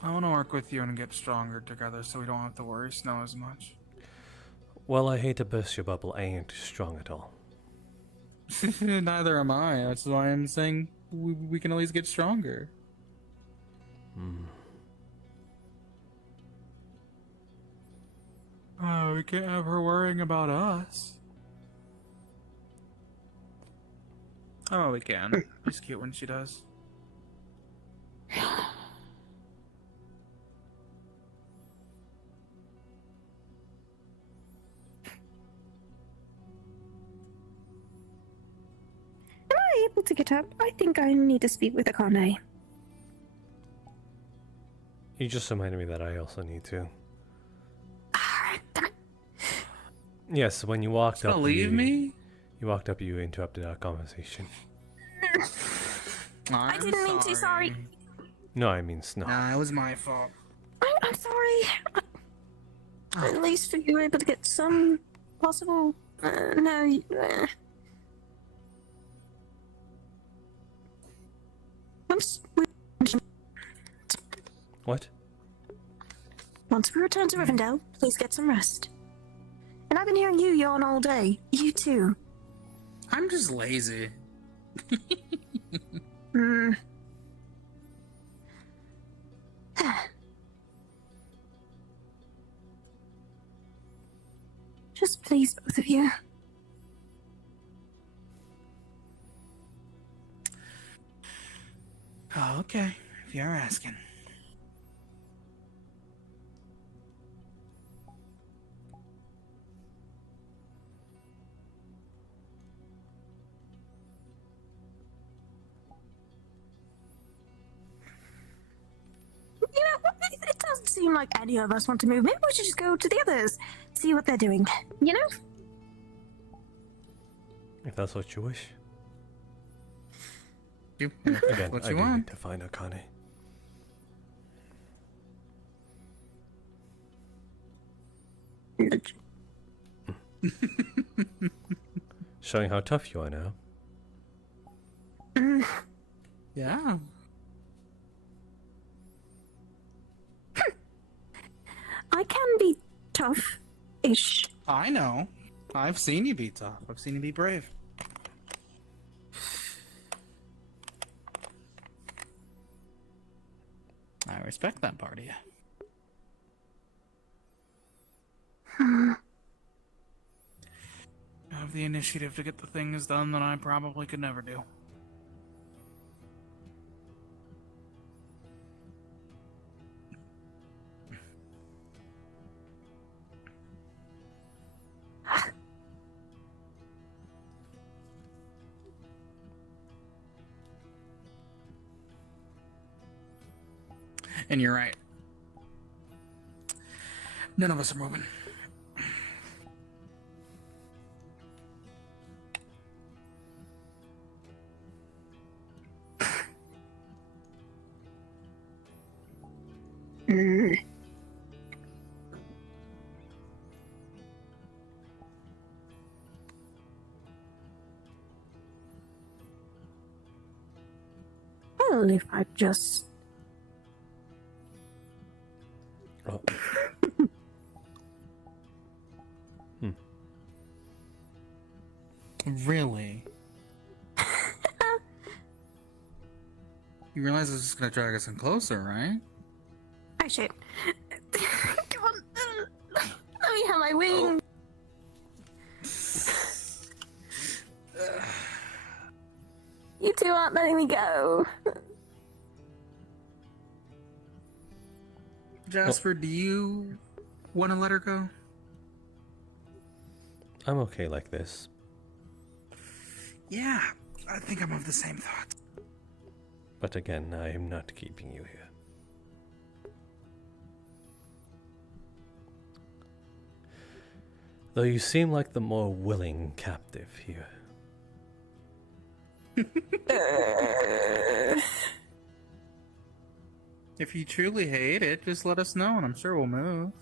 I want to work with you and get stronger together so we don't have to worry Snow as much. Well, I hate to burst your bubble. I ain't strong at all. Neither am I. That's why I'm saying we can at least get stronger. Oh, we can't have her worrying about us. Oh, we can. It's cute when she does. Am I able to get up? I think I need to speak with Akane. You just reminded me that I also need to. Yes, when you walked up, leave me? You walked up, you interrupted our conversation. I didn't mean to, sorry. No, I mean Snow. Nah, it was my fault. I'm sorry. At least you were able to get some possible. No. What? Once we return to Rivendell, please get some rest. And I've been hearing you yawn all day. You too. I'm just lazy. Just please, both of you. Oh, okay. If you're asking. You know, it doesn't seem like any of us want to move. Maybe we should just go to the others, see what they're doing. You know? If that's what you wish. Again, I do need to find Akane. Showing how tough you are now. Yeah. I can be tough-ish. I know. I've seen you be tough. I've seen you be brave. I respect that part of you. I have the initiative to get the things done that I probably could never do. And you're right. None of us are moving. Well, if I just... Oh. Really? You realize this is gonna drag us in closer, right? Oh shit. Come on. Let me have my wings. You two aren't letting me go. Jasper, do you want to let her go? I'm okay like this. Yeah, I think I'm of the same thought. But again, I am not keeping you here. Though you seem like the more willing captive here. If you truly hate it, just let us know and I'm sure we'll move.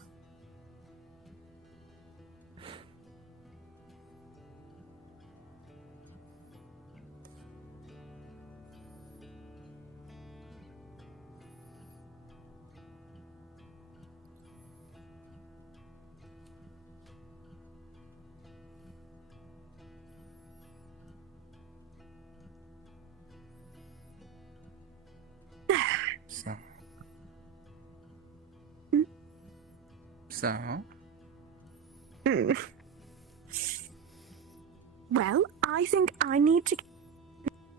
So? Well, I think I need to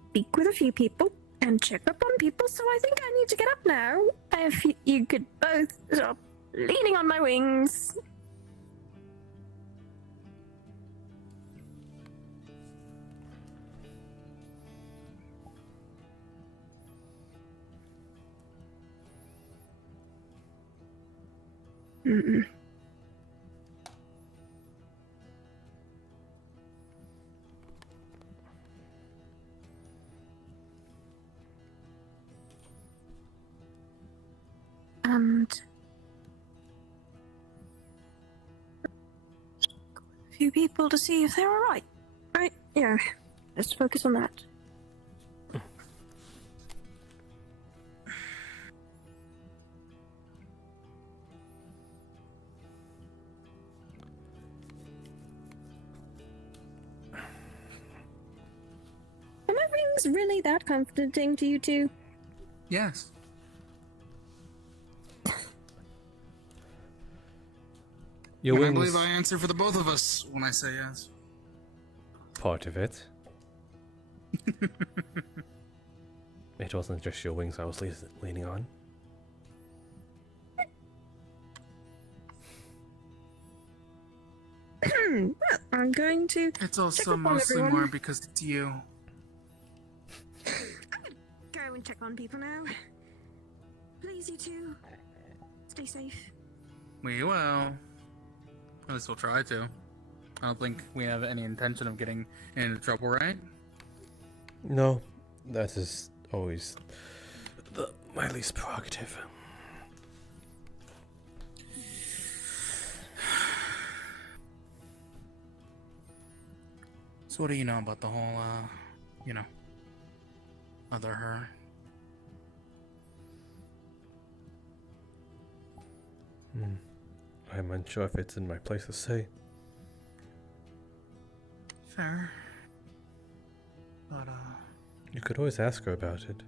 speak with a few people and check up on people, so I think I need to get up now. If you could both stop leaning on my wings. Mm-mm. And a few people to see if they're alright. Right? Yeah. Let's focus on that. Are my rings really that comforting to you two? Yes. Your I wings... believe I answer for the both of us when I say yes. Part of it. It wasn't just your wings I was leaning on. Well, I'm going to. It's also mostly more because it's you. Go and check on people now. Please, you two. Stay safe. We will. At least we'll try to. I don't think we have any intention of getting into trouble, right? No, that is always my least prerogative. So what do you know about the whole, other her? I'm unsure if it's in my place to say. Fair. But, You could always ask her about it.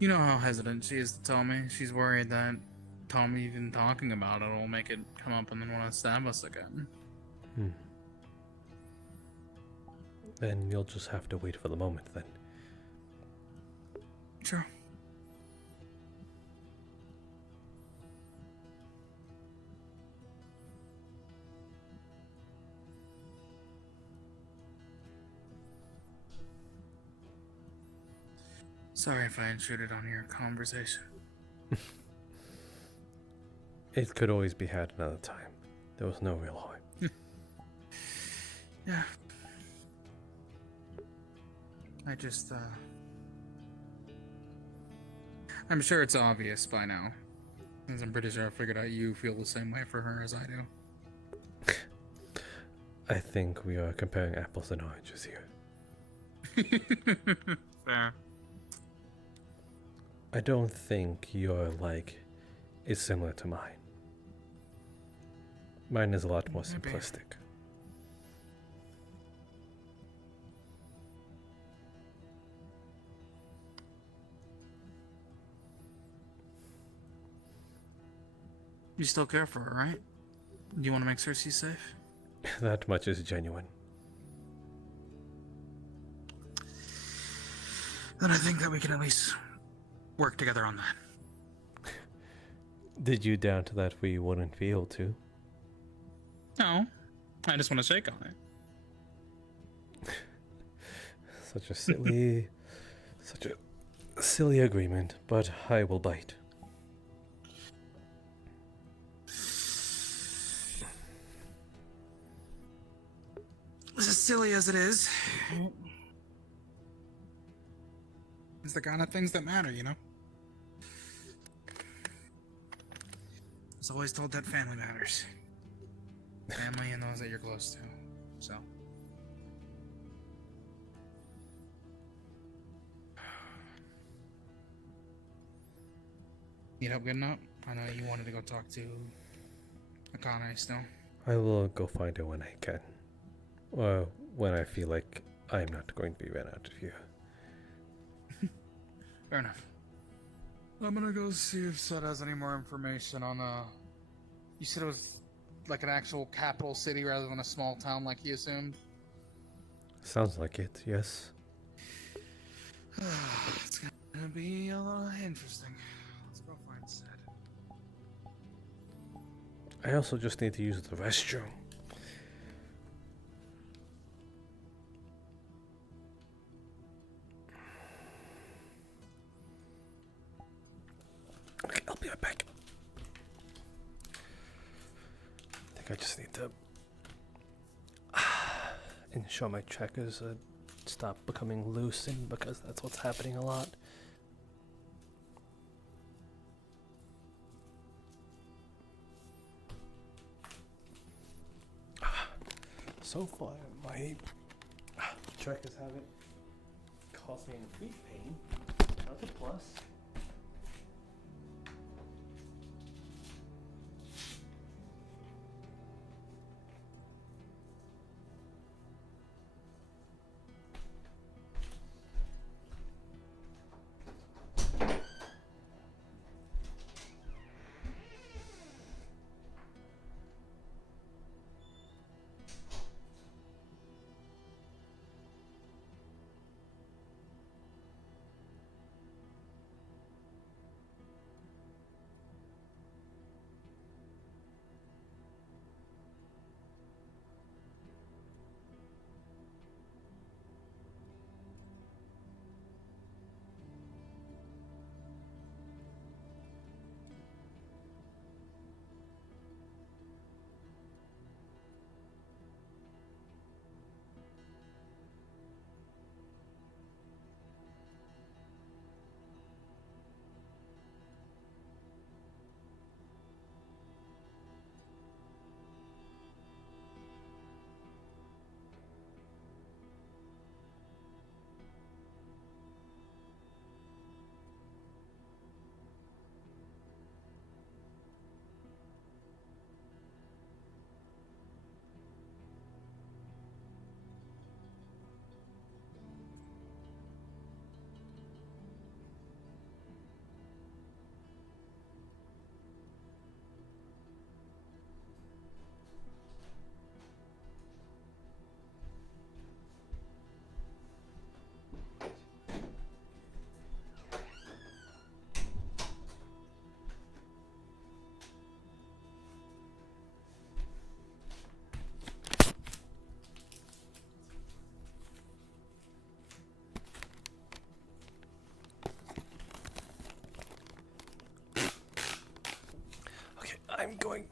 You know how hesitant she is to tell me. She's worried that Tommy even talking about it will make it come up and then want to stab us again. Then you'll just have to wait for the moment then. Sure. Sorry if I intruded on your conversation. It could always be had another time. There was no real harm. Yeah. I just, I'm sure it's obvious by now. Since I'm pretty sure I figured out you feel the same way for her as I do. I think we are comparing apples and oranges here. Fair. I don't think your like is similar to mine. Mine is a lot more simplistic. You still care for her, right? Do you want to make sure she's safe? That much is genuine. Then I think that we can at least work together on that. Did you down to that we wouldn't be able to? No. I just want to shake on it. Such a silly agreement, but I will bite. As silly as it is, it's the kind of things that matter, you know? It's always told that family matters. Family and those that you're close to, so. Need help getting up? I know you wanted to go talk to Akane still. I will go find her when I can. Or when I feel like I'm not going to be ran out of here. Fair enough. I'm gonna go see if Seth has any more information on, you said it was like an actual capital city rather than a small town like he assumed? Sounds like it, yes. It's gonna be a little interesting. Let's go find Seth. I also just need to use the restroom. Okay, I'll be right back. I think I just need to ensure my trackers stop becoming loosened because that's what's happening a lot. So far, my trackers haven't caused me any feet pain. That's a plus.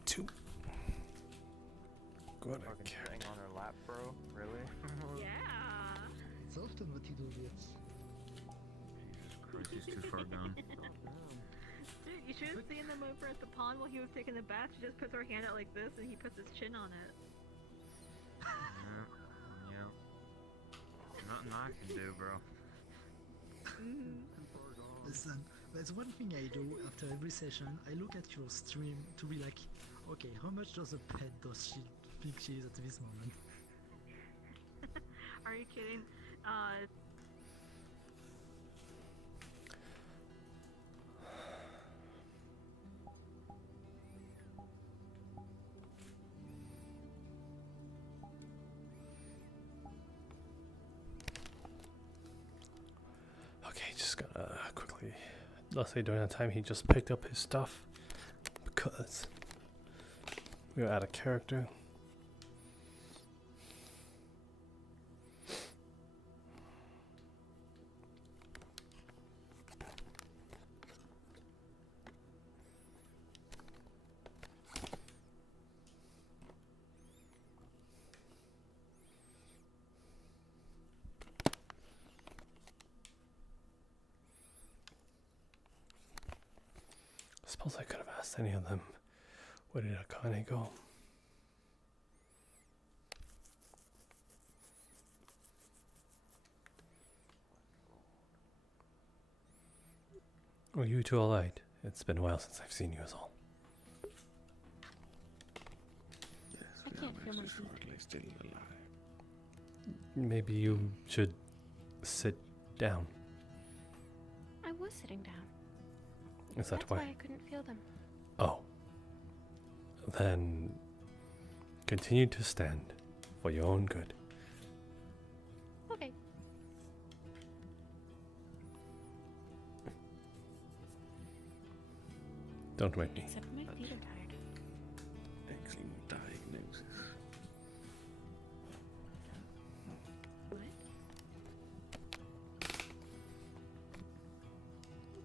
to go to Fucking sitting on her lap, bro. Really? Yeah. It's often what you do with. Jesus Christ, he's too far down. Dude, you should have seen them over at the pond while he was taking the bath. She just puts her hand out like this and he puts his chin on it. Yeah. Nothing I can do, bro. Listen, there's one thing I do after every session. I look at your stream to be like, okay, how much does a pet does she think she is at this moment? Are you kidding? Okay, just gonna quickly. Let's say during that time he just picked up his stuff because we were out of character. I suppose I could have asked any of them. Where did Akane go? Are you two alright? It's been a while since I've seen you as all. Yes, I can't feel my feet. shortly still alive. Maybe you should sit down. I was sitting down. Is that That's why? why I couldn't feel them. Oh. Then continue to stand for your own good. Okay. Don't make me. Except my feet are tired. Excellent diagnosis.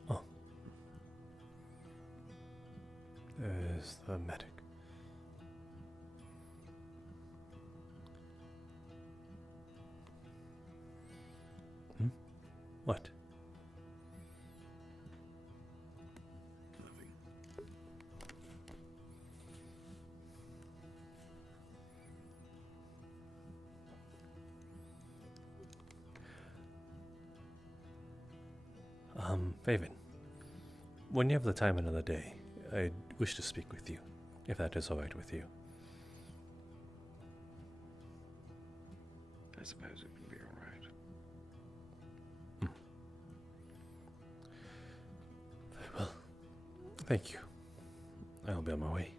What? Oh. There's the medic. Hmm? What? Faven, when you have the time another day, I wish to speak with you, if that is alright with you. I suppose it can be alright. Well, thank you. I'll be on my way.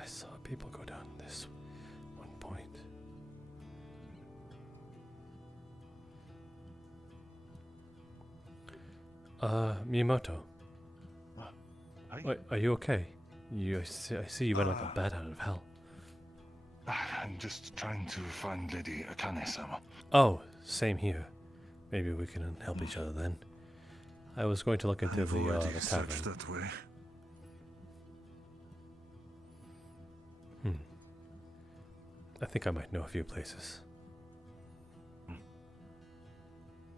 I saw people go down this one point. Miyamoto. Wait, are you okay? I see you went like a bat out of hell. I'm just trying to find Lady Akane-sama. Oh, same here. Maybe we can help each other then. I was going to look into I've the already tavern. searched that way. I think I might know a few places.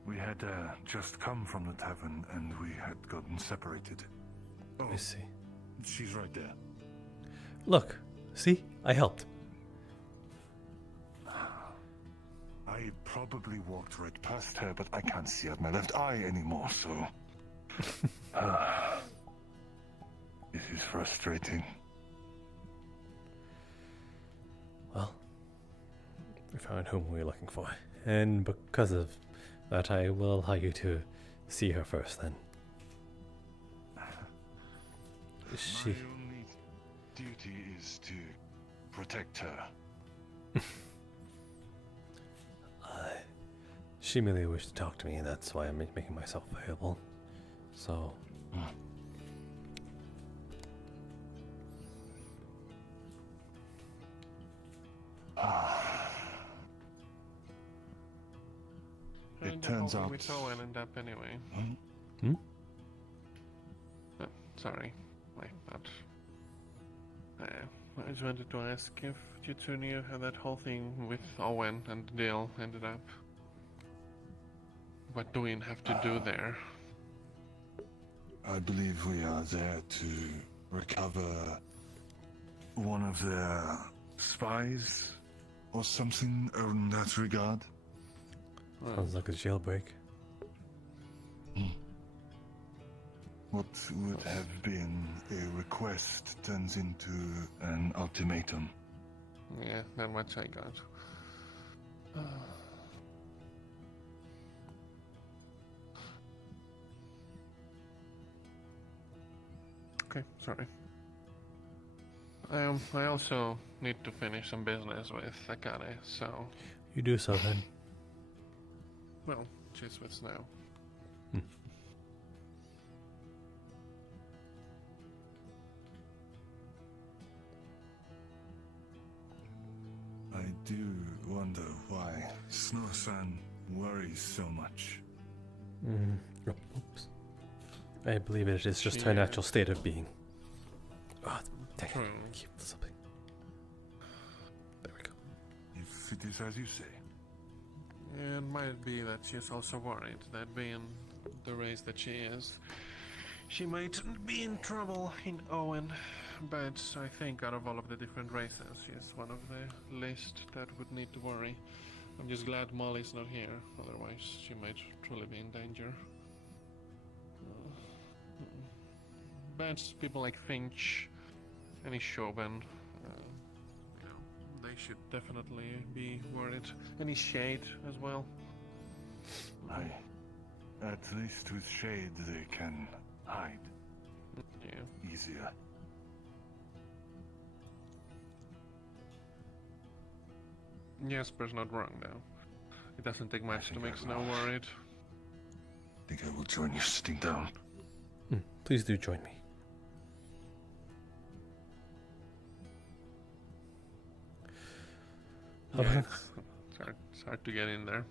We had just come from the tavern and we had gotten separated. I see. She's right there. Look, see? I helped. I probably walked right past her, but I can't see out my left eye anymore, so... It is frustrating. Well, we found whom we were looking for. And because of that, I will allow you to see her first then. She... My only duty is to protect her. She merely wished to talk to me, and that's why I'm making myself available. So. It turns out. We will end up anyway. Hmm? Sorry, I thought. I just wanted to ask if you two knew how that whole thing with Owen and Dale ended up. What do we have to do there? I believe we are there to recover one of their spies or something in that regard. Sounds like a jailbreak. What would have been a request turns into an ultimatum. Yeah, that much I got. Okay, sorry. I also need to finish some business with Akane, so... You do so then. Well, she's with Snow. I do wonder why Snow-san worries so much. Oops. I believe it is just her natural state of being. Oh, dang it. Keep something. There we go. If it is as you say. It might be that she's also worried that being the race that she is, she might be in trouble in Owen. But I think out of all of the different races, she's one of the least that would need to worry. I'm just glad Molly's not here, otherwise she might truly be in danger. But people like Finch, any Chauvin, they should definitely be worried. Any Shade as well. Aye. At least with Shade they can hide. Yeah. Easier. Jasper's not wrong though. It doesn't take much to make Snow worried. I think I will join you sitting down. Please do join me. Yeah, it's hard to get in there.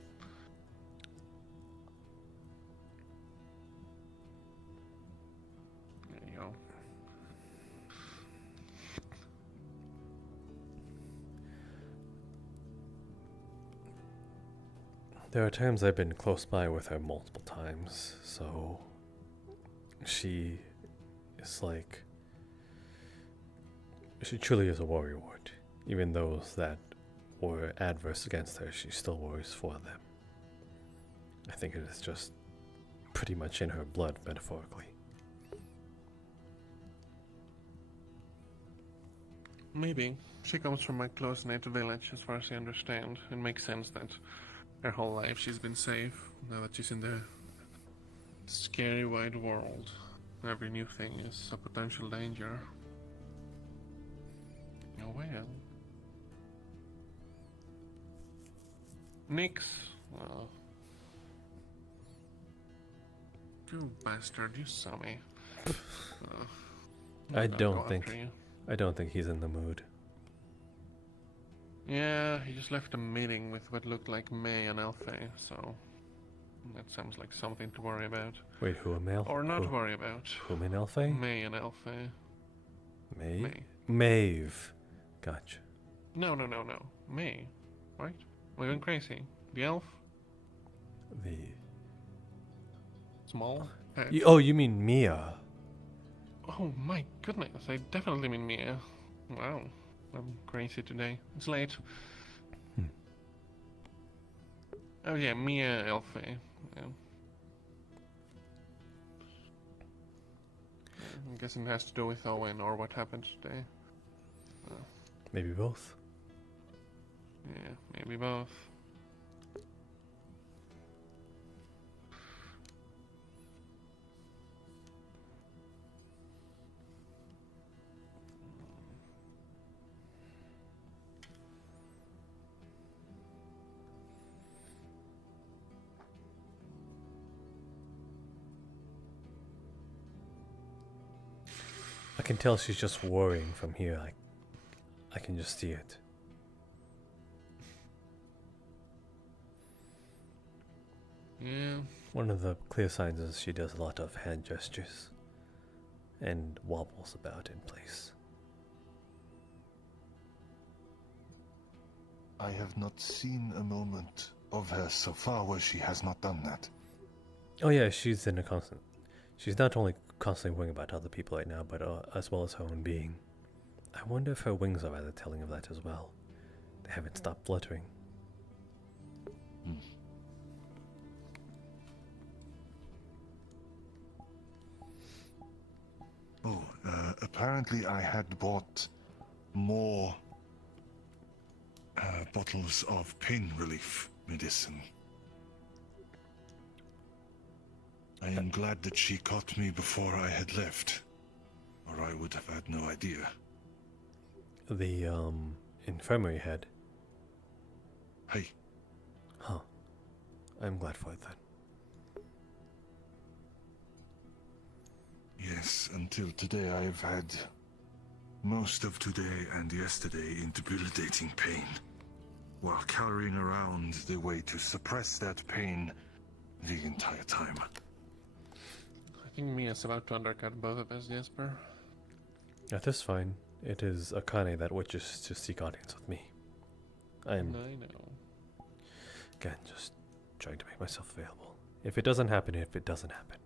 There you go. There are times I've been close by with her multiple times, so she is like, she truly is a warrior ward. Even those that were adverse against her, she still worries for them. I think it is just pretty much in her blood, metaphorically. Maybe. She comes from a close-knit village, as far as I understand. It makes sense that her whole life she's been safe. Now that she's in the scary wide world, every new thing is a potential danger. Oh well. Nix. You bastard, you saw me. I don't think he's in the mood. Yeah, he just left a meeting with what looked like May and Elfie, so that sounds like something to worry about. Wait, who and Mel? Or not worry about. Whom and Elfie? May and Elfie. May? Maeve. Gotcha. No. May. Right? We went crazy. The elf? The... Small? You mean Mia. Oh my goodness, I definitely mean Mia. Wow. I'm crazy today. It's late. Oh yeah, Mia Elfie. Yeah. I'm guessing it has to do with Owen or what happened today. Maybe both. Yeah, maybe both. can tell she's just worrying from here. Like, I can just see it. Yeah. One of the clear signs is she does a lot of hand gestures and wobbles about in place. I have not seen a moment of her so far where she has not done that. Oh yeah, she's in a constant... She's not only constantly worrying about other people right now, but as well as her own being. I wonder if her wings are rather telling of that as well. They haven't stopped fluttering. Oh, apparently I had bought more bottles of pain relief medicine. I am glad that she caught me before I had left, or I would have had no idea. The, infirmary head. Hey. Huh. I'm glad for it then. Yes, until today I've had most of today and yesterday in debilitating pain, while carrying around the way to suppress that pain the entire time. I think Mia's about to undercut both of us, Jasper. That is fine. It is Akane that wishes to seek audience with me. I know. Again, just trying to make myself available. If it doesn't happen, it doesn't happen.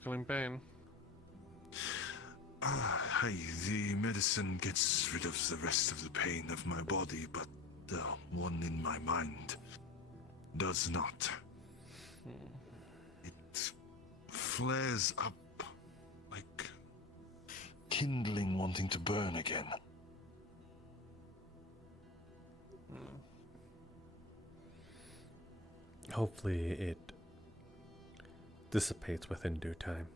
Still in pain? Hey, the medicine gets rid of the rest of the pain of my body, but the one in my mind does not. It flares up like kindling wanting to burn again. Hopefully it dissipates within due time.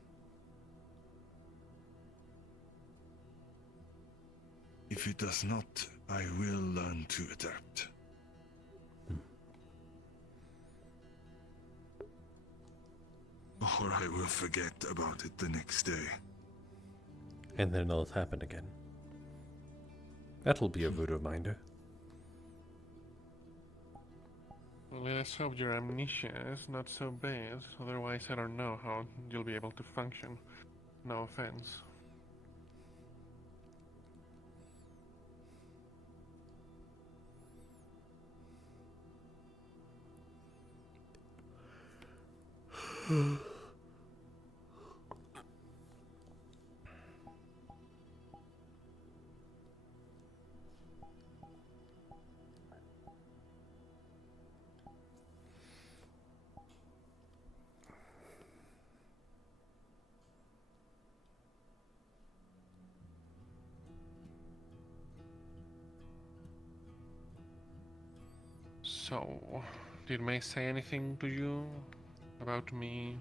If it does not, I will learn to adapt. Or I will forget about it the next day. And then it'll happen again. That'll be a good reminder. Well, let's hope your amnesia is not so bad, otherwise I don't know how you'll be able to function. No offense. So, did May say anything to you about me?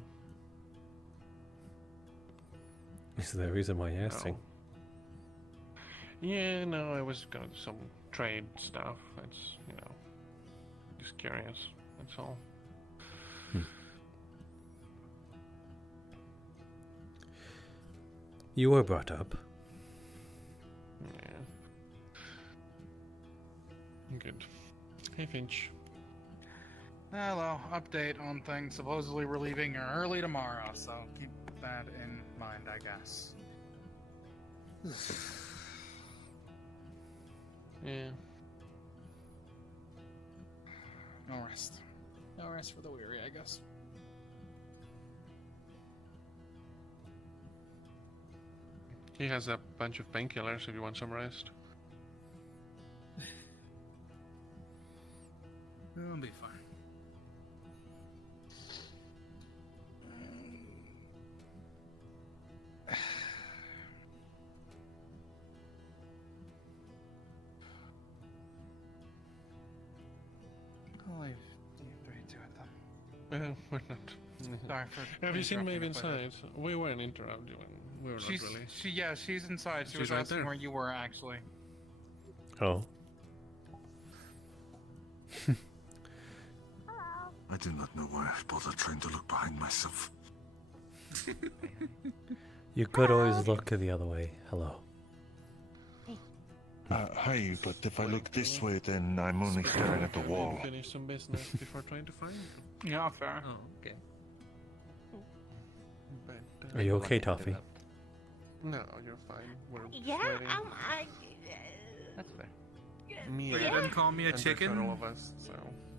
Is there a reason why you're asking? Yeah, no, I was gonna do some trade stuff. It's, you know, just curious, that's all. You were brought up. Yeah. Good. Hey, Finch. Hello, update on things. Supposedly we're leaving early tomorrow, so keep that in mind, I guess. Yeah. No rest. No rest for the weary, I guess. He has a bunch of painkillers if you want some rest. It'll be fine. I'll leave you three to it then. We're not. Sorry for Have you seen interrupting Maeve if I did. inside? We weren't interrupting we're not She's really. she's inside. She She's was right asking there. where you were actually. Oh. I do not know why I bother trying to look behind myself. You could always look the other way. Hello. Hi, but if I look this way, then I'm only staring at the wall. Finish some business before trying to find. Yeah, fair. Oh, okay. But, Are you okay, Toffee? No, you're fine. We're Yeah, sweating. That's fair. Me But you and didn't call me a and the chicken? all of us, so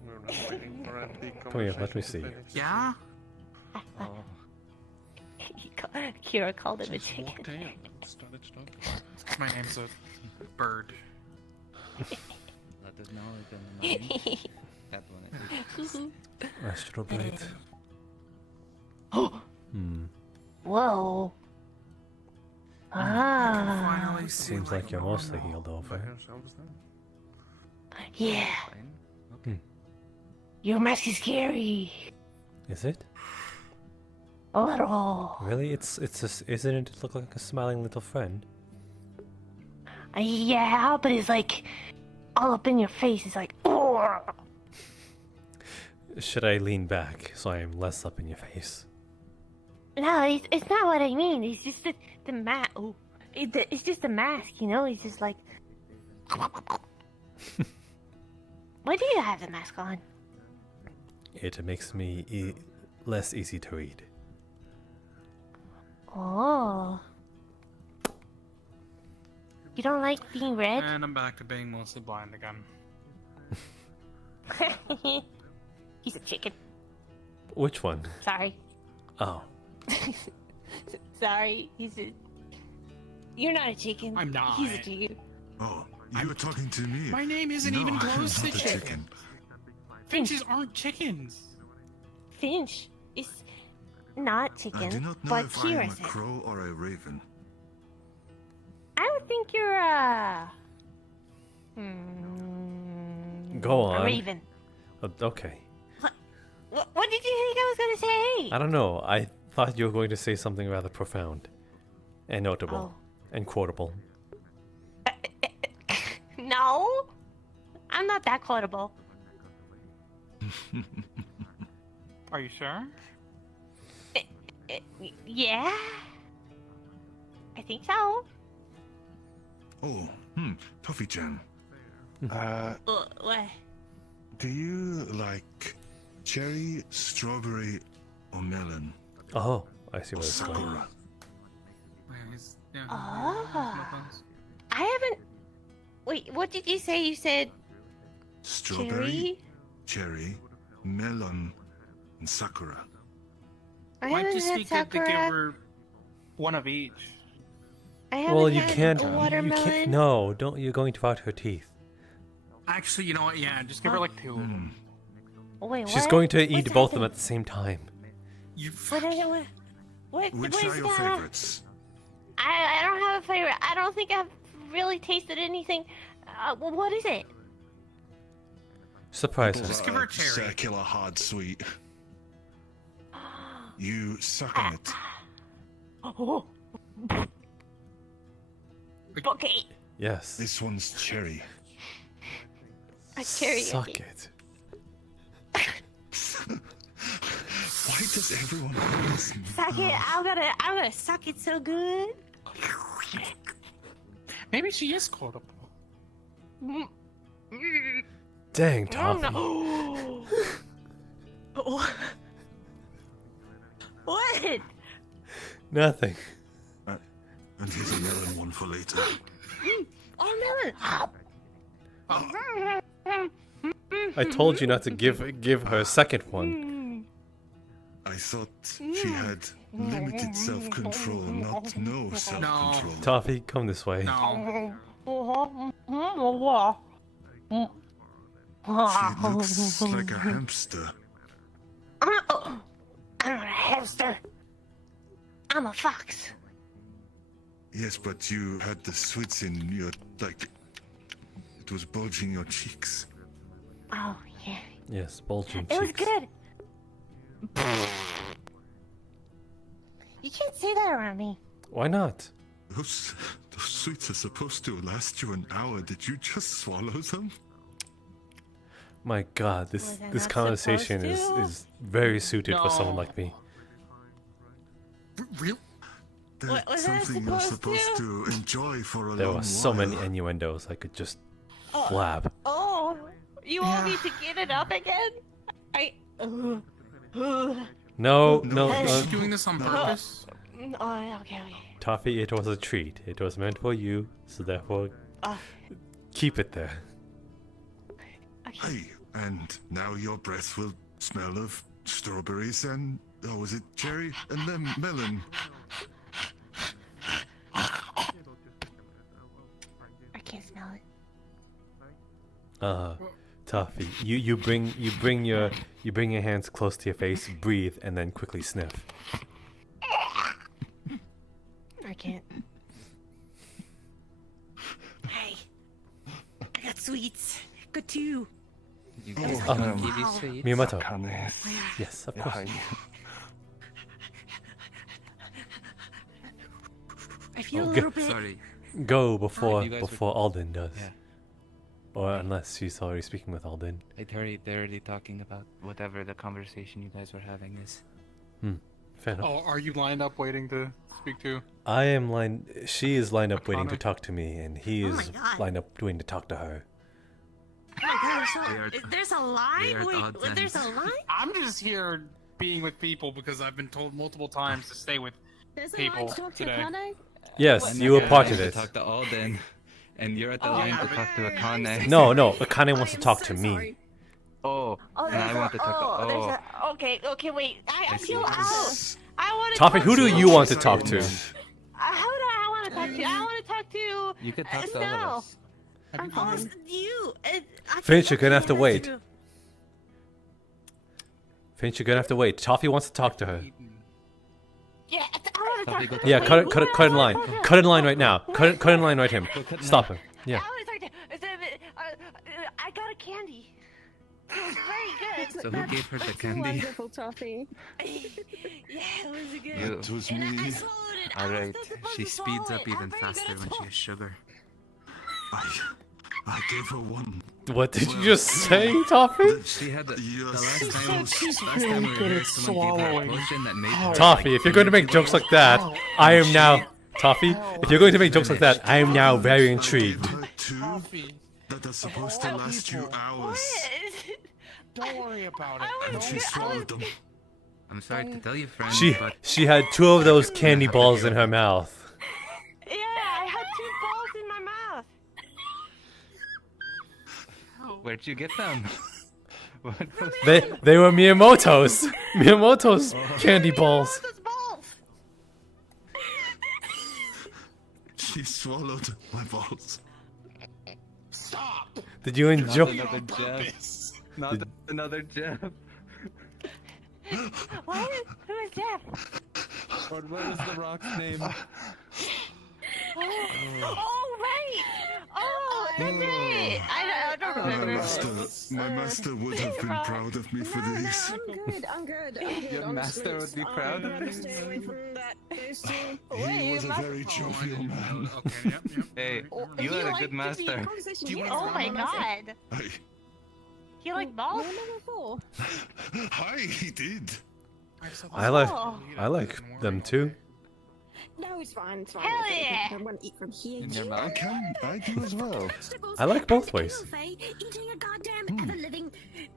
we're not waiting for a big Come here, let me conversation see. to finish. Yeah. Oh. Kira called him a Just chicken. walked in and started talking. My name's a bird. That does not have been annoying. That one Astral blade. Whoa. Ah. Finally see Seems like you're mostly healed over. Yeah. Your mask is scary. Is it? A little. Really? Isn't it look like a smiling little friend? Yeah, but it's like all up in your face. It's like, oh. Should I lean back so I am less up in your face? No, it's not what I mean. It's just the mask. Oh, it's just the mask, you know. It's just like. Why do you have the mask on? It makes me less easy to read. Oh. You don't like being red? And I'm back to being mostly blind again. He's a chicken. Which one? Sorry. Oh. Sorry. You're not a chicken. I'm not. He's a chicken. Oh, you were talking to me. My name isn't No, even I'm close to not a chicken. Finches aren't chickens. Finch is not I chicken, do not know but if I am a Kira said. crow or a raven. I would think you're a. Go on. A raven. Okay. What did you think I was gonna say? I don't know. I thought you were going to say something rather profound and notable and quotable. No, I'm not that quotable. Are you sure? Yeah, I think so. Oh, Toffee-chan. What? Do you like cherry, strawberry, or melon? Oh, I see Or what it's going. sakura? Oh, I haven't. Wait, what did you say? You said Strawberry, cherry, melon, and sakura. I Why haven't just had we could give sakura. her one of each? I haven't Well, you had can't. a You watermelon. can't. No, don't. You're going to out her teeth. Actually, you know what? Yeah, just give her like two of them. Wait, She's what? going to What's eat both of them happening? at the same time. What Which is are your that? favorites? I don't have a favorite. I don't think I've really tasted anything. Well, what is it? Surprise her. Just give her a cherry. Circular hard sweet. You suck on it. Oh. Okay. Yes. This one's cherry. A cherry. Suck it. Why does everyone always... Suck it. I'm gonna suck it so good. Maybe she is quotable. Dang, I don't Toffee. know. What? Nothing. And here's a melon one for later. Oh, melon. I told you not to give her a second one. I thought she had limited self-control, not no self-control. Toffee, come this way. She looks like a hamster. I'm not a hamster. I'm a fox. Yes, but you had the sweets in your, like, it was bulging your cheeks. Oh, yeah. Yes, bulging It was cheeks. good. You can't say that around me. Why not? Those sweets are supposed to last you an hour. Did you just swallow them? My God, Was this I this not conversation supposed to? is very suited for someone like me. Real? That's was I something you're supposed supposed to enjoy for a There long were so while. many innuendos I could just flab. Oh, you want me to get it up again? No, She's doing this on purpose. Oh, okay. Toffee, it was a treat. It was meant for you, so therefore, keep it there. Hey, and now your breath will smell of strawberries and, oh, was it cherry? And then melon. I can't smell it. Toffee, you bring your hands close to your face, breathe, and then quickly sniff. I can't. Hey, I got sweets. Got two. You guys gonna give you sweets? Miyamoto. Yes, of course. I feel a little bit. Sorry. Go before You guys before Alden does. Yeah. Or unless she's already speaking with Alden. They're already talking about whatever the conversation you guys were having is. Fair enough. Oh, are you lined up waiting to speak to? I am she is lined up waiting to talk to me, and he is God. lined up waiting to talk to her. Oh my God, there's a line? Wait, there's a line? I'm just here being with people because I've been told multiple times to stay with There's a people line to talk to today. Akane? Yes, you were part of to it. talk to Alden, and you're at the line to talk to Akane. No, Akane wants to talk to me. Oh, and I want to talk to. There's a, okay, wait. I see. feel out. I want to Toffee, talk who do to you want to talk to? Who do I want to talk to? I want to talk to. You could talk to all of Snow. us. I'm fine. You. Finch, you're gonna have to wait. Finch, you're gonna have to wait. Toffee wants to talk to her. Yeah, I want to talk to. Yeah, cut in line. Cut in line right now. Cut in line right him. Stop him. Yeah. I want to talk to. I got a candy. It was very good. So who gave her the That's candy? wonderful, Toffee. Yeah, it was good. You. It was And I me. swallowed it. Alright, I was supposed she to speeds swallow up it. even I'm very faster good at when she has sugar. I gave her one. What did you just say, Toffie? She had the Yes. last time we heard someone give her a potion that made her Toffee, if you're going to make jokes like that, I am now... Toffee, if you're going to make jokes like that, I am now very intrigued. Her two that are supposed to last you hours. Don't worry about it. And she swallowed them. I'm sorry to tell you, friend, but She had 2 of those candy balls in her mouth. Yeah, I had 2 balls in my mouth. where'd you get them? They were Miyamoto's. Miyamoto's candy balls. She swallowed my balls. Stop! Did you enjoy? Not another jab. Not another jab. What? Who is Jeff? What was the rock's name? Oh, right! Oh, that's it! I don't remember. My master would have been proud of me for this. I'm good. Your master would be proud of you. Stay away from that. Those two. He was a very jovial man. Hey, you had a good master. Oh my god! Hey, You like balls? hi, he did. I like them too. No, it's fine. It's fine. Hell I yeah! want to eat from here. In your I mouth? I do as well. I like both ways. Eating a goddamn ever-living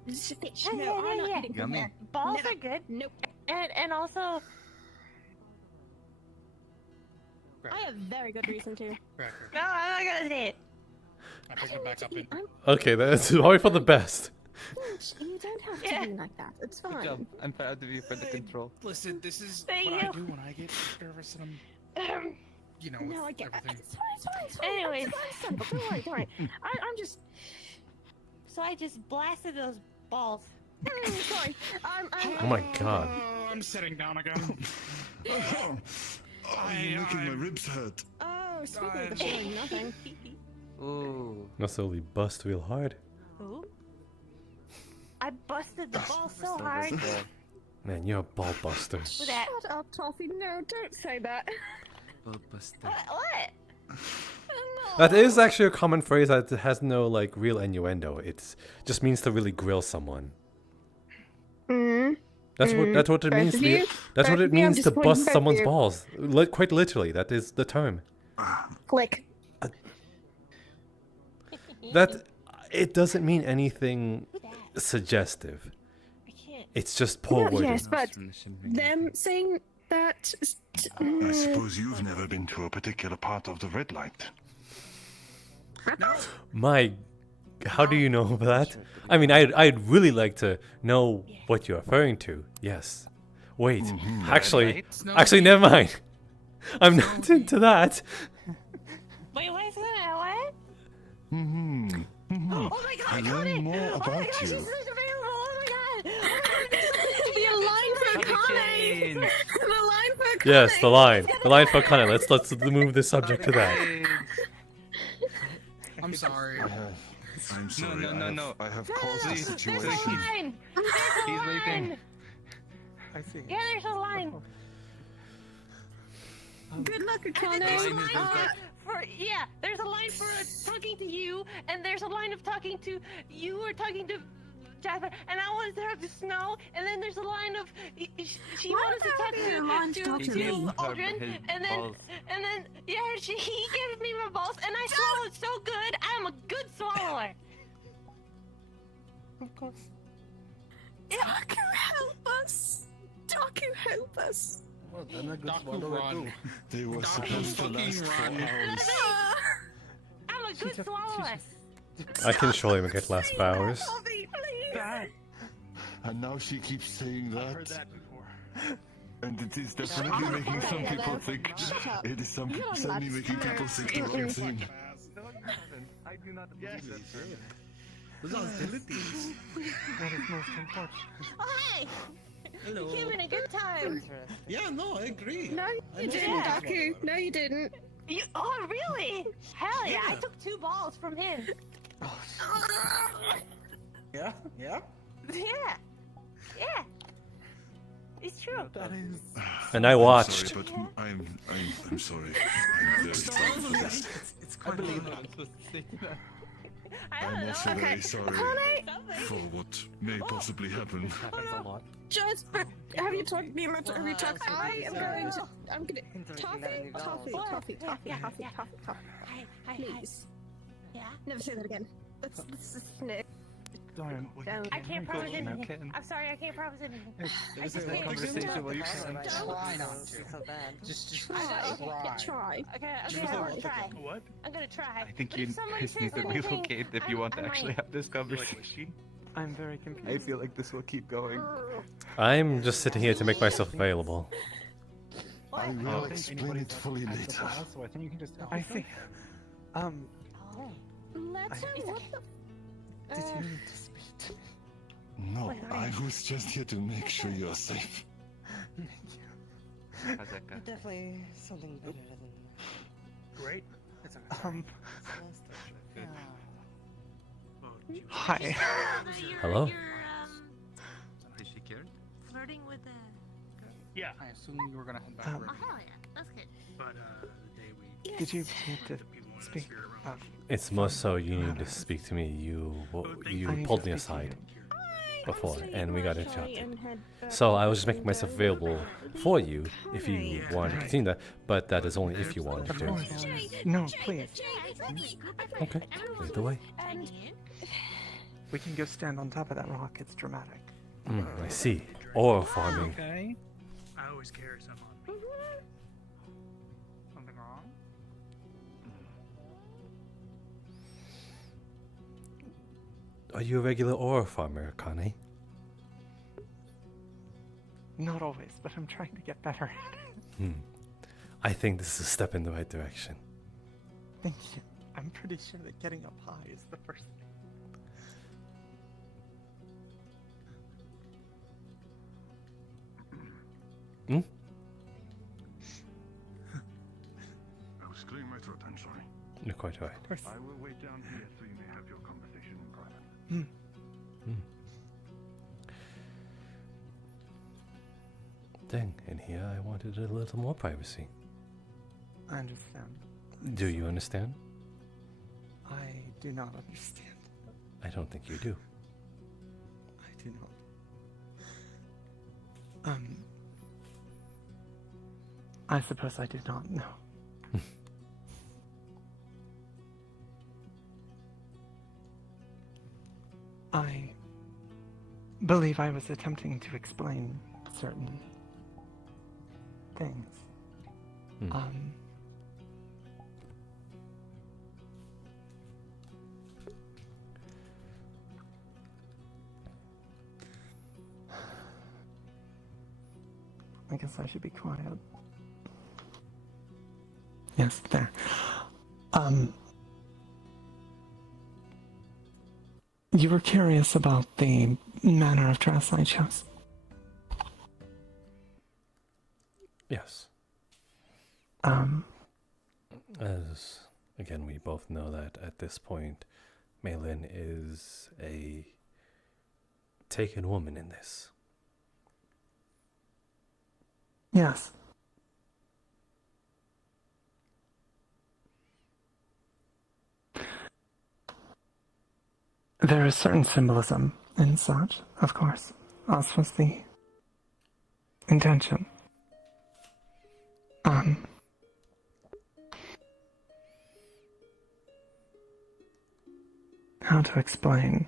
fish. Yeah, No, I'm not yeah. eating from Yummy. there. Balls Never. are good. Nope. And also, I have very good reason to. no, I'm not gonna say it. I picked it back up in. Okay, that's probably for the best. You don't have to be like that. It's Good fine. job. I'm proud of you for the control. Listen, this is Thank what you. I do when I get nervous and I'm, you know, No, I with get it. everything. It's fine. It's fine. Anyways. It's fine. Don't worry. Don't worry. I'm just. So I just blasted those balls. Sorry. Oh my god. Oh, I'm sitting down again. Oh, you're making my ribs hurt. Oh, speaking of the feeling nothing. Ooh. Must only bust real hard. Ooh. I busted the ball so hard. Man, you're a ball buster. With that. Shut up, Toffee. No, don't say that. What? That is actually a common phrase that has no like real innuendo. It's just means to really grill someone. That's what it means to be. That's what it means to bust someone's balls. Quite literally, that is the term. Click. That it doesn't mean anything suggestive. It's just poor wording. Yes, but them saying that. I suppose you've never been to a particular part of the red light. My, how do you know that? I mean, I'd really like to know what you're referring to. Yes. Wait, actually, never mind. I'm not into that. Wait, what is that? What? Oh my god, I learn more about you. The line for Connie. The line for Connie. Yes, the line for Connie. Let's move the subject to that. I'm sorry. I'm sorry. No. I have caused the situation. There's a line. He's waiting. I see. Yeah, there's a line. Good luck, There's Connie. a line there's a line for talking to you, and there's a line of talking to you or talking to Jasper, and I wanted her to Snow, and then there's a line of she wanted to talk to Aldrin, and then he gave me my balls, and I swallowed so good. I'm a good swallower. Of course. Doku, help us! Doku, help us! Well, then a good Doku, swallow run. They were supposed to last 4 hours. I'm a good swallower. I can surely make it last 4 hours. And now she keeps saying that. I've heard that before. And it is definitely making some people think. It is certainly making people think the wrong thing. No, you haven't. I do not believe that, sir. Those are hostilities. That is most important. Oh, hey! Hello. You're having a good time. Yeah, no, I agree. No, you didn't, Doku. No, you didn't. Oh, really? Hell yeah, I took 2 balls from him. Yeah? Yeah. It's true. That is. And I watched. I'm sorry, but I'm sorry. I'm very sorry for this. It's quite believe I'm also very sorry for what may possibly happen. Jasper, have you talked to me about have you talked? I'm gonna toffee. Please. Yeah. Never say that again. That's a snake. Don't. I can't promise anything. Okay. I'm sorry, I can't promise anything. This is a conversation where you can Try not to. Just Try. Okay, I'll try. What? I'm gonna try. I think But you if somebody guys need says to anything, relocate if you want to I actually might. have this conversation. I'm very confused. I feel like this will keep going. I'm just sitting here to make myself available. I will explain it fully later. So I think you can just. I see. Let's what the. Did you need to speak to me? No, I was just here to make sure you're safe. Thank you. How's that go? Definitely something better than. Great. It's Hi. Hello? Is she cured? Flirting with a. Yeah. I assume you were gonna head back. Oh hell yeah, that's good. But the day we Did you need to speak? It's more so you need to speak to me. You pulled me aside before, and we got interrupted. So I was just making myself available for you if you wanted to continue that, but that is only if you wanted Of to. course. No, please. Okay, lead the way. We can go stand on top of that rock. It's dramatic. I see. Or farming. Okay. I always carry some on me. Something wrong? Are you a regular ore farmer, Connie? Not always, but I'm trying to get better. I think this is a step in the right direction. Thank you. I'm pretty sure that getting up high is the first thing. I was clearing my throat, I'm sorry. You're quite right. I will wait down here so you may have your conversation in private. Dang, in here I wanted a little more privacy. I understand. Do you understand? I do not understand. I don't think you do. I do not. I suppose I do not know. I believe I was attempting to explain certain things. I guess I should be quiet. Yes, there. You were curious about the manner of dress I chose. Yes. As, again, we both know that at this point, Malin is a taken woman in this. Yes. There is certain symbolism in such, of course, as was the intention. How to explain?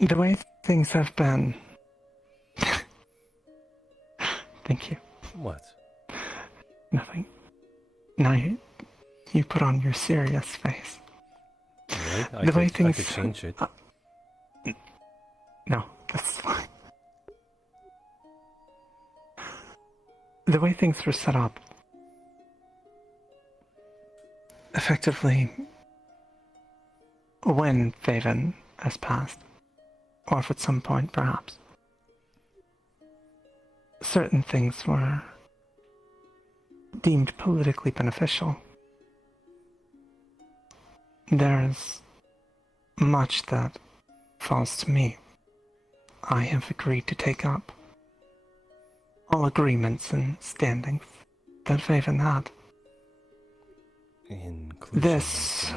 The way things have been. Thank you. What? Nothing. Now you put on your serious face. Right? The way things. I could change it. No, that's fine. The way things were set up. Effectively, when Faven has passed, or if at some point perhaps, certain things were deemed politically beneficial. There's much that falls to me. I have agreed to take up all agreements and standings that Faven had. Inclusion This...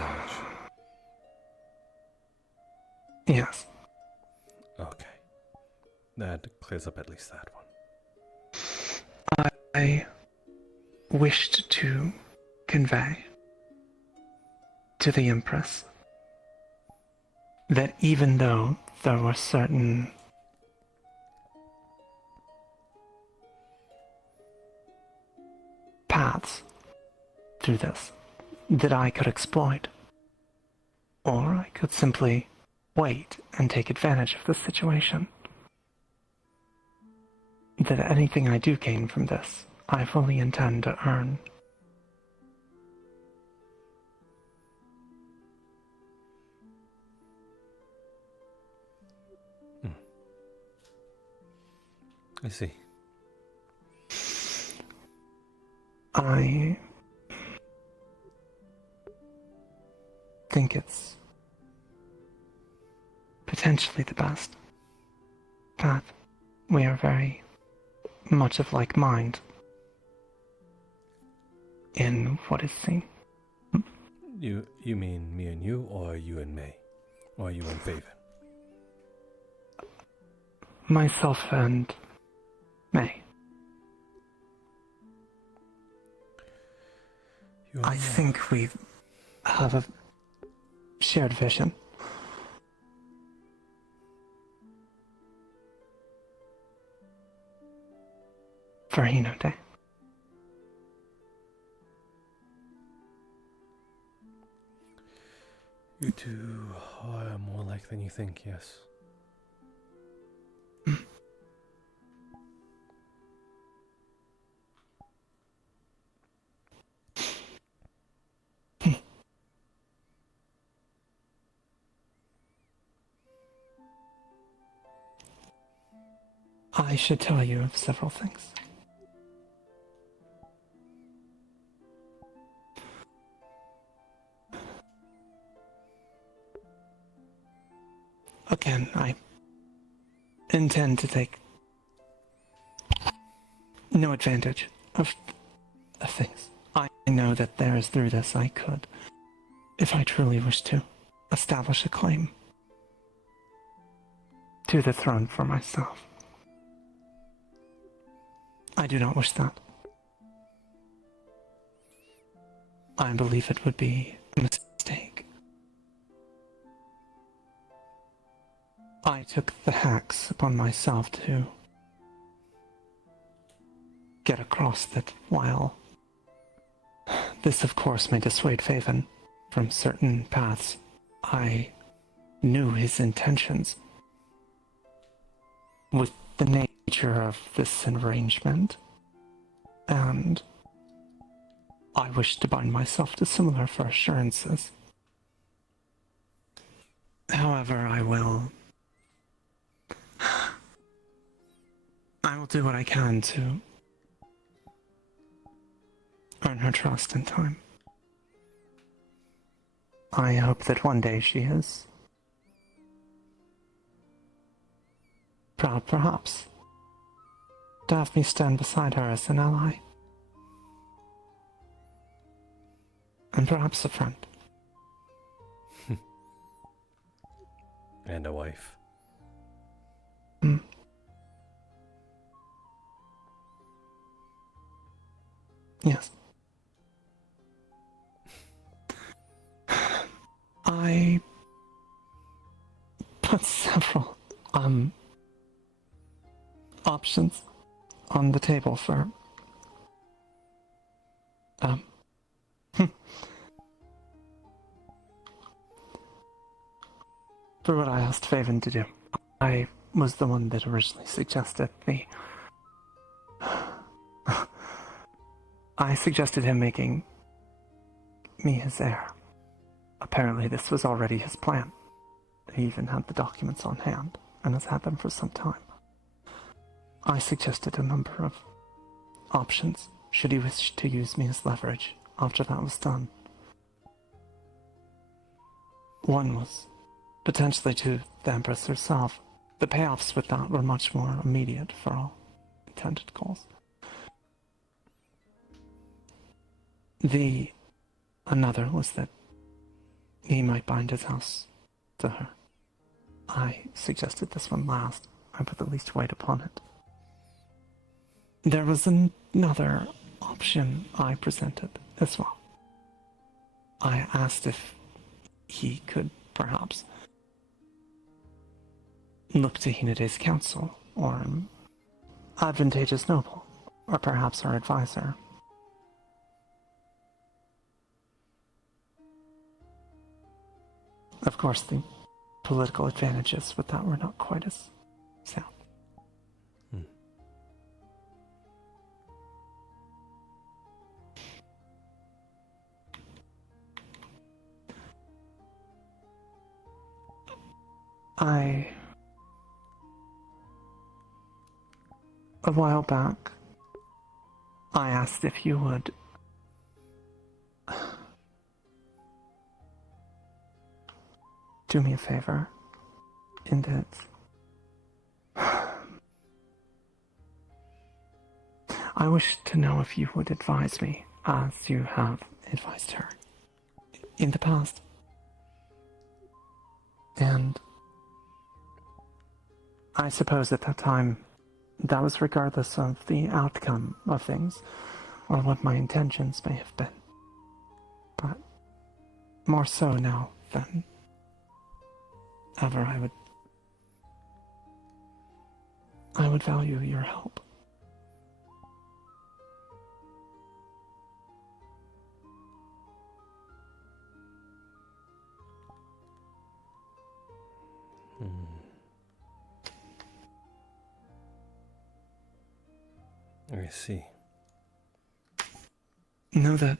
Yes. Okay. That clears up at least that one. I wished to convey to the Empress that even though there were certain paths through this that I could exploit, or I could simply wait and take advantage of the situation, that anything I do gain from this, I fully intend to earn. I see. I think it's potentially the best path. We are very much of like mind in what is seen. You mean me and you, or you and May? Or you and Faven? Myself and May. I think we have a shared vision. For Hino Day. You two are more alike than you think, yes. I should tell you of several things. Again, I intend to take no advantage of things. I know that there is through this I could, if I truly wish to, establish a claim to the throne for myself. I do not wish that. I believe it would be a mistake. I took the hacks upon myself to get across that while this of course may dissuade Faven from certain paths, I knew his intentions. With the nature of this arrangement, and I wish to bind myself to similar for assurances. However, I will do what I can to earn her trust in time. I hope that one day she is proud, perhaps, to have me stand beside her as an ally. And perhaps a friend. And a wife. Yes. I put several options on the table for for what I asked Faven to do. I was the one that originally suggested I suggested him making me his heir. Apparently this was already his plan. He even had the documents on hand, and has had them for some time. I suggested a number of options, should he wish to use me as leverage after that was done. One was potentially to the Empress herself. The payoffs with that were much more immediate for all intended goals. Another was that he might bind his house to her. I suggested this one last. I put the least weight upon it. There was another option I presented as well. I asked if he could perhaps look to Hinade's counsel, or an advantageous noble, or perhaps her advisor. Of course, the political advantages with that were not quite as sound. A while back, I asked if you would do me a favor, in that I wish to know if you would advise me as you have advised her in the past. And I suppose at that time, that was regardless of the outcome of things, or what my intentions may have been. But more so now than ever, I would value your help. I see. Know that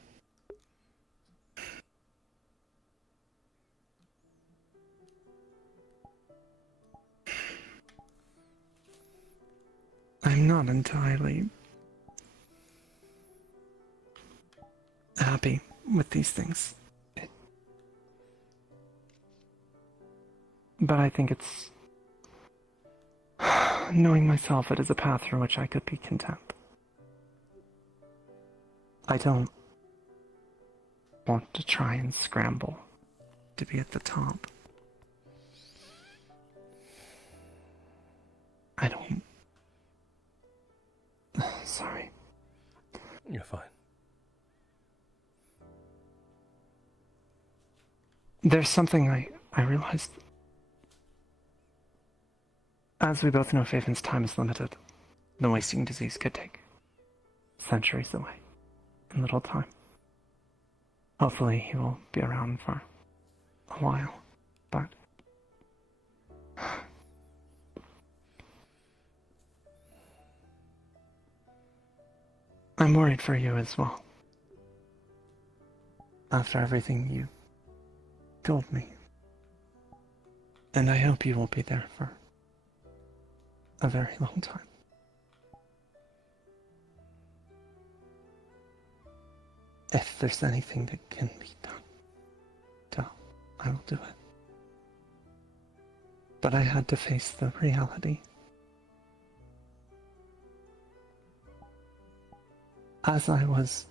I'm not entirely happy with these things. But I think it's knowing myself, it is a path through which I could be content. I don't want to try and scramble to be at the top. I don't... Sorry. You're fine. There's something I realized. As we both know, Faven's time is limited. The wasting disease could take centuries away in little time. Hopefully he will be around for a while, but... I'm worried for you as well. After everything you told me. And I hope you will be there for a very long time. If there's anything that can be done, I will do it. But I had to face the reality. As I was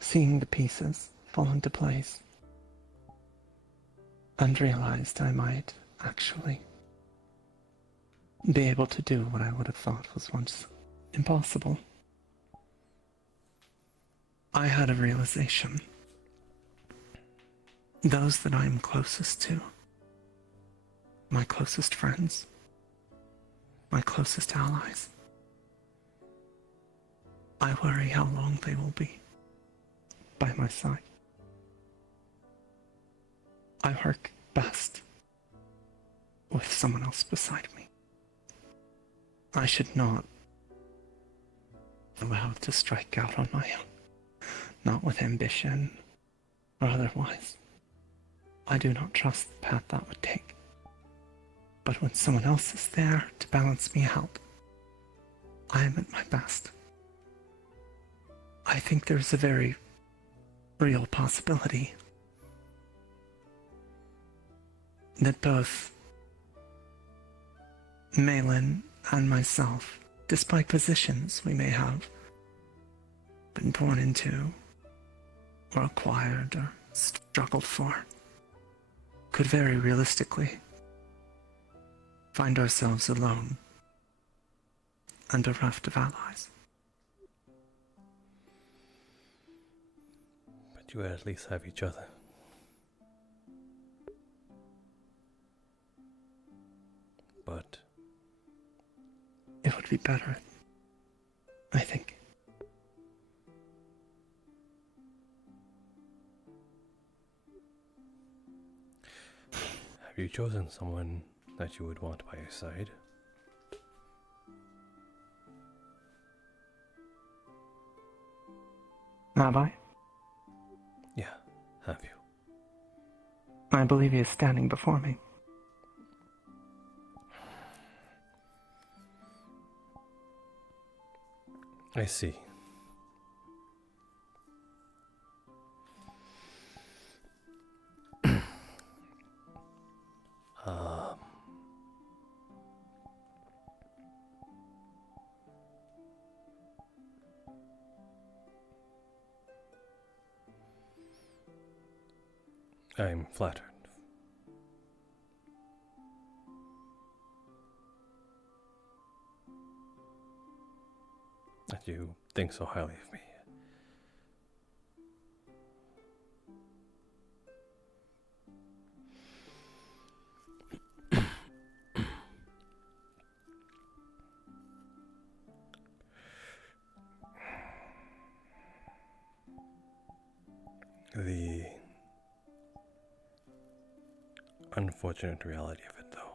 seeing the pieces fall into place, and realized I might actually be able to do what I would have thought was once impossible, I had a realization. Those that I am closest to, my closest friends, my closest allies, I worry how long they will be by my side. I work best with someone else beside me. I should not allow to strike out on my own, not with ambition or otherwise. I do not trust the path that would take. But when someone else is there to balance me out, I am at my best. I think there's a very real possibility that both Malin and myself, despite positions we may have been born into, or acquired, or struggled for, could very realistically find ourselves alone and bereft of allies. But you at least have each other. But it would be better, I think. Have you chosen someone that you would want by your side? Have I? Yeah, have you? I believe he is standing before me. I see. I'm flattered. That you think so highly of me. The unfortunate reality of it, though,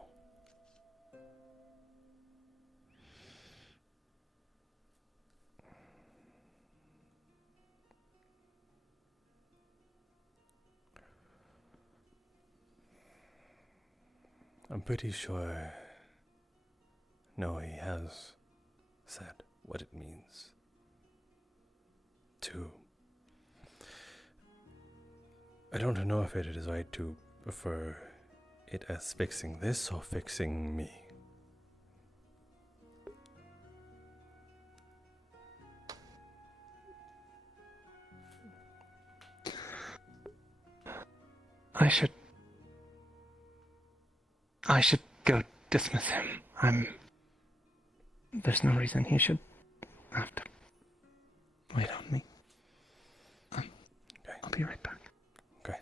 I'm pretty sure Noe has said what it means to... I don't know if it is right to refer it as fixing this or fixing me. I should go dismiss him. There's no reason he should have to wait on me. I'll be right back. Okay.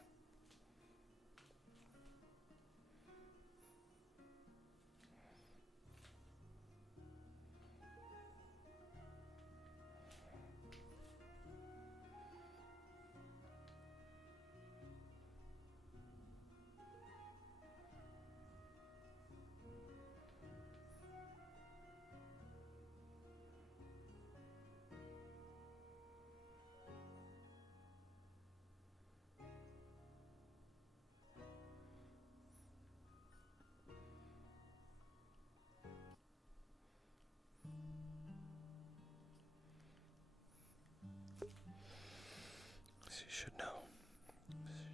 She should know.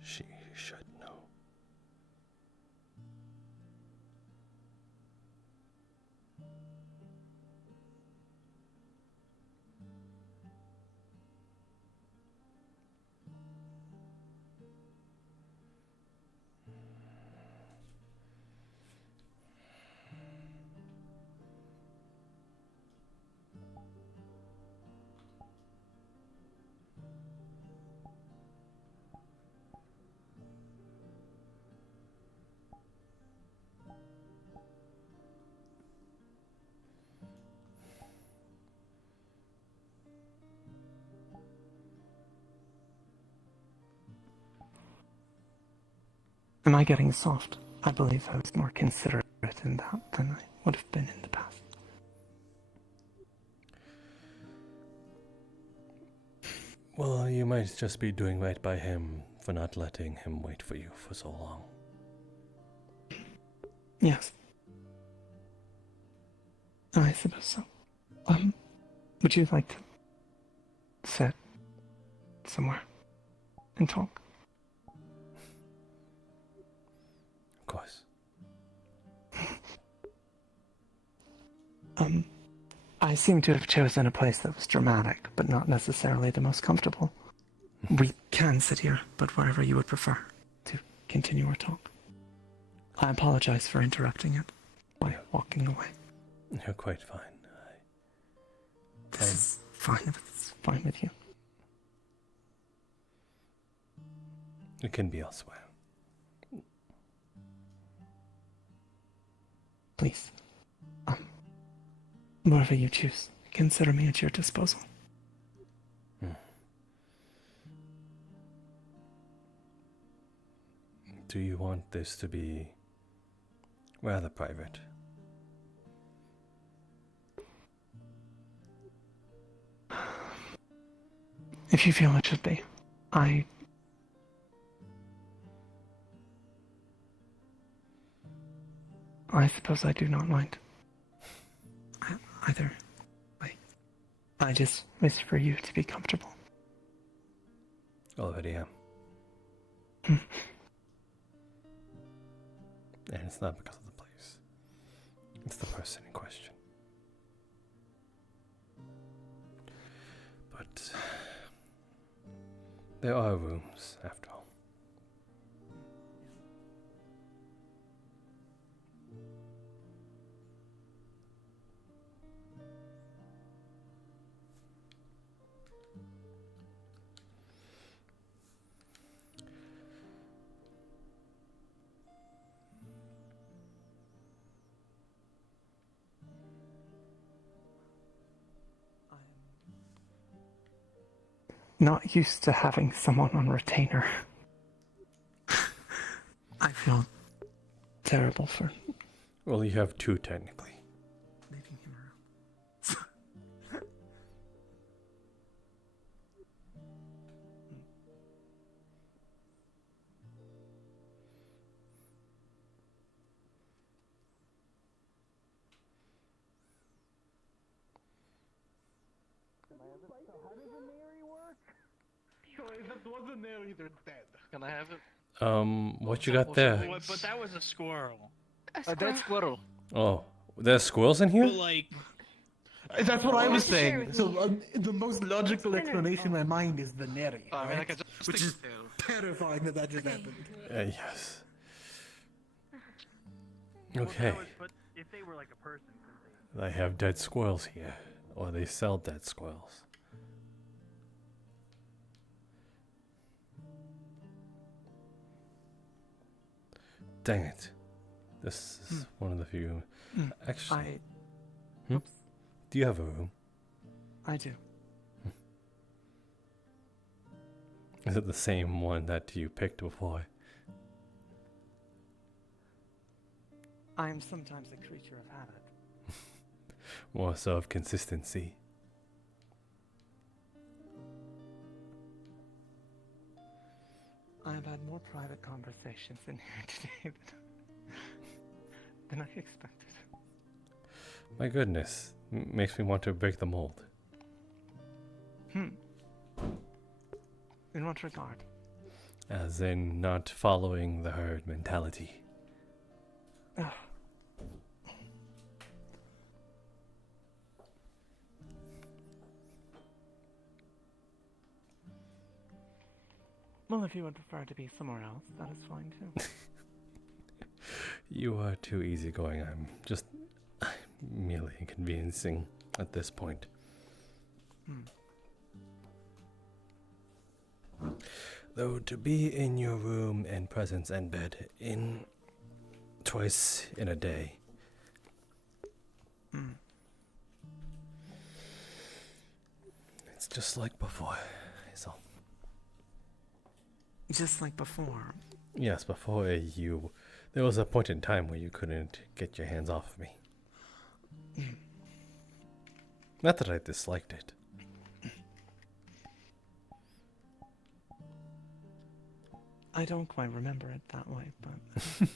She should know. Am I getting soft? I believe I was more considerate in that than I would have been in the past. Well, you might just be doing right by him for not letting him wait for you for so long. Yes. I suppose so. Would you like to sit somewhere and talk? Of course. I seem to have chosen a place that was dramatic, but not necessarily the most comfortable. We can sit here, but wherever you would prefer to continue our talk. I apologize for interrupting it by walking away. You're quite fine. This is fine if it's fine with you. It can be elsewhere. Please. Whatever you choose, consider me at your disposal. Do you want this to be rather private? If you feel it should be. I suppose I do not mind. Either way. I just wish for you to be comfortable. Already am. And it's not because of the place. It's the person in question. But there are rooms, after all. Not used to having someone on retainer. I feel terrible for Well, you have two technically. leaving him around. That wasn't there either dead. Can I have it? What you got there? But that was a squirrel. A dead squirrel. Oh, there's squirrels in here? But like, That's what I was to share saying. with So me. The most logical What's dinner? explanation in my mind is Veneri. I mean, like, I right? just Which think is terrifying that just happened. Yes. Okay. But if they were like a person, They have dead squirrels here, or they sell dead squirrels. Dang it. This is one of the few. Actually, do you have a room? I do. Is it the same one that you picked before? I am sometimes a creature of habit. More so of consistency. I have had more private conversations in here today than I expected. My goodness, makes me want to break the mold. In what regard? As in not following the herd mentality. Ugh. Well, if you would prefer to be somewhere else, that is fine too. You are too easygoing. I'm just merely inconveniencing at this point. Though to be in your room and presence and bed in twice in a day. It's just like before. So. Just like before. Yes, before you. There was a point in time where you couldn't get your hands off of me. Not that I disliked it. I don't quite remember it that way, but...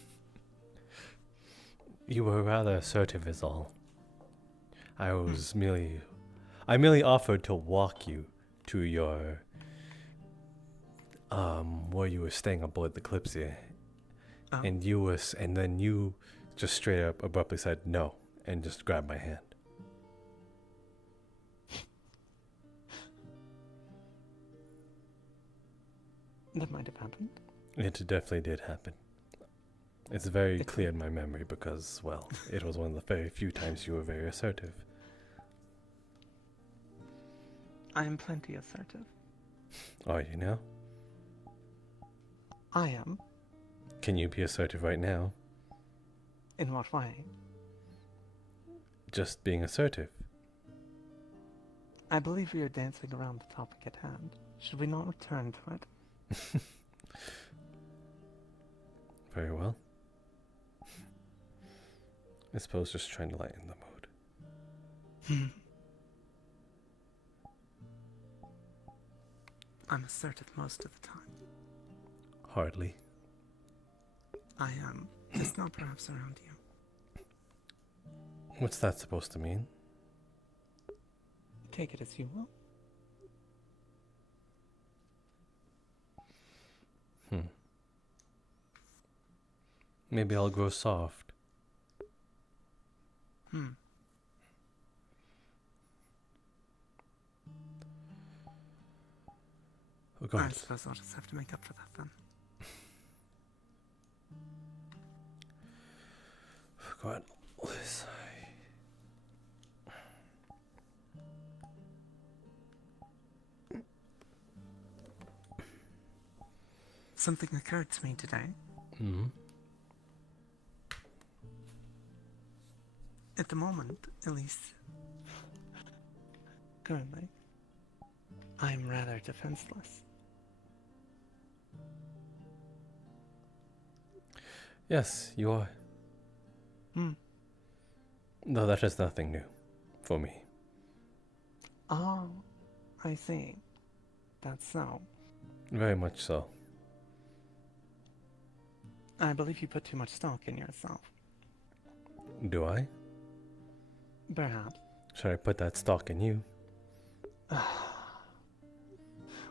You were rather assertive is all. I merely offered to walk you to your where you were staying aboard the Kalypsia. Oh. And then you just straight up abruptly said no and just grabbed my hand. That might have happened. It definitely did happen. It's very clear in my memory because, well, it was one of the very few times you were very assertive. I am plenty assertive. Are you now? I am. Can you be assertive right now? In what way? Just being assertive. I believe we are dancing around the topic at hand. Should we not return to it? Very well. I suppose just trying to lighten the mood. I'm assertive most of the time. Hardly. I am. Just not perhaps around you. What's that supposed to mean? Take it as you will. Maybe I'll grow soft. Oh God. I suppose I'll just have to make up for that then. God, Liz. Something occurred to me today. At the moment, at least, currently, I am rather defenseless. Yes, you are. No, that is nothing new for me. Oh, I see. That's so. Very much so. I believe you put too much stock in yourself. Do I? Perhaps. Should I put that stock in you?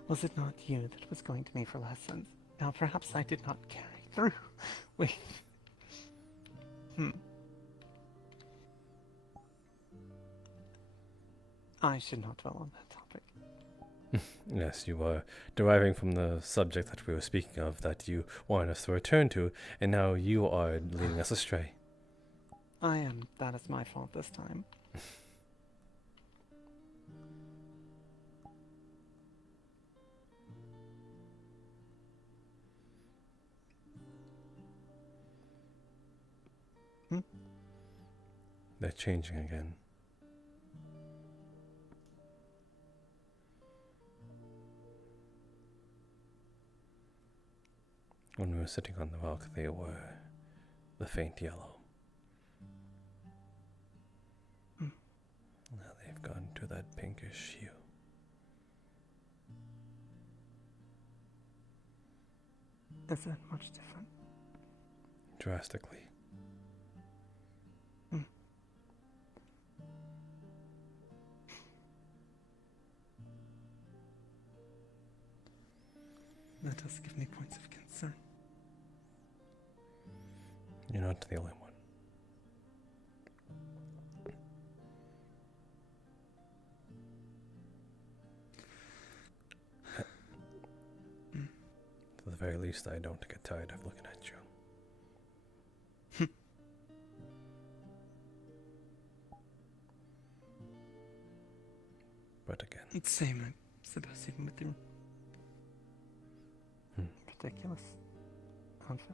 Was it not you that was going to me for lessons? Now perhaps I did not carry through with... I should not dwell on that topic. Yes, you were deriving from the subject that we were speaking of that you wanted us to return to, and now you are leading us astray. I am. That is my fault this time. They're changing again. When we were sitting on the rock, they were the faint yellow. Now they've gone to that pinkish hue. Is it much different? Drastically. That does give me points of concern. You're not the only one. To the very least, I don't get tired of looking at you. But again, It's same, I suppose, even with your ridiculous outfits.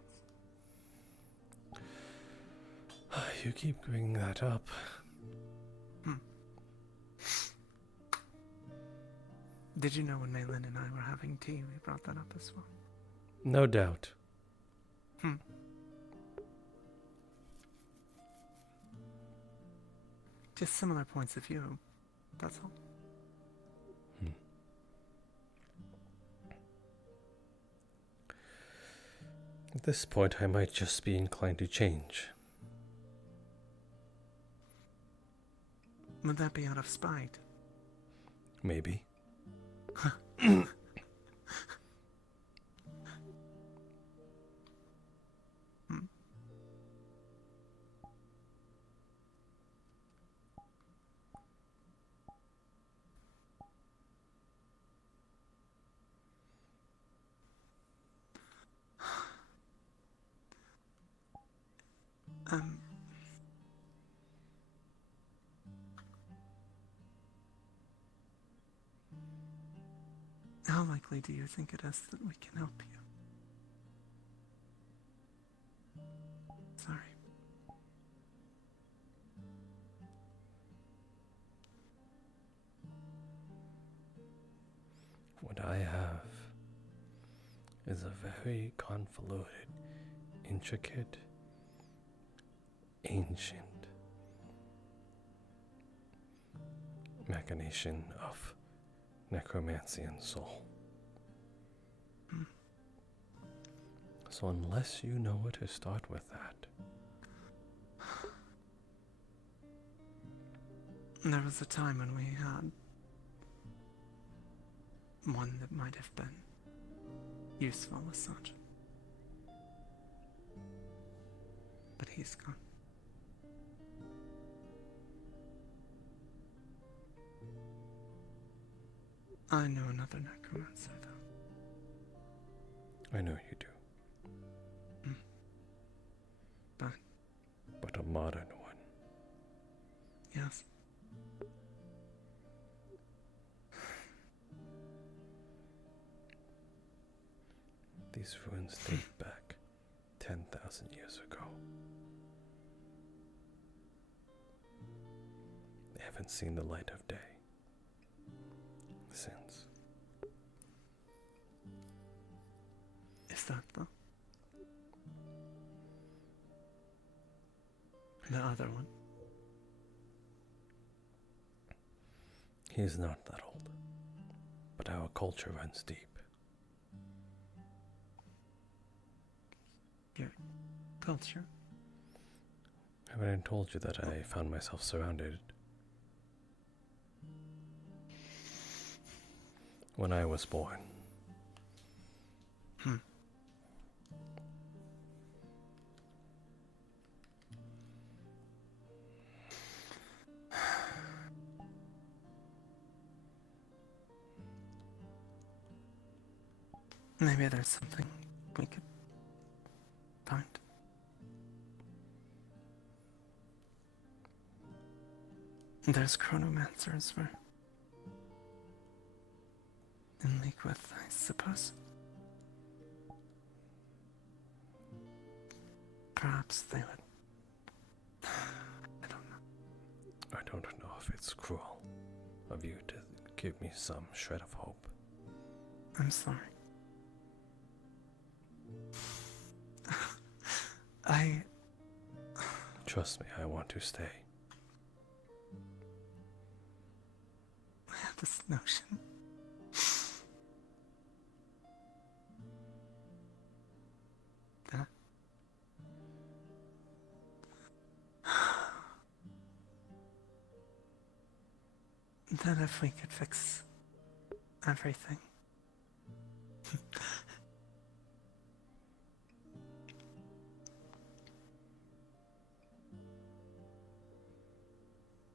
You keep bringing that up. Did you know when Malin and I were having tea, we brought that up as well? No doubt. Just similar points of view, that's all. At this point, I might just be inclined to change. Would that be out of spite? Maybe. How likely do you think it is that we can help you? Sorry. What I have is a very convoluted, intricate, ancient machination of necromancy and soul. So unless you know where to start with that. There was a time when we had one that might have been useful as such. But he's gone. I know another necromancer, though. I know you do. But a modern one. Yes. These ruins date back 10,000 years ago. They haven't seen the light of day since. Is that the other one? He's not that old, but our culture runs deep. Your culture? Haven't I told you that I found myself surrounded when I was born? Maybe there's something we could find. There's chronomancers we're in league with, I suppose. Perhaps they would. I don't know. I don't know if it's cruel of you to give me some shred of hope. I'm sorry. I... Trust me, I want to stay. I had this notion. That... that if we could fix everything.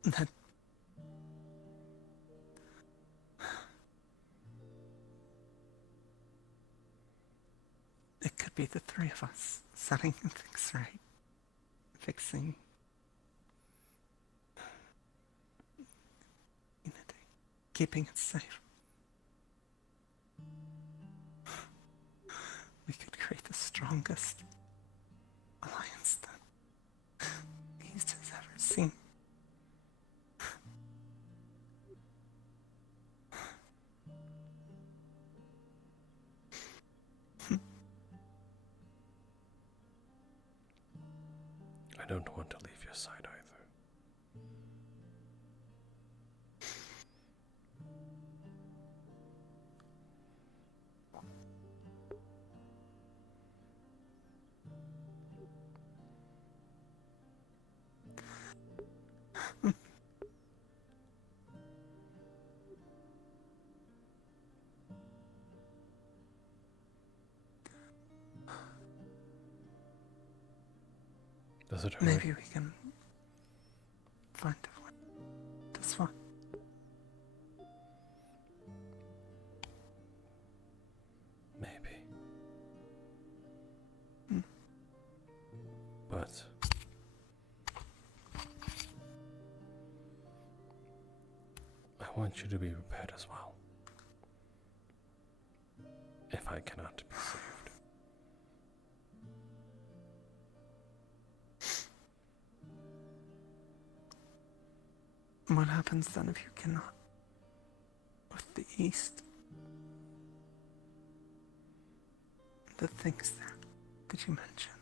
that it could be the three of us setting things right, fixing unity, keeping it safe. We could create the strongest alliance that the East has ever seen. I don't want to leave your side either. Does it hurt? Maybe we can find a way. That's fine. Maybe. Hmm. But I want you to be prepared as well. If I cannot be saved. What happens then if you cannot? With the East? The things that you mentioned.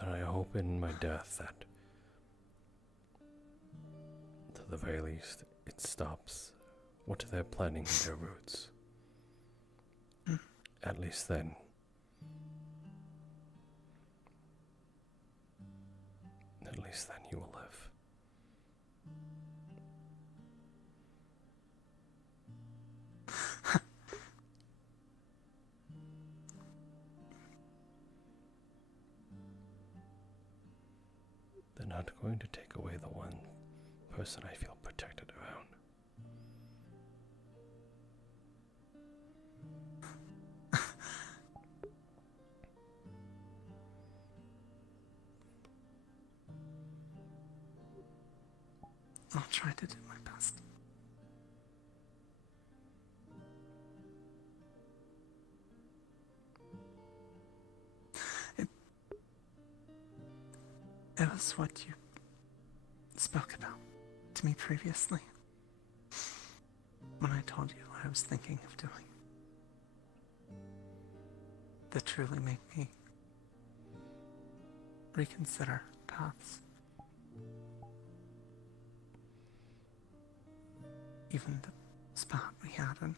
Then I hope in my death that, to the very least, it stops what they're planning in their roots. At least then, you will live. They're not going to take away the one person I feel protected around. I'll try to do my best. It was what you spoke about to me previously, when I told you what I was thinking of doing, that truly made me reconsider paths. Even the spot we had in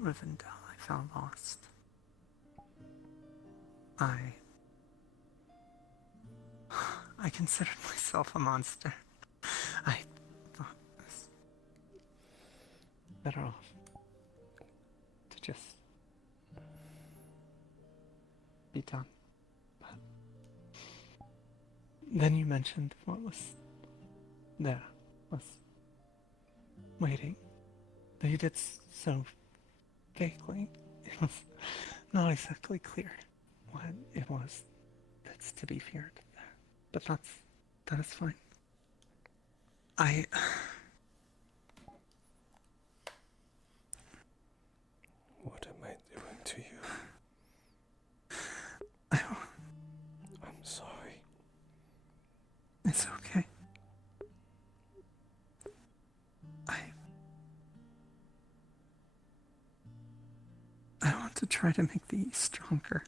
Rivendell, I felt lost. I considered myself a monster. I thought it was better off to just be done. But then you mentioned what was there, was waiting But you did so vaguely. It was not exactly clear what it was that's to be feared. But that is fine. What am I doing to you? I'm sorry. It's okay. I want to try to make these stronger.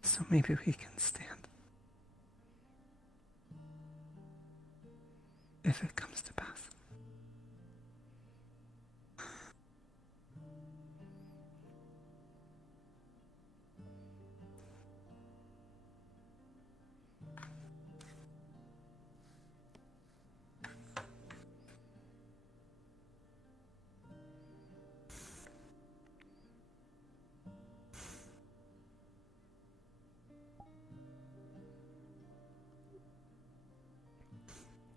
So maybe we can stand. If it comes to pass.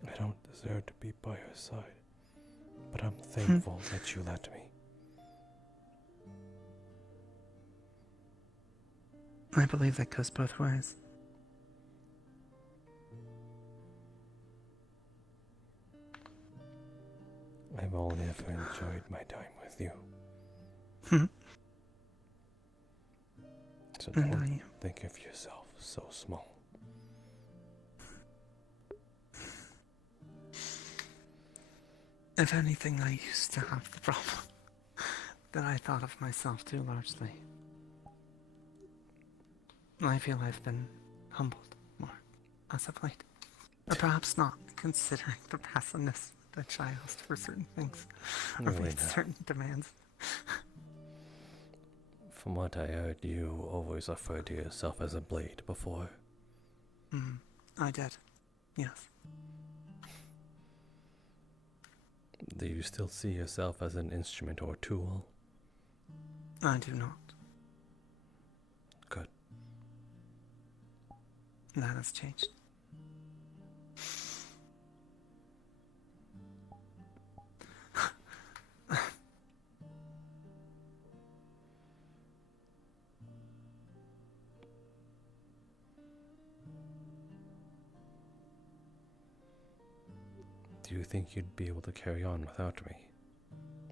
I don't deserve to be by your side, but I'm thankful that you let me. I believe that goes both ways. I've only ever enjoyed my time with you. So don't think of yourself so small. If anything, I used to have the problem that I thought of myself too largely. I feel I've been humbled more as of late. Or perhaps not, considering the passiveness that I asked for certain things, or Really made not. certain demands. From what I heard, you always referred to yourself as a blade before. I did, yes. Do you still see yourself as an instrument or tool? I do not. Good. That has changed. Do you think you'd be able to carry on without me,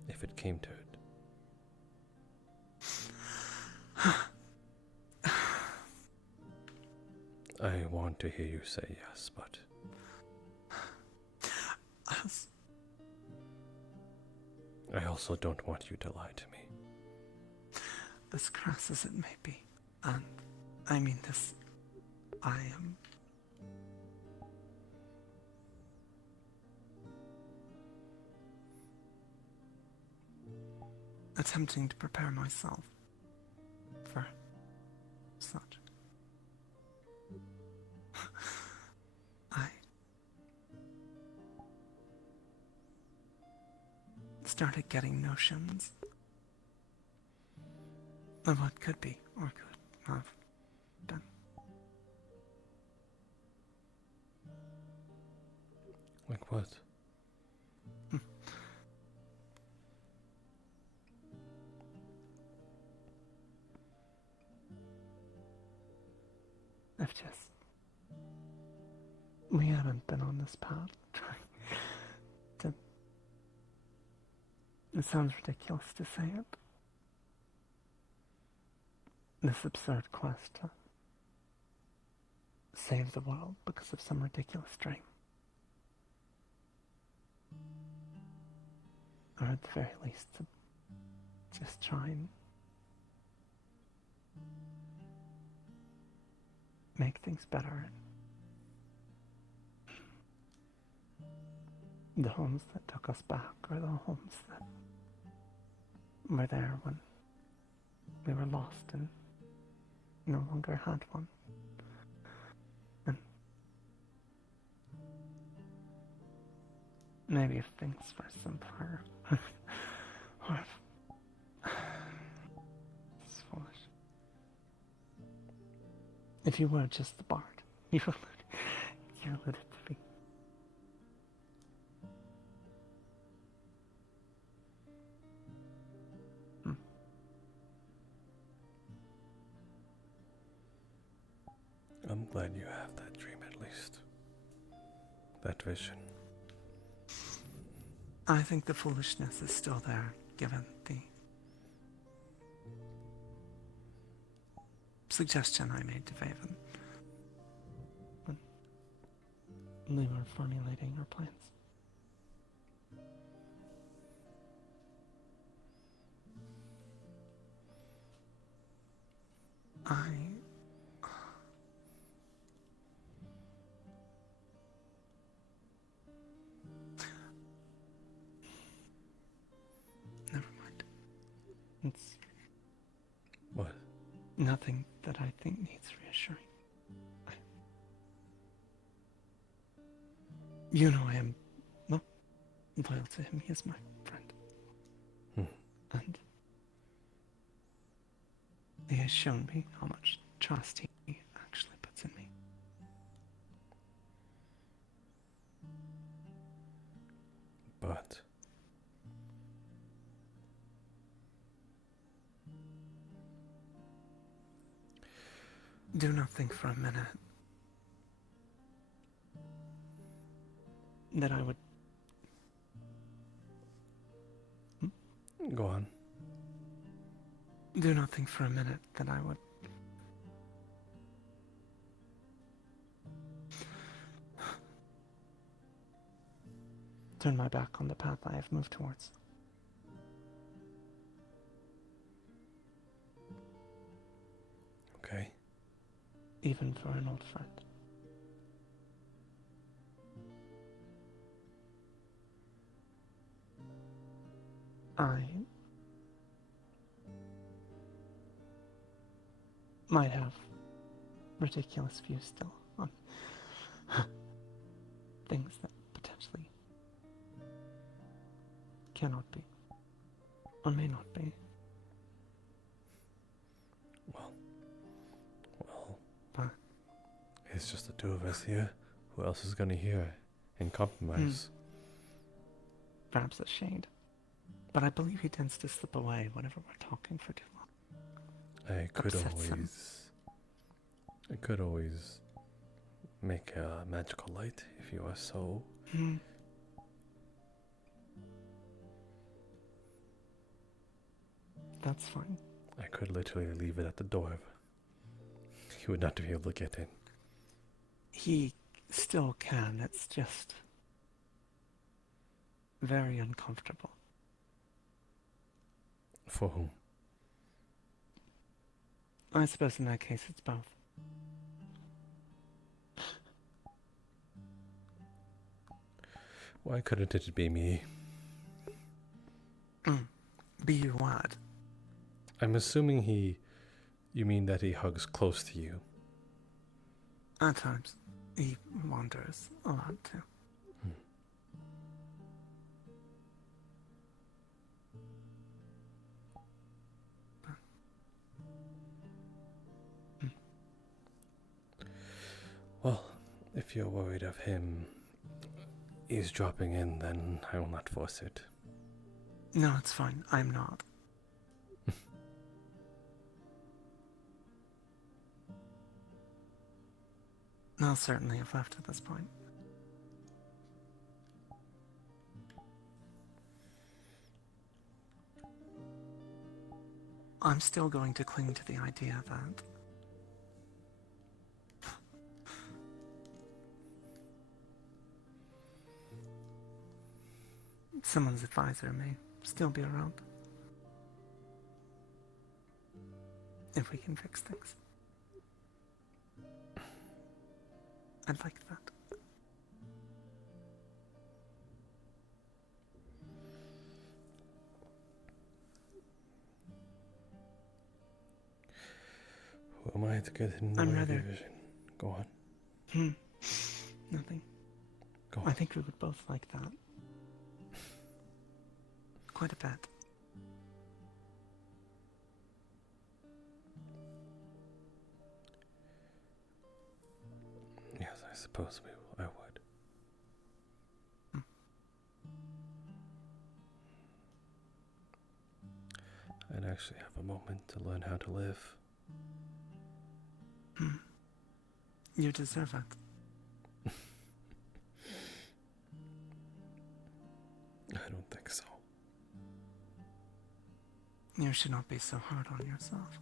if it came to it? I want to hear you say yes, but... I also don't want you to lie to me. As crass as it may be, and I mean this, I am... attempting to prepare myself for such. I started getting notions of what could be or could have been. Like what? If just we hadn't been on this path trying to... It sounds ridiculous to say it. This absurd quest to save the world because of some ridiculous dream. Or at the very least to just try and make things better. The homes that took us back are the homes that were there when we were lost and no longer had one. And maybe if things were simpler, or if it's foolish. If you were just the bard, you alluded to me. glad you have that dream at least. That vision. I think the foolishness is still there, given the suggestion I made to Vaven when we were formulating our plans. Never mind. It's what? Nothing that I think needs reassuring. You know I am, well, loyal to him. He is my friend. And he has shown me how much trust he actually puts in me. But do not think for a minute that I would... Go on. Do not think for a minute that I would... turn my back on the path I have moved towards. Okay. Even for an old friend. I might have ridiculous views still on things that potentially cannot be, or may not be. Well, but it's just the two of us here. Who else is gonna hear and compromise? Perhaps a shade. But I believe he tends to slip away whenever we're talking for too long. I could always make a magical light if you are so. That's fine. I could literally leave it at the door. He would not be able to get in. He still can, it's just very uncomfortable. For whom? I suppose in that case it's both. Why couldn't it be me? Be you what? I'm assuming you mean that he hugs close to you. At times. He wanders a lot too. Well, if you're worried of him eavesdropping in, then I will not force it. No, it's fine. I'm not. I'll certainly have left at this point. I'm still going to cling to the idea that someone's advisor may still be around. If we can fix things. I'd like that. Who am I to get in the I'm way of rather... your vision? Go on. Nothing. Go on. I think we would both like that. Quite a bit. Yes, I suppose I would. I'd actually have a moment to learn how to live. You deserve it. I don't think so. You should not be so hard on yourself.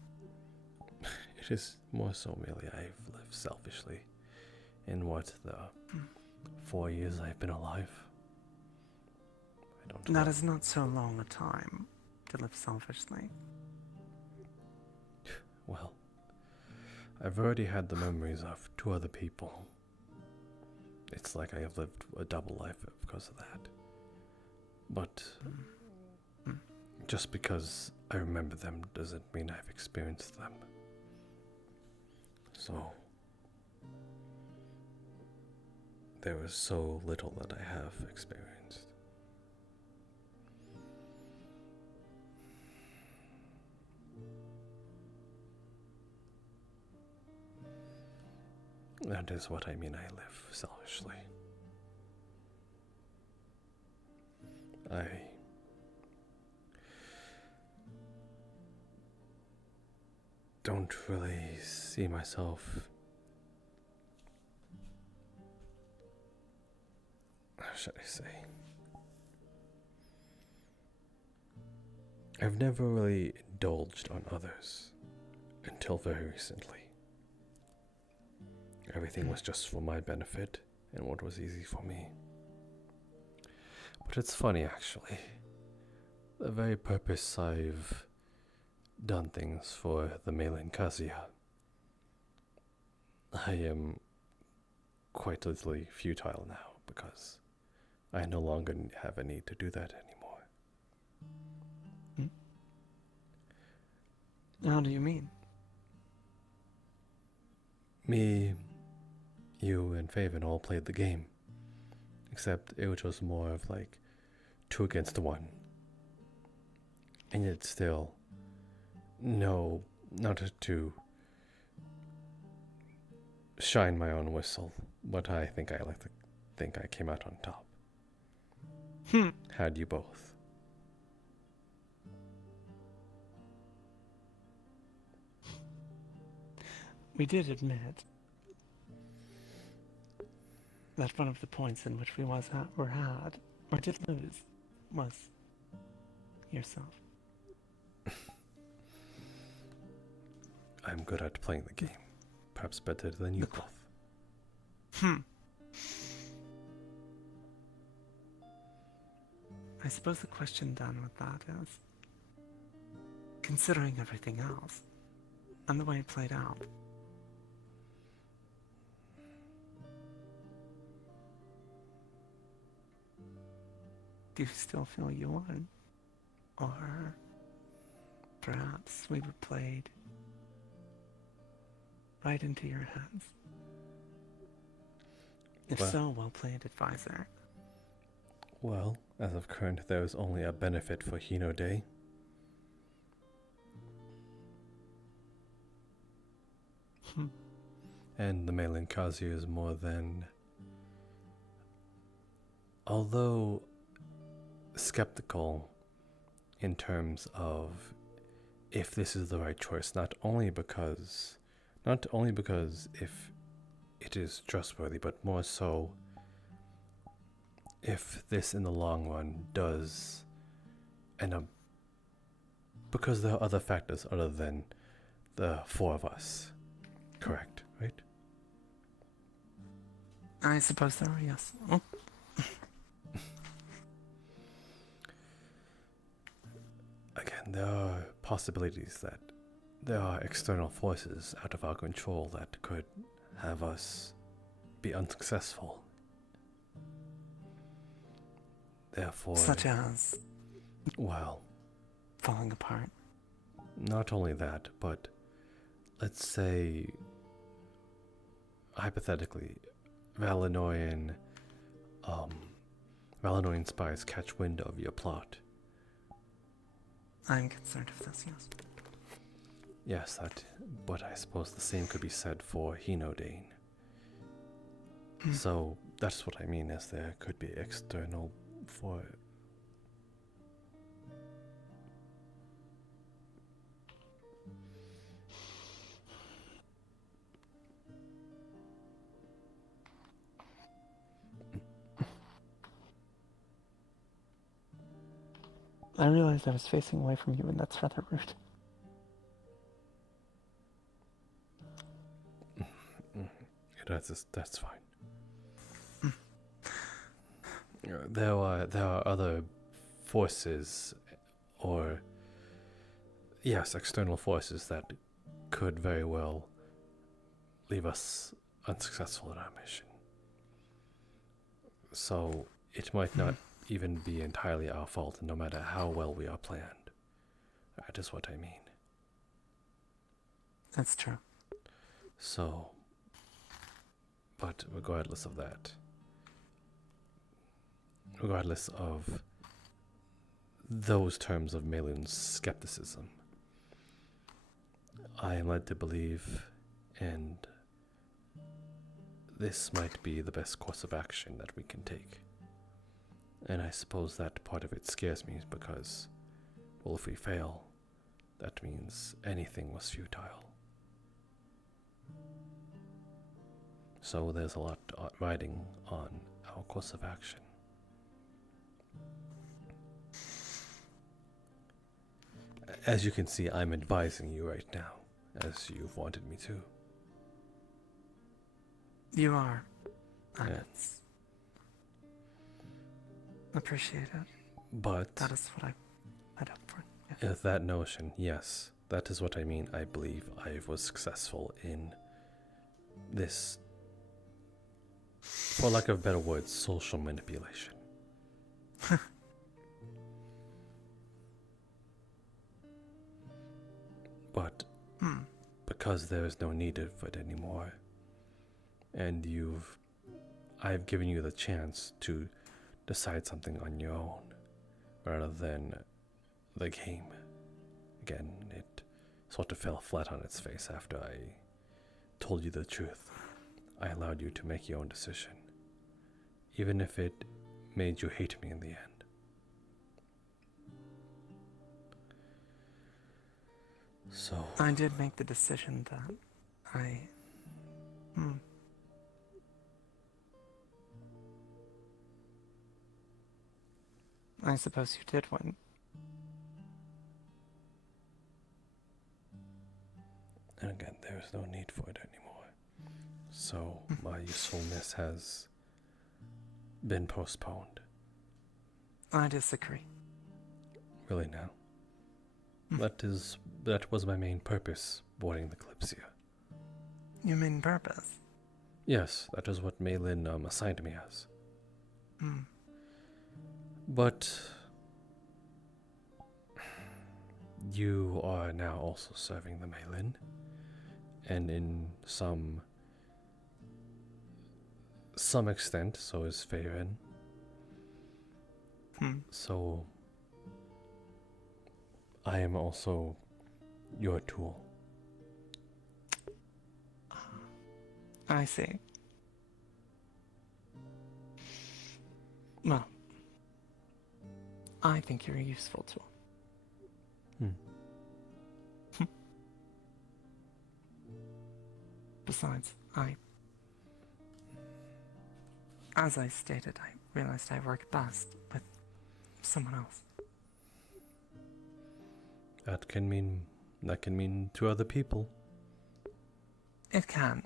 It is more so merely I've lived selfishly in what the 4 years I've been alive. I don't That know. is not so long a time to live selfishly. Well, I've already had the memories of 2 other people. It's like I have lived a double life because of that. But just because I remember them doesn't mean I've experienced them. So, there was so little that I have experienced. That is what I mean I live selfishly. I don't really see myself, how should I say? I've never really indulged on others until very recently. Everything was just for my benefit and what was easy for me. But it's funny, actually. The very purpose I've done things for the Malin Kazia, I am quite literally futile now because I no longer have a need to do that anymore. How do you mean? Me, you, and Faven all played the game. Except it was more of like 2 against 1. And yet still, no, not to shine my own whistle, but I think I like to think I came out on top. Had you both. We did admit that one of the points in which we did lose, was yourself. I'm good at playing the game. Perhaps better than you both. I suppose the question done with that is, considering everything else, and the way it played out, do you still feel you won? Or perhaps we were played right into your hands? If Well- so, well played, advisor. Well, as of current, there is only a benefit for Hino Day. And the Malin Kazia is more than... Although skeptical in terms of if this is the right choice, not only because if it is trustworthy, but more so if this in the long run does end up, because there are other factors other than the 4 of us. Correct, right? I suppose there are, yes. Oh. Again, there are possibilities that there are external forces out of our control that could have us be unsuccessful. Therefore... Such as? Well... Falling apart. Not only that, but let's say, hypothetically, Valinoian spies catch wind of your plot. I'm concerned of this, yes. Yes, but I suppose the same could be said for Hinodane. So that's what I mean, is there could be external for... I realized I was facing away from you, and that's rather rude. That's fine. There are other forces, or yes, external forces that could very well leave us unsuccessful in our mission. So it might not even be entirely our fault, no matter how well we are planned. That is what I mean. That's true. So, but regardless of that, regardless of those terms of Melun's skepticism, I am led to believe, and this might be the best course of action that we can take. And I suppose that part of it scares me because, well, if we fail, that means anything was futile. So there's a lot riding on our course of action. As you can see, I'm advising you right now, as you've wanted me to. You are. And Yeah. it's appreciated. But that is what I'd hope for. Yeah. with that notion, yes, that is what I mean. I believe I was successful in this, for lack of a better word, social manipulation. But because there is no need of it anymore, and I've given you the chance to decide something on your own, rather than the game. Again, it sort of fell flat on its face after I told you the truth. I allowed you to make your own decision, even if it made you hate me in the end. So I did make the decision that I suppose you did win. And again, there is no need for it anymore. So my usefulness has been postponed. I disagree. Really now? That was my main purpose, boarding the Kalypsia. Your main purpose? Yes, that is what Malin assigned me as. Hmm. But you are now also serving the Malin, and in some extent, so is Faerun. So I am also your tool. I see. Well, I think you're a useful tool. Besides, as I stated, I realized I work best with someone else. That can mean to other people. It can.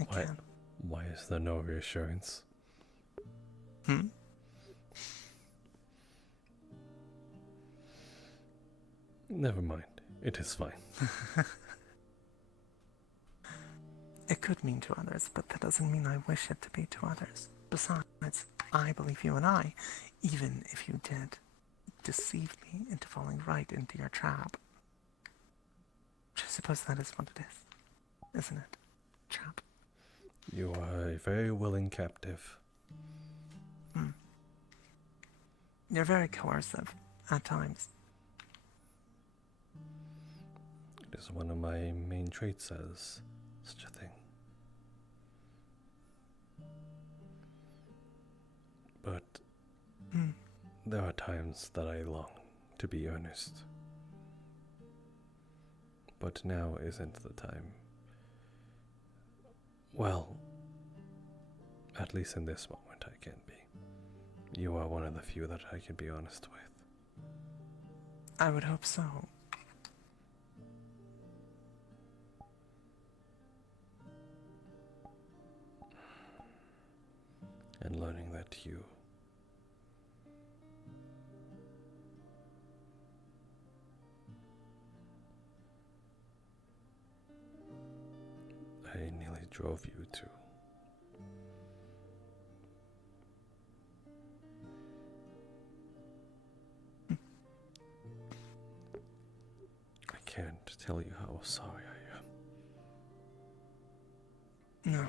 It can. Why is there no reassurance? Never mind. It is fine. It could mean to others, but that doesn't mean I wish it to be to others. Besides, I believe you and I, even if you did deceive me into falling right into your trap. Which I suppose that is what it is, isn't it? Trap. You are a very willing captive. You're very coercive, at times. It is one of my main traits as such a thing. But there are times that I long to be earnest. But now isn't the time. Well, At least in this moment, I can be. You are one of the few that I can be honest with. I would hope so. And learning that you I nearly drove you to I can't tell you how sorry I am. No.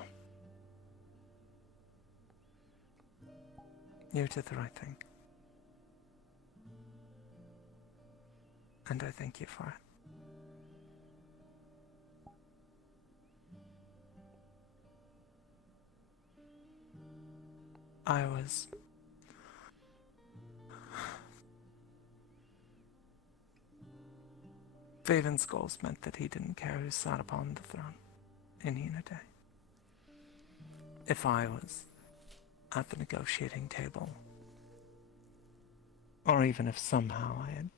You did the right thing. And I thank you for it. I was... Vaven's goals meant that he didn't care who sat upon the throne in Day. If I was at the negotiating table, or even if somehow I had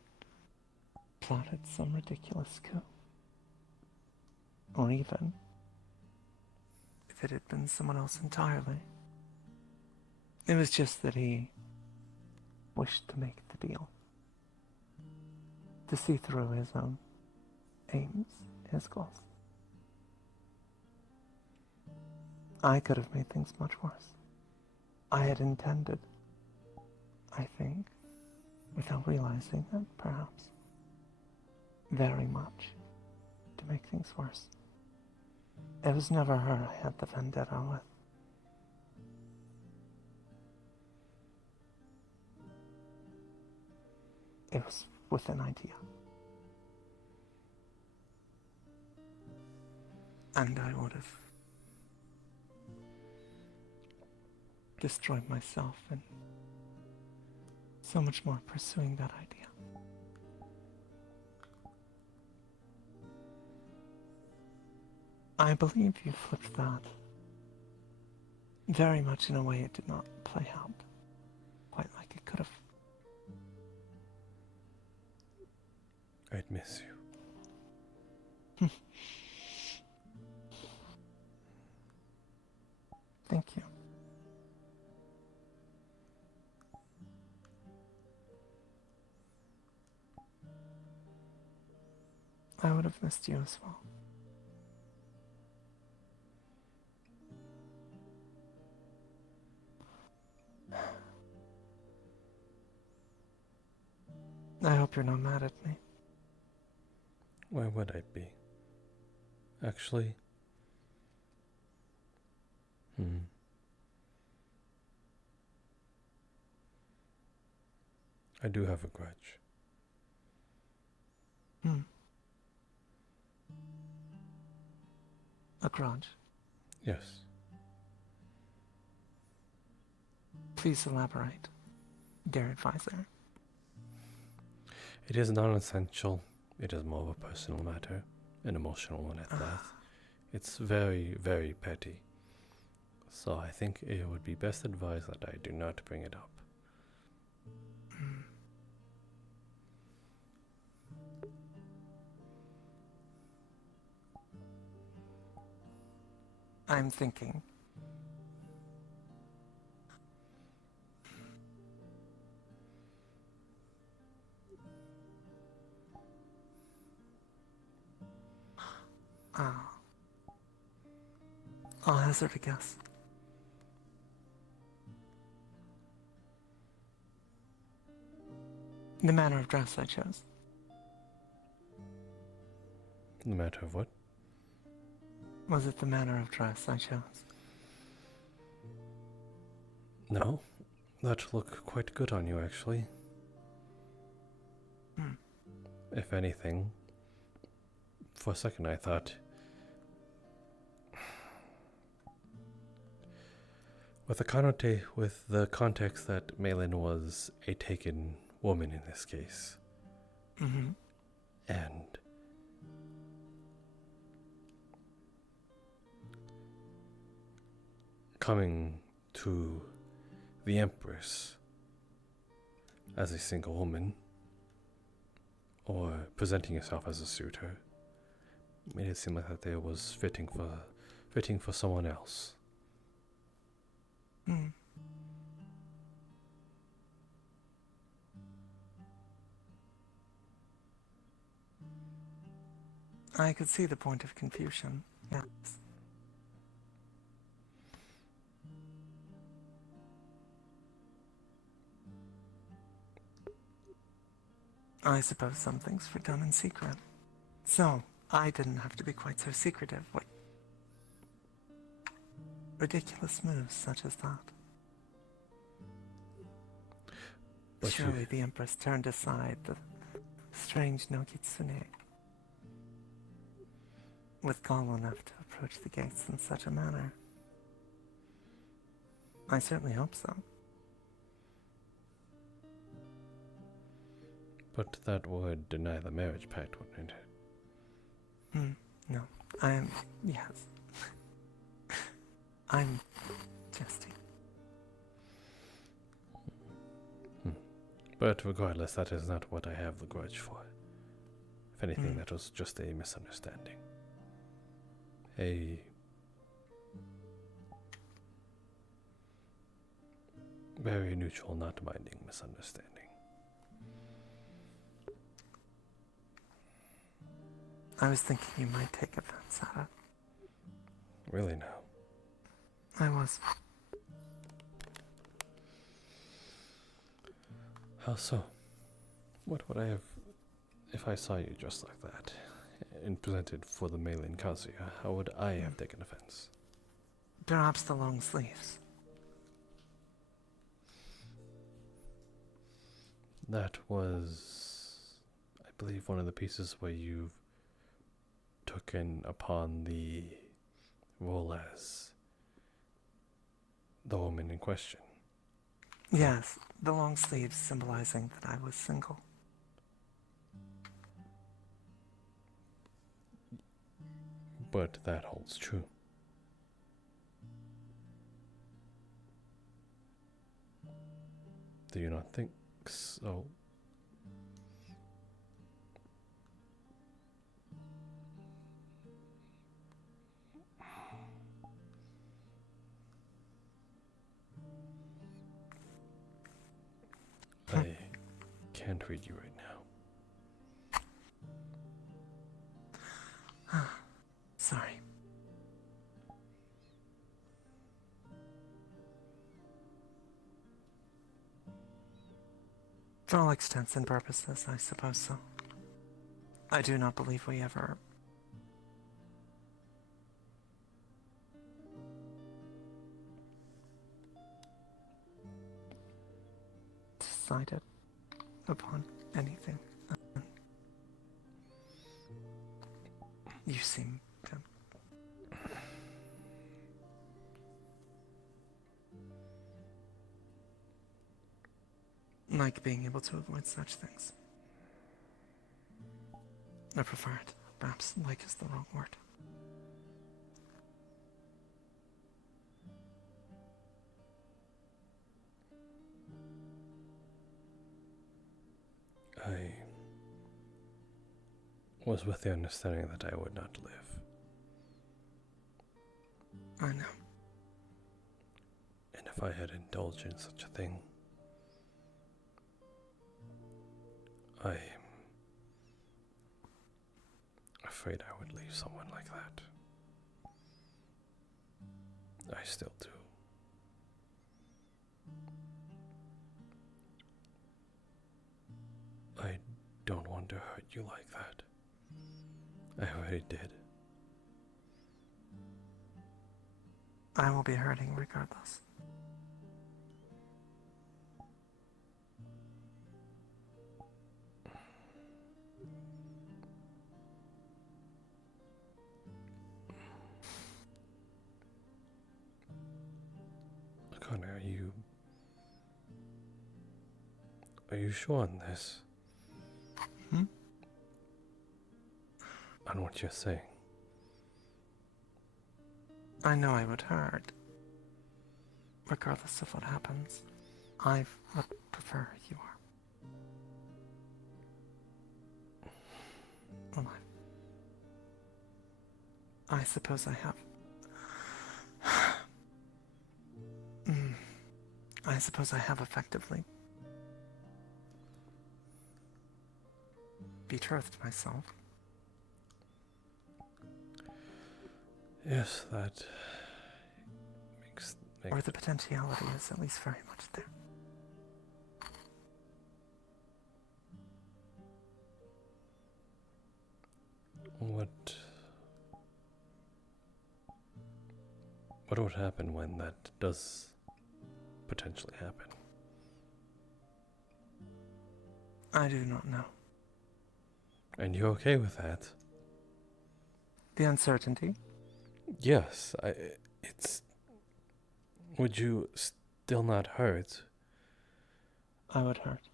plotted some ridiculous coup, or even if it had been someone else entirely, it was just that he wished to make the deal, to see through his own aims, his goals. I could have made things much worse. I had intended, I think, without realizing it, perhaps, very much, to make things worse. It was never her I had the vendetta with. It was with an idea. And I would have destroyed myself and so much more pursuing that idea. I believe you flipped that very much in a way it did not play out quite like it could have. I'd miss you. Thank you. I would have missed you as well. I hope you're not mad at me. Why would I be? Actually, I do have a grudge. A grudge? Yes. Please elaborate, dear advisor. It is non-essential. It is more of a personal matter, an emotional one at that. It's very, very petty. So I think it would be best advised that I do not bring it up. I'm thinking. I'll hazard a guess. The manner of dress I chose. The matter of what? Was it the manner of dress I chose? No, that looked quite good on you, actually. If anything, for a second I thought, with the context that Malin was a taken woman in this case, and coming to the Empress as a single woman, or presenting yourself as a suitor, made it seem like that they was fitting for someone else. Hmm. I could see the point of confusion, yes. I suppose some things were done in secret. So, I didn't have to be quite so secretive. What ridiculous moves such as that. But surely the Empress turned aside the strange no Kitsune with gall enough to approach the gates in such a manner. I certainly hope so. But that would deny the marriage pact, wouldn't it? No. Yes. I'm jesting. But regardless, that is not what I have the grudge for. If anything, that was just a misunderstanding. A very neutral, not binding misunderstanding. I was thinking you might take offense at it. Really now? I was. How so? What would I have if I saw you dressed like that and presented for the Malin Kazuya? How would I have taken offense? Perhaps the long sleeves. That was, I believe, one of the pieces where you've taken upon the role as the woman in question. Yes, the long sleeves symbolizing that I was single. But that holds true. Do you not think so? I can't read you right now. Sorry. For all extents and purposes, I suppose so. I do not believe we ever decided upon anything. You seem to... like being able to avoid such things. I prefer it. Perhaps like is the wrong word. I was with the understanding that I would not live. I know. And if I had indulged in such a thing, I'm afraid I would leave someone like that. I still do. I don't want to hurt you like that. I already did. I will be hurting regardless. Connor, are you sure on this? On what you're saying? I know I would hurt. regardless of what happens, I would prefer you are alive. I suppose I have. I suppose I have effectively betrothed myself. Yes, that makes. Or the potentiality is at least very much there. What would happen when that does potentially happen? I do not know. And you're okay with that? The uncertainty? Yes, it's... Would you still not hurt? I would hurt.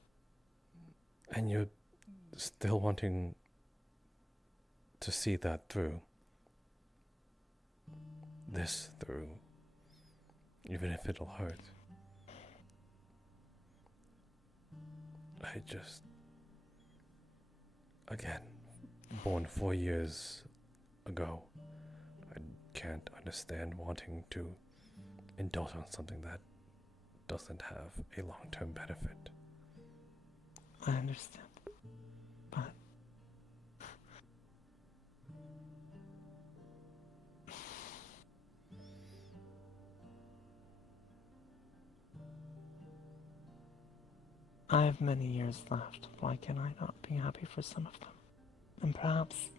And you're still wanting to see that through? This through? Even if it'll hurt? I just... Again, born 4 years ago. I can't understand wanting to indulge on something that doesn't have a long-term benefit. I understand. But... I have many years left. Why can I not be happy for some of them? And perhaps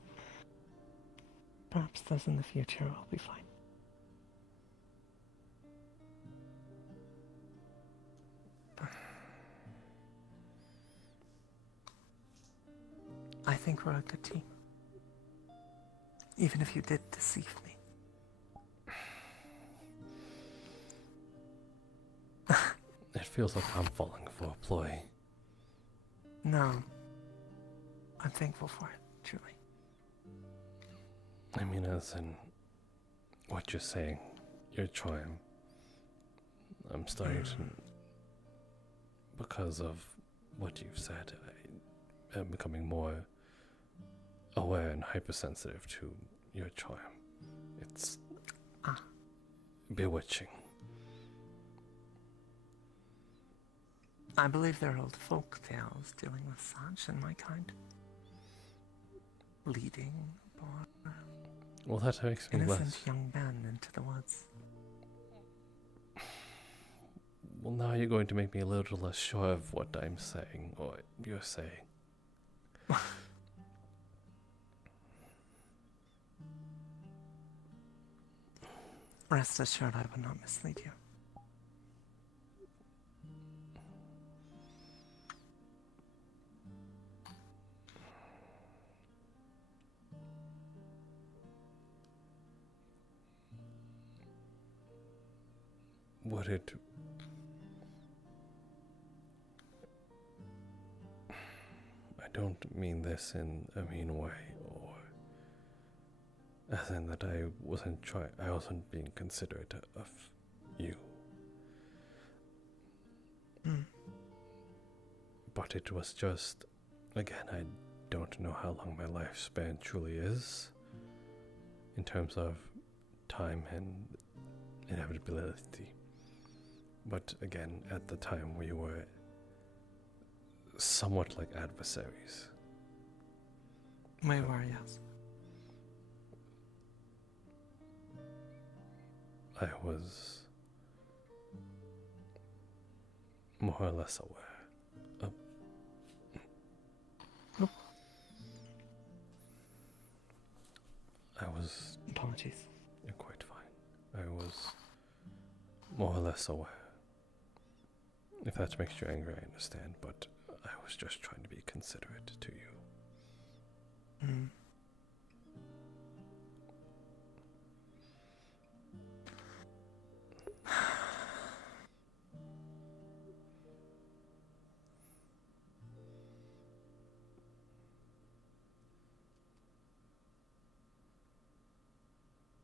those in the future will be fine. I think we're a good team. Even if you did deceive me. It feels like I'm falling for a ploy. No. I'm thankful for it, truly. I mean, as in what you're saying, you're trying. I'm starting to, because of what you've said, I am becoming more aware and hypersensitive to your charm. It's bewitching. I believe there are old folk tales dealing with such in my kind. Leading a well, that makes me innocent less. young men into the woods. Well, now you're going to make me a little less sure of what I'm saying, or you're saying. Rest assured I would not mislead you. Would it... I don't mean this in a mean way, or as in that I wasn't being considerate of you. But it was just, again, I don't know how long my lifespan truly is, in terms of time and inevitability. But again, at the time we were somewhat like adversaries. We were, yes. I was more or less aware. I was... Apologies. You're quite fine. I was more or less aware. If that makes you angry, I understand, but I was just trying to be considerate to you.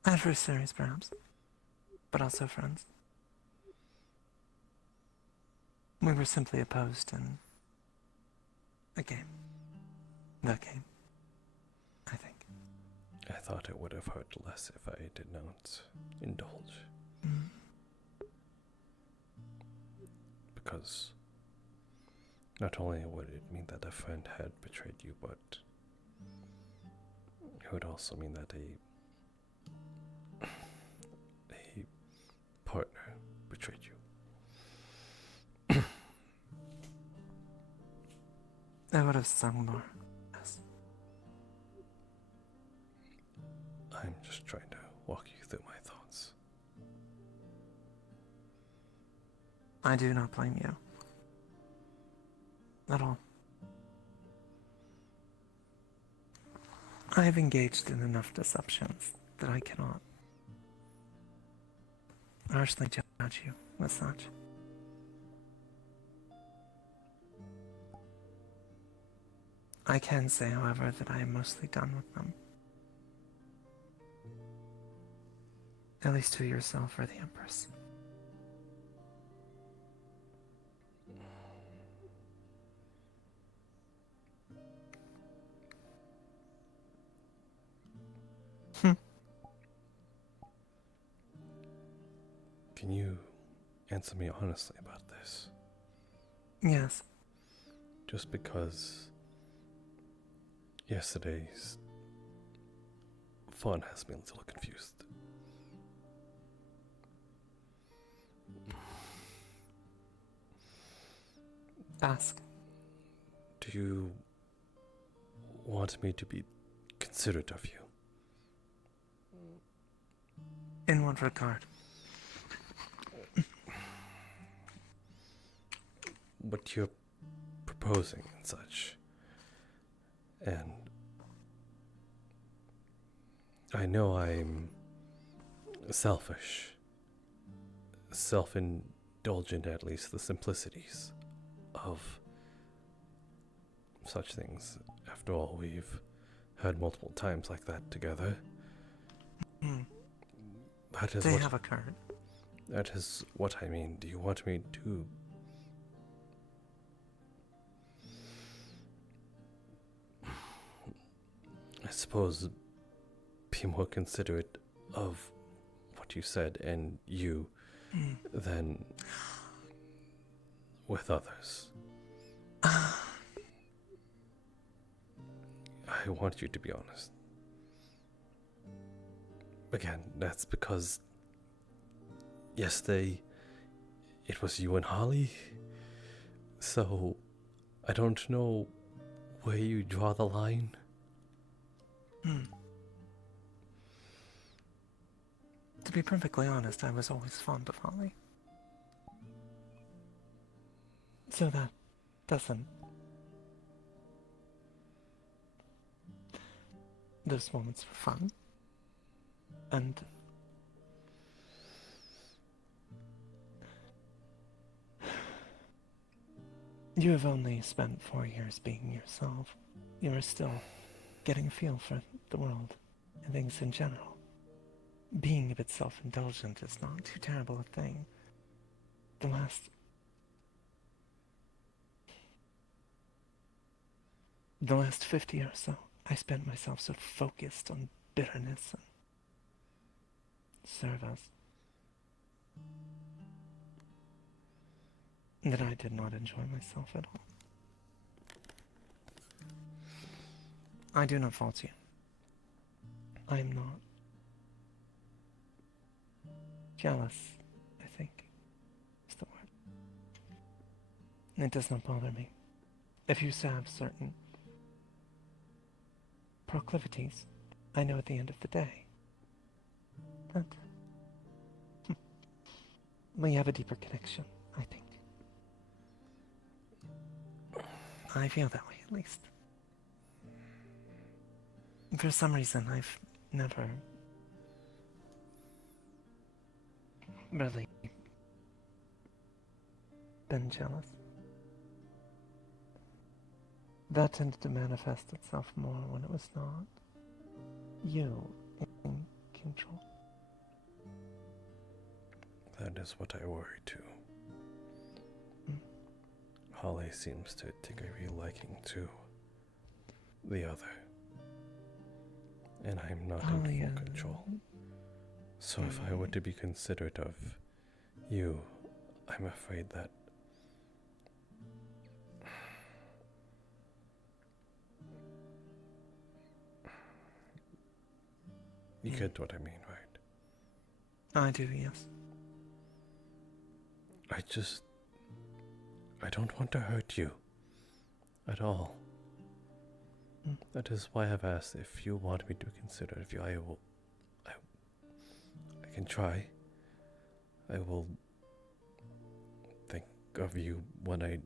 Adversaries, perhaps, but also friends. We were simply opposed in a game. The game. I think. I thought it would have hurt less if I did not indulge. Because not only would it mean that a friend had betrayed you, but it would also mean that a partner betrayed you. I would have sung more. Yes. I'm just trying to walk you through my thoughts. I do not blame you. At all. I have engaged in enough deceptions that I cannot harshly judge you with such. I can say, however, that I am mostly done with them. At least to yourself or the Empress. Can you answer me honestly about this? Yes. Just because yesterday's fun has me a little confused. Ask. Do you want me to be considerate of you? In what regard? What you're proposing and such. And I know I'm selfish, self-indulgent, at least the simplicities of such things. After all, we've had multiple times like that together. That is they what have occurred. That is what I mean. Do you want me to I suppose be more considerate of what you said and you than with others? I want you to be honest. Again, that's because yesterday it was you and Holly, so I don't know where you draw the line. To be perfectly honest, I was always fond of Holly. So that doesn't... Those moments were fun. And... You have only spent 4 years being yourself. You are still getting a feel for the world and things in general. Being a bit self-indulgent is not too terrible a thing. The last 50 or so, I spent myself so focused on bitterness and service that I did not enjoy myself at all. I do not fault you. I am not jealous, I think, is the word. It does not bother me. If you have certain proclivities, I know at the end of the day that we have a deeper connection, I think. I feel that way, at least. For some reason, I've never really been jealous. That tended to manifest itself more when it was not you in control. That is what I worry too. Holly seems to take a real liking to the other. And I'm not in full control. So if I were to be considerate of you, I'm afraid that you get what I mean, right? I do, yes. I don't want to hurt you at all. That is why I've asked if you want me to consider if you. I can try. I will think of you when I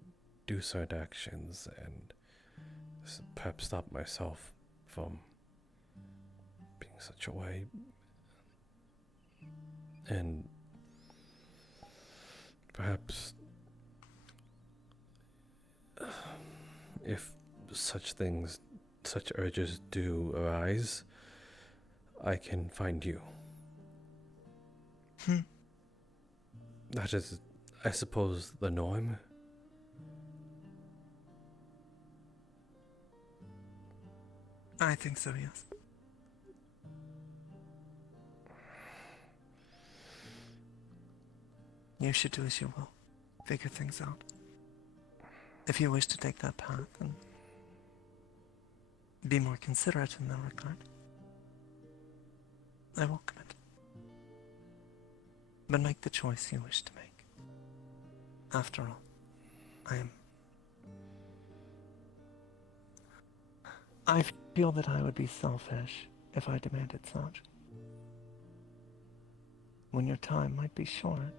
do certain actions and perhaps stop myself from being such a way. And perhaps if such urges do arise, I can find you. That is, I suppose, the norm. I think so, yes. You should do as you will. Figure things out. If you wish to take that path and be more considerate in that regard, I welcome it. But make the choice you wish to make. After all, I feel that I would be selfish if I demanded such. When your time might be short,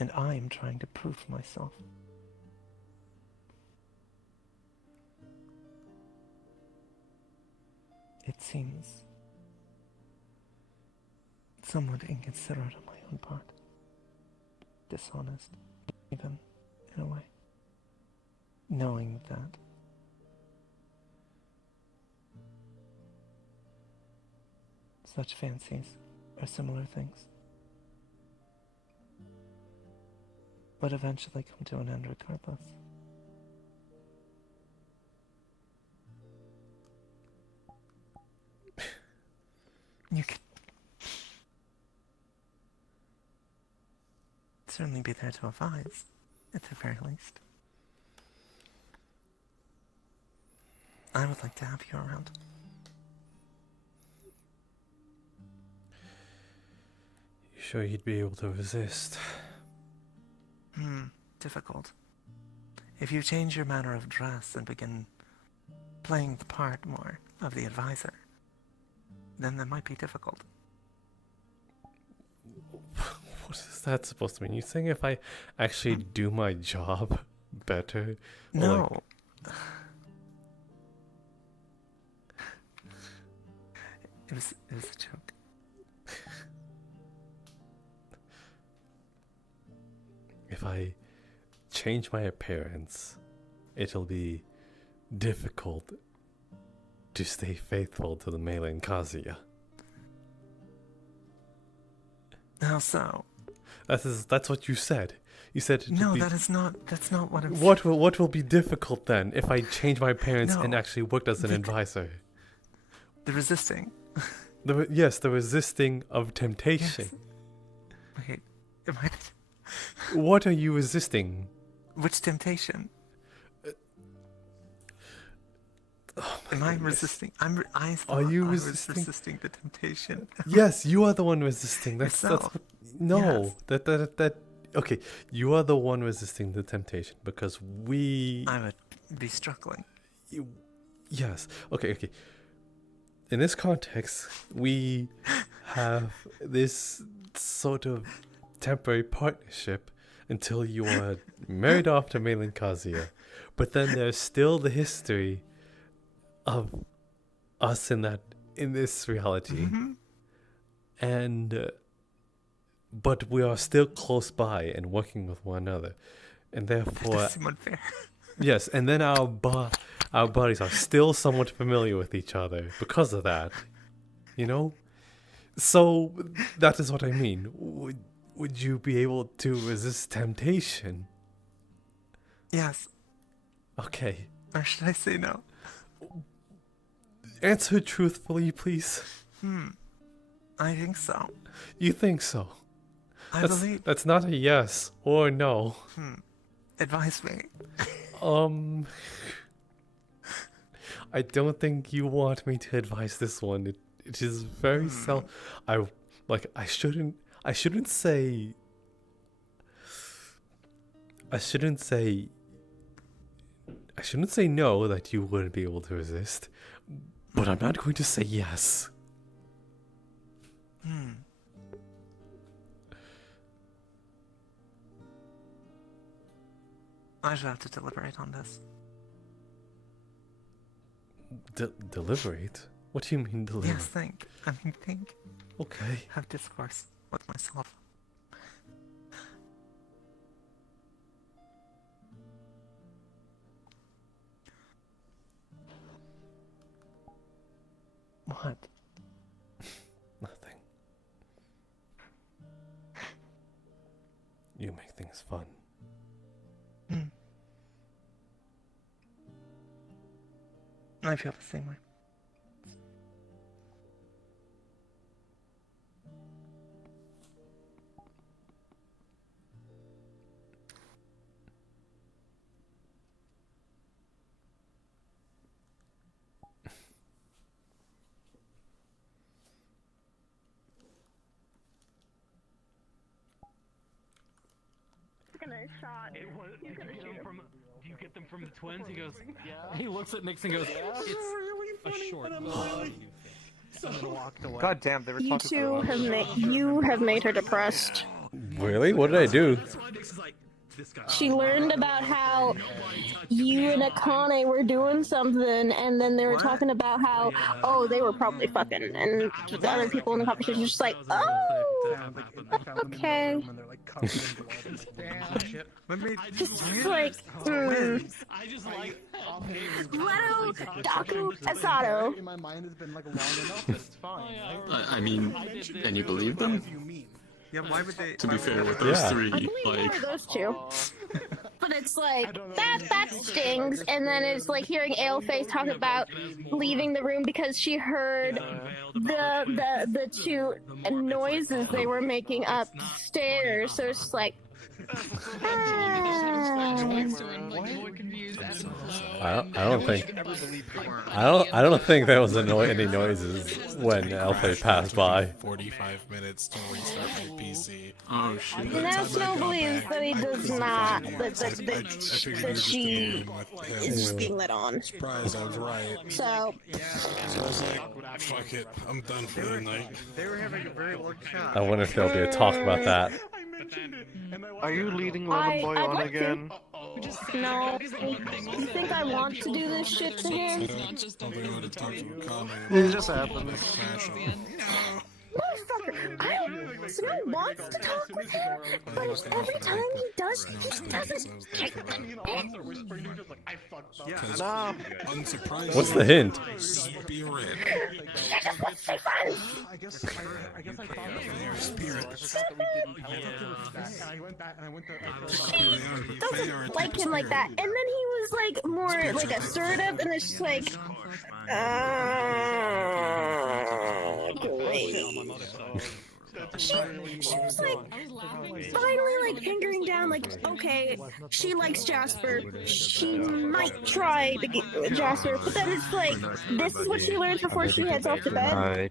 and I am trying to prove myself. It seems somewhat inconsiderate on my own part. Dishonest, even, in a way. Knowing that such fancies are similar things, but eventually come to an end regardless. You could certainly be there to advise, at the very least. I would like to have you around. You sure you'd be able to resist? Difficult. If you change your manner of dress and begin playing the part more of the advisor, then that might be difficult. What is that supposed to mean? You think if I actually do my job better? No. It was a joke. If I change my appearance, it'll be difficult to stay faithful to the Malin Kazuya. How so? That's what you said. You said no. That's not what I'm. What will be difficult then if I change my appearance and actually worked as an advisor? The resisting. Yes, the resisting of temptation. Yes. Wait, am I? What are you resisting? Which temptation? Am I resisting? Are you resisting? I was resisting the temptation. Yes, you are the one resisting. That's no. Yes. That. Okay, you are the one resisting the temptation because I would be struggling. Yes. Okay. In this context, we have this sort of temporary partnership until you are married off to Malin Kazuya. But then there's still the history of us in this reality. And but we are still close by and working with one another. And therefore That does seem unfair. Yes, and then our bodies are still somewhat familiar with each other because of that. You know? So that is what I mean. Would you be able to resist temptation? Yes. Okay. Or should I say no? Answer truthfully, please. I think so. You think so? I believe. That's not a yes or no. Advise me. I don't think you want me to advise this one. It is very I shouldn't say no that you wouldn't be able to resist, but I'm not going to say yes. I should have to deliberate on this. Deliberate? What do you mean deliberate? Yes, think. I mean, think. Okay. Have discourse with myself. What? Nothing. You make things fun. I feel the same way. Shot. Do you get them from the twins? He goes, yeah. He looks at Nix and goes, yeah. It's really funny, a short. but I'm really... And then walked away. God damn, they were You talking two have made her depressed. Really? What did I do? She learned about how you and Akane were doing something, and then they were talking about how, oh, they were probably fucking, and the other people in the conversation were just like, oh, okay. Just like, I just like Leto, Daku, and Sato. in my mind has been like long enough that it's fine. I mean, and you believe them? Yeah, why would they? To be fair with those three, I believe one of those two. But it's like, that stings, and then it's like hearing Aleface talk about leaving the room because she heard the two noises they were making upstairs, so it's just like, I don't think there was any noises when Alfie passed by. 45 minutes to restart my PC. Oh shit. Snow believes that he does not, that she is being let on. Surprised I was right. So I was like, fuck it, I'm done for the night. They were having a very long chat. I wonder if there'll be a talk about that. Are you leading Lemon Boy on like again? No. You think I want to do this shit to him? It just happened. Motherfucker, Snow wants to talk with him, but every time he does, he doesn't get the Unsurprisingly. What's the hint? Spirit. I guess I thought Spirit. I went back and I went to. doesn't like him like that. And then he was like more like assertive, and it's just like, She was like finally like fingering down like, okay, she likes Jasper, she might try to get Jasper, but then it's like, this is what she learns before she heads off to bed.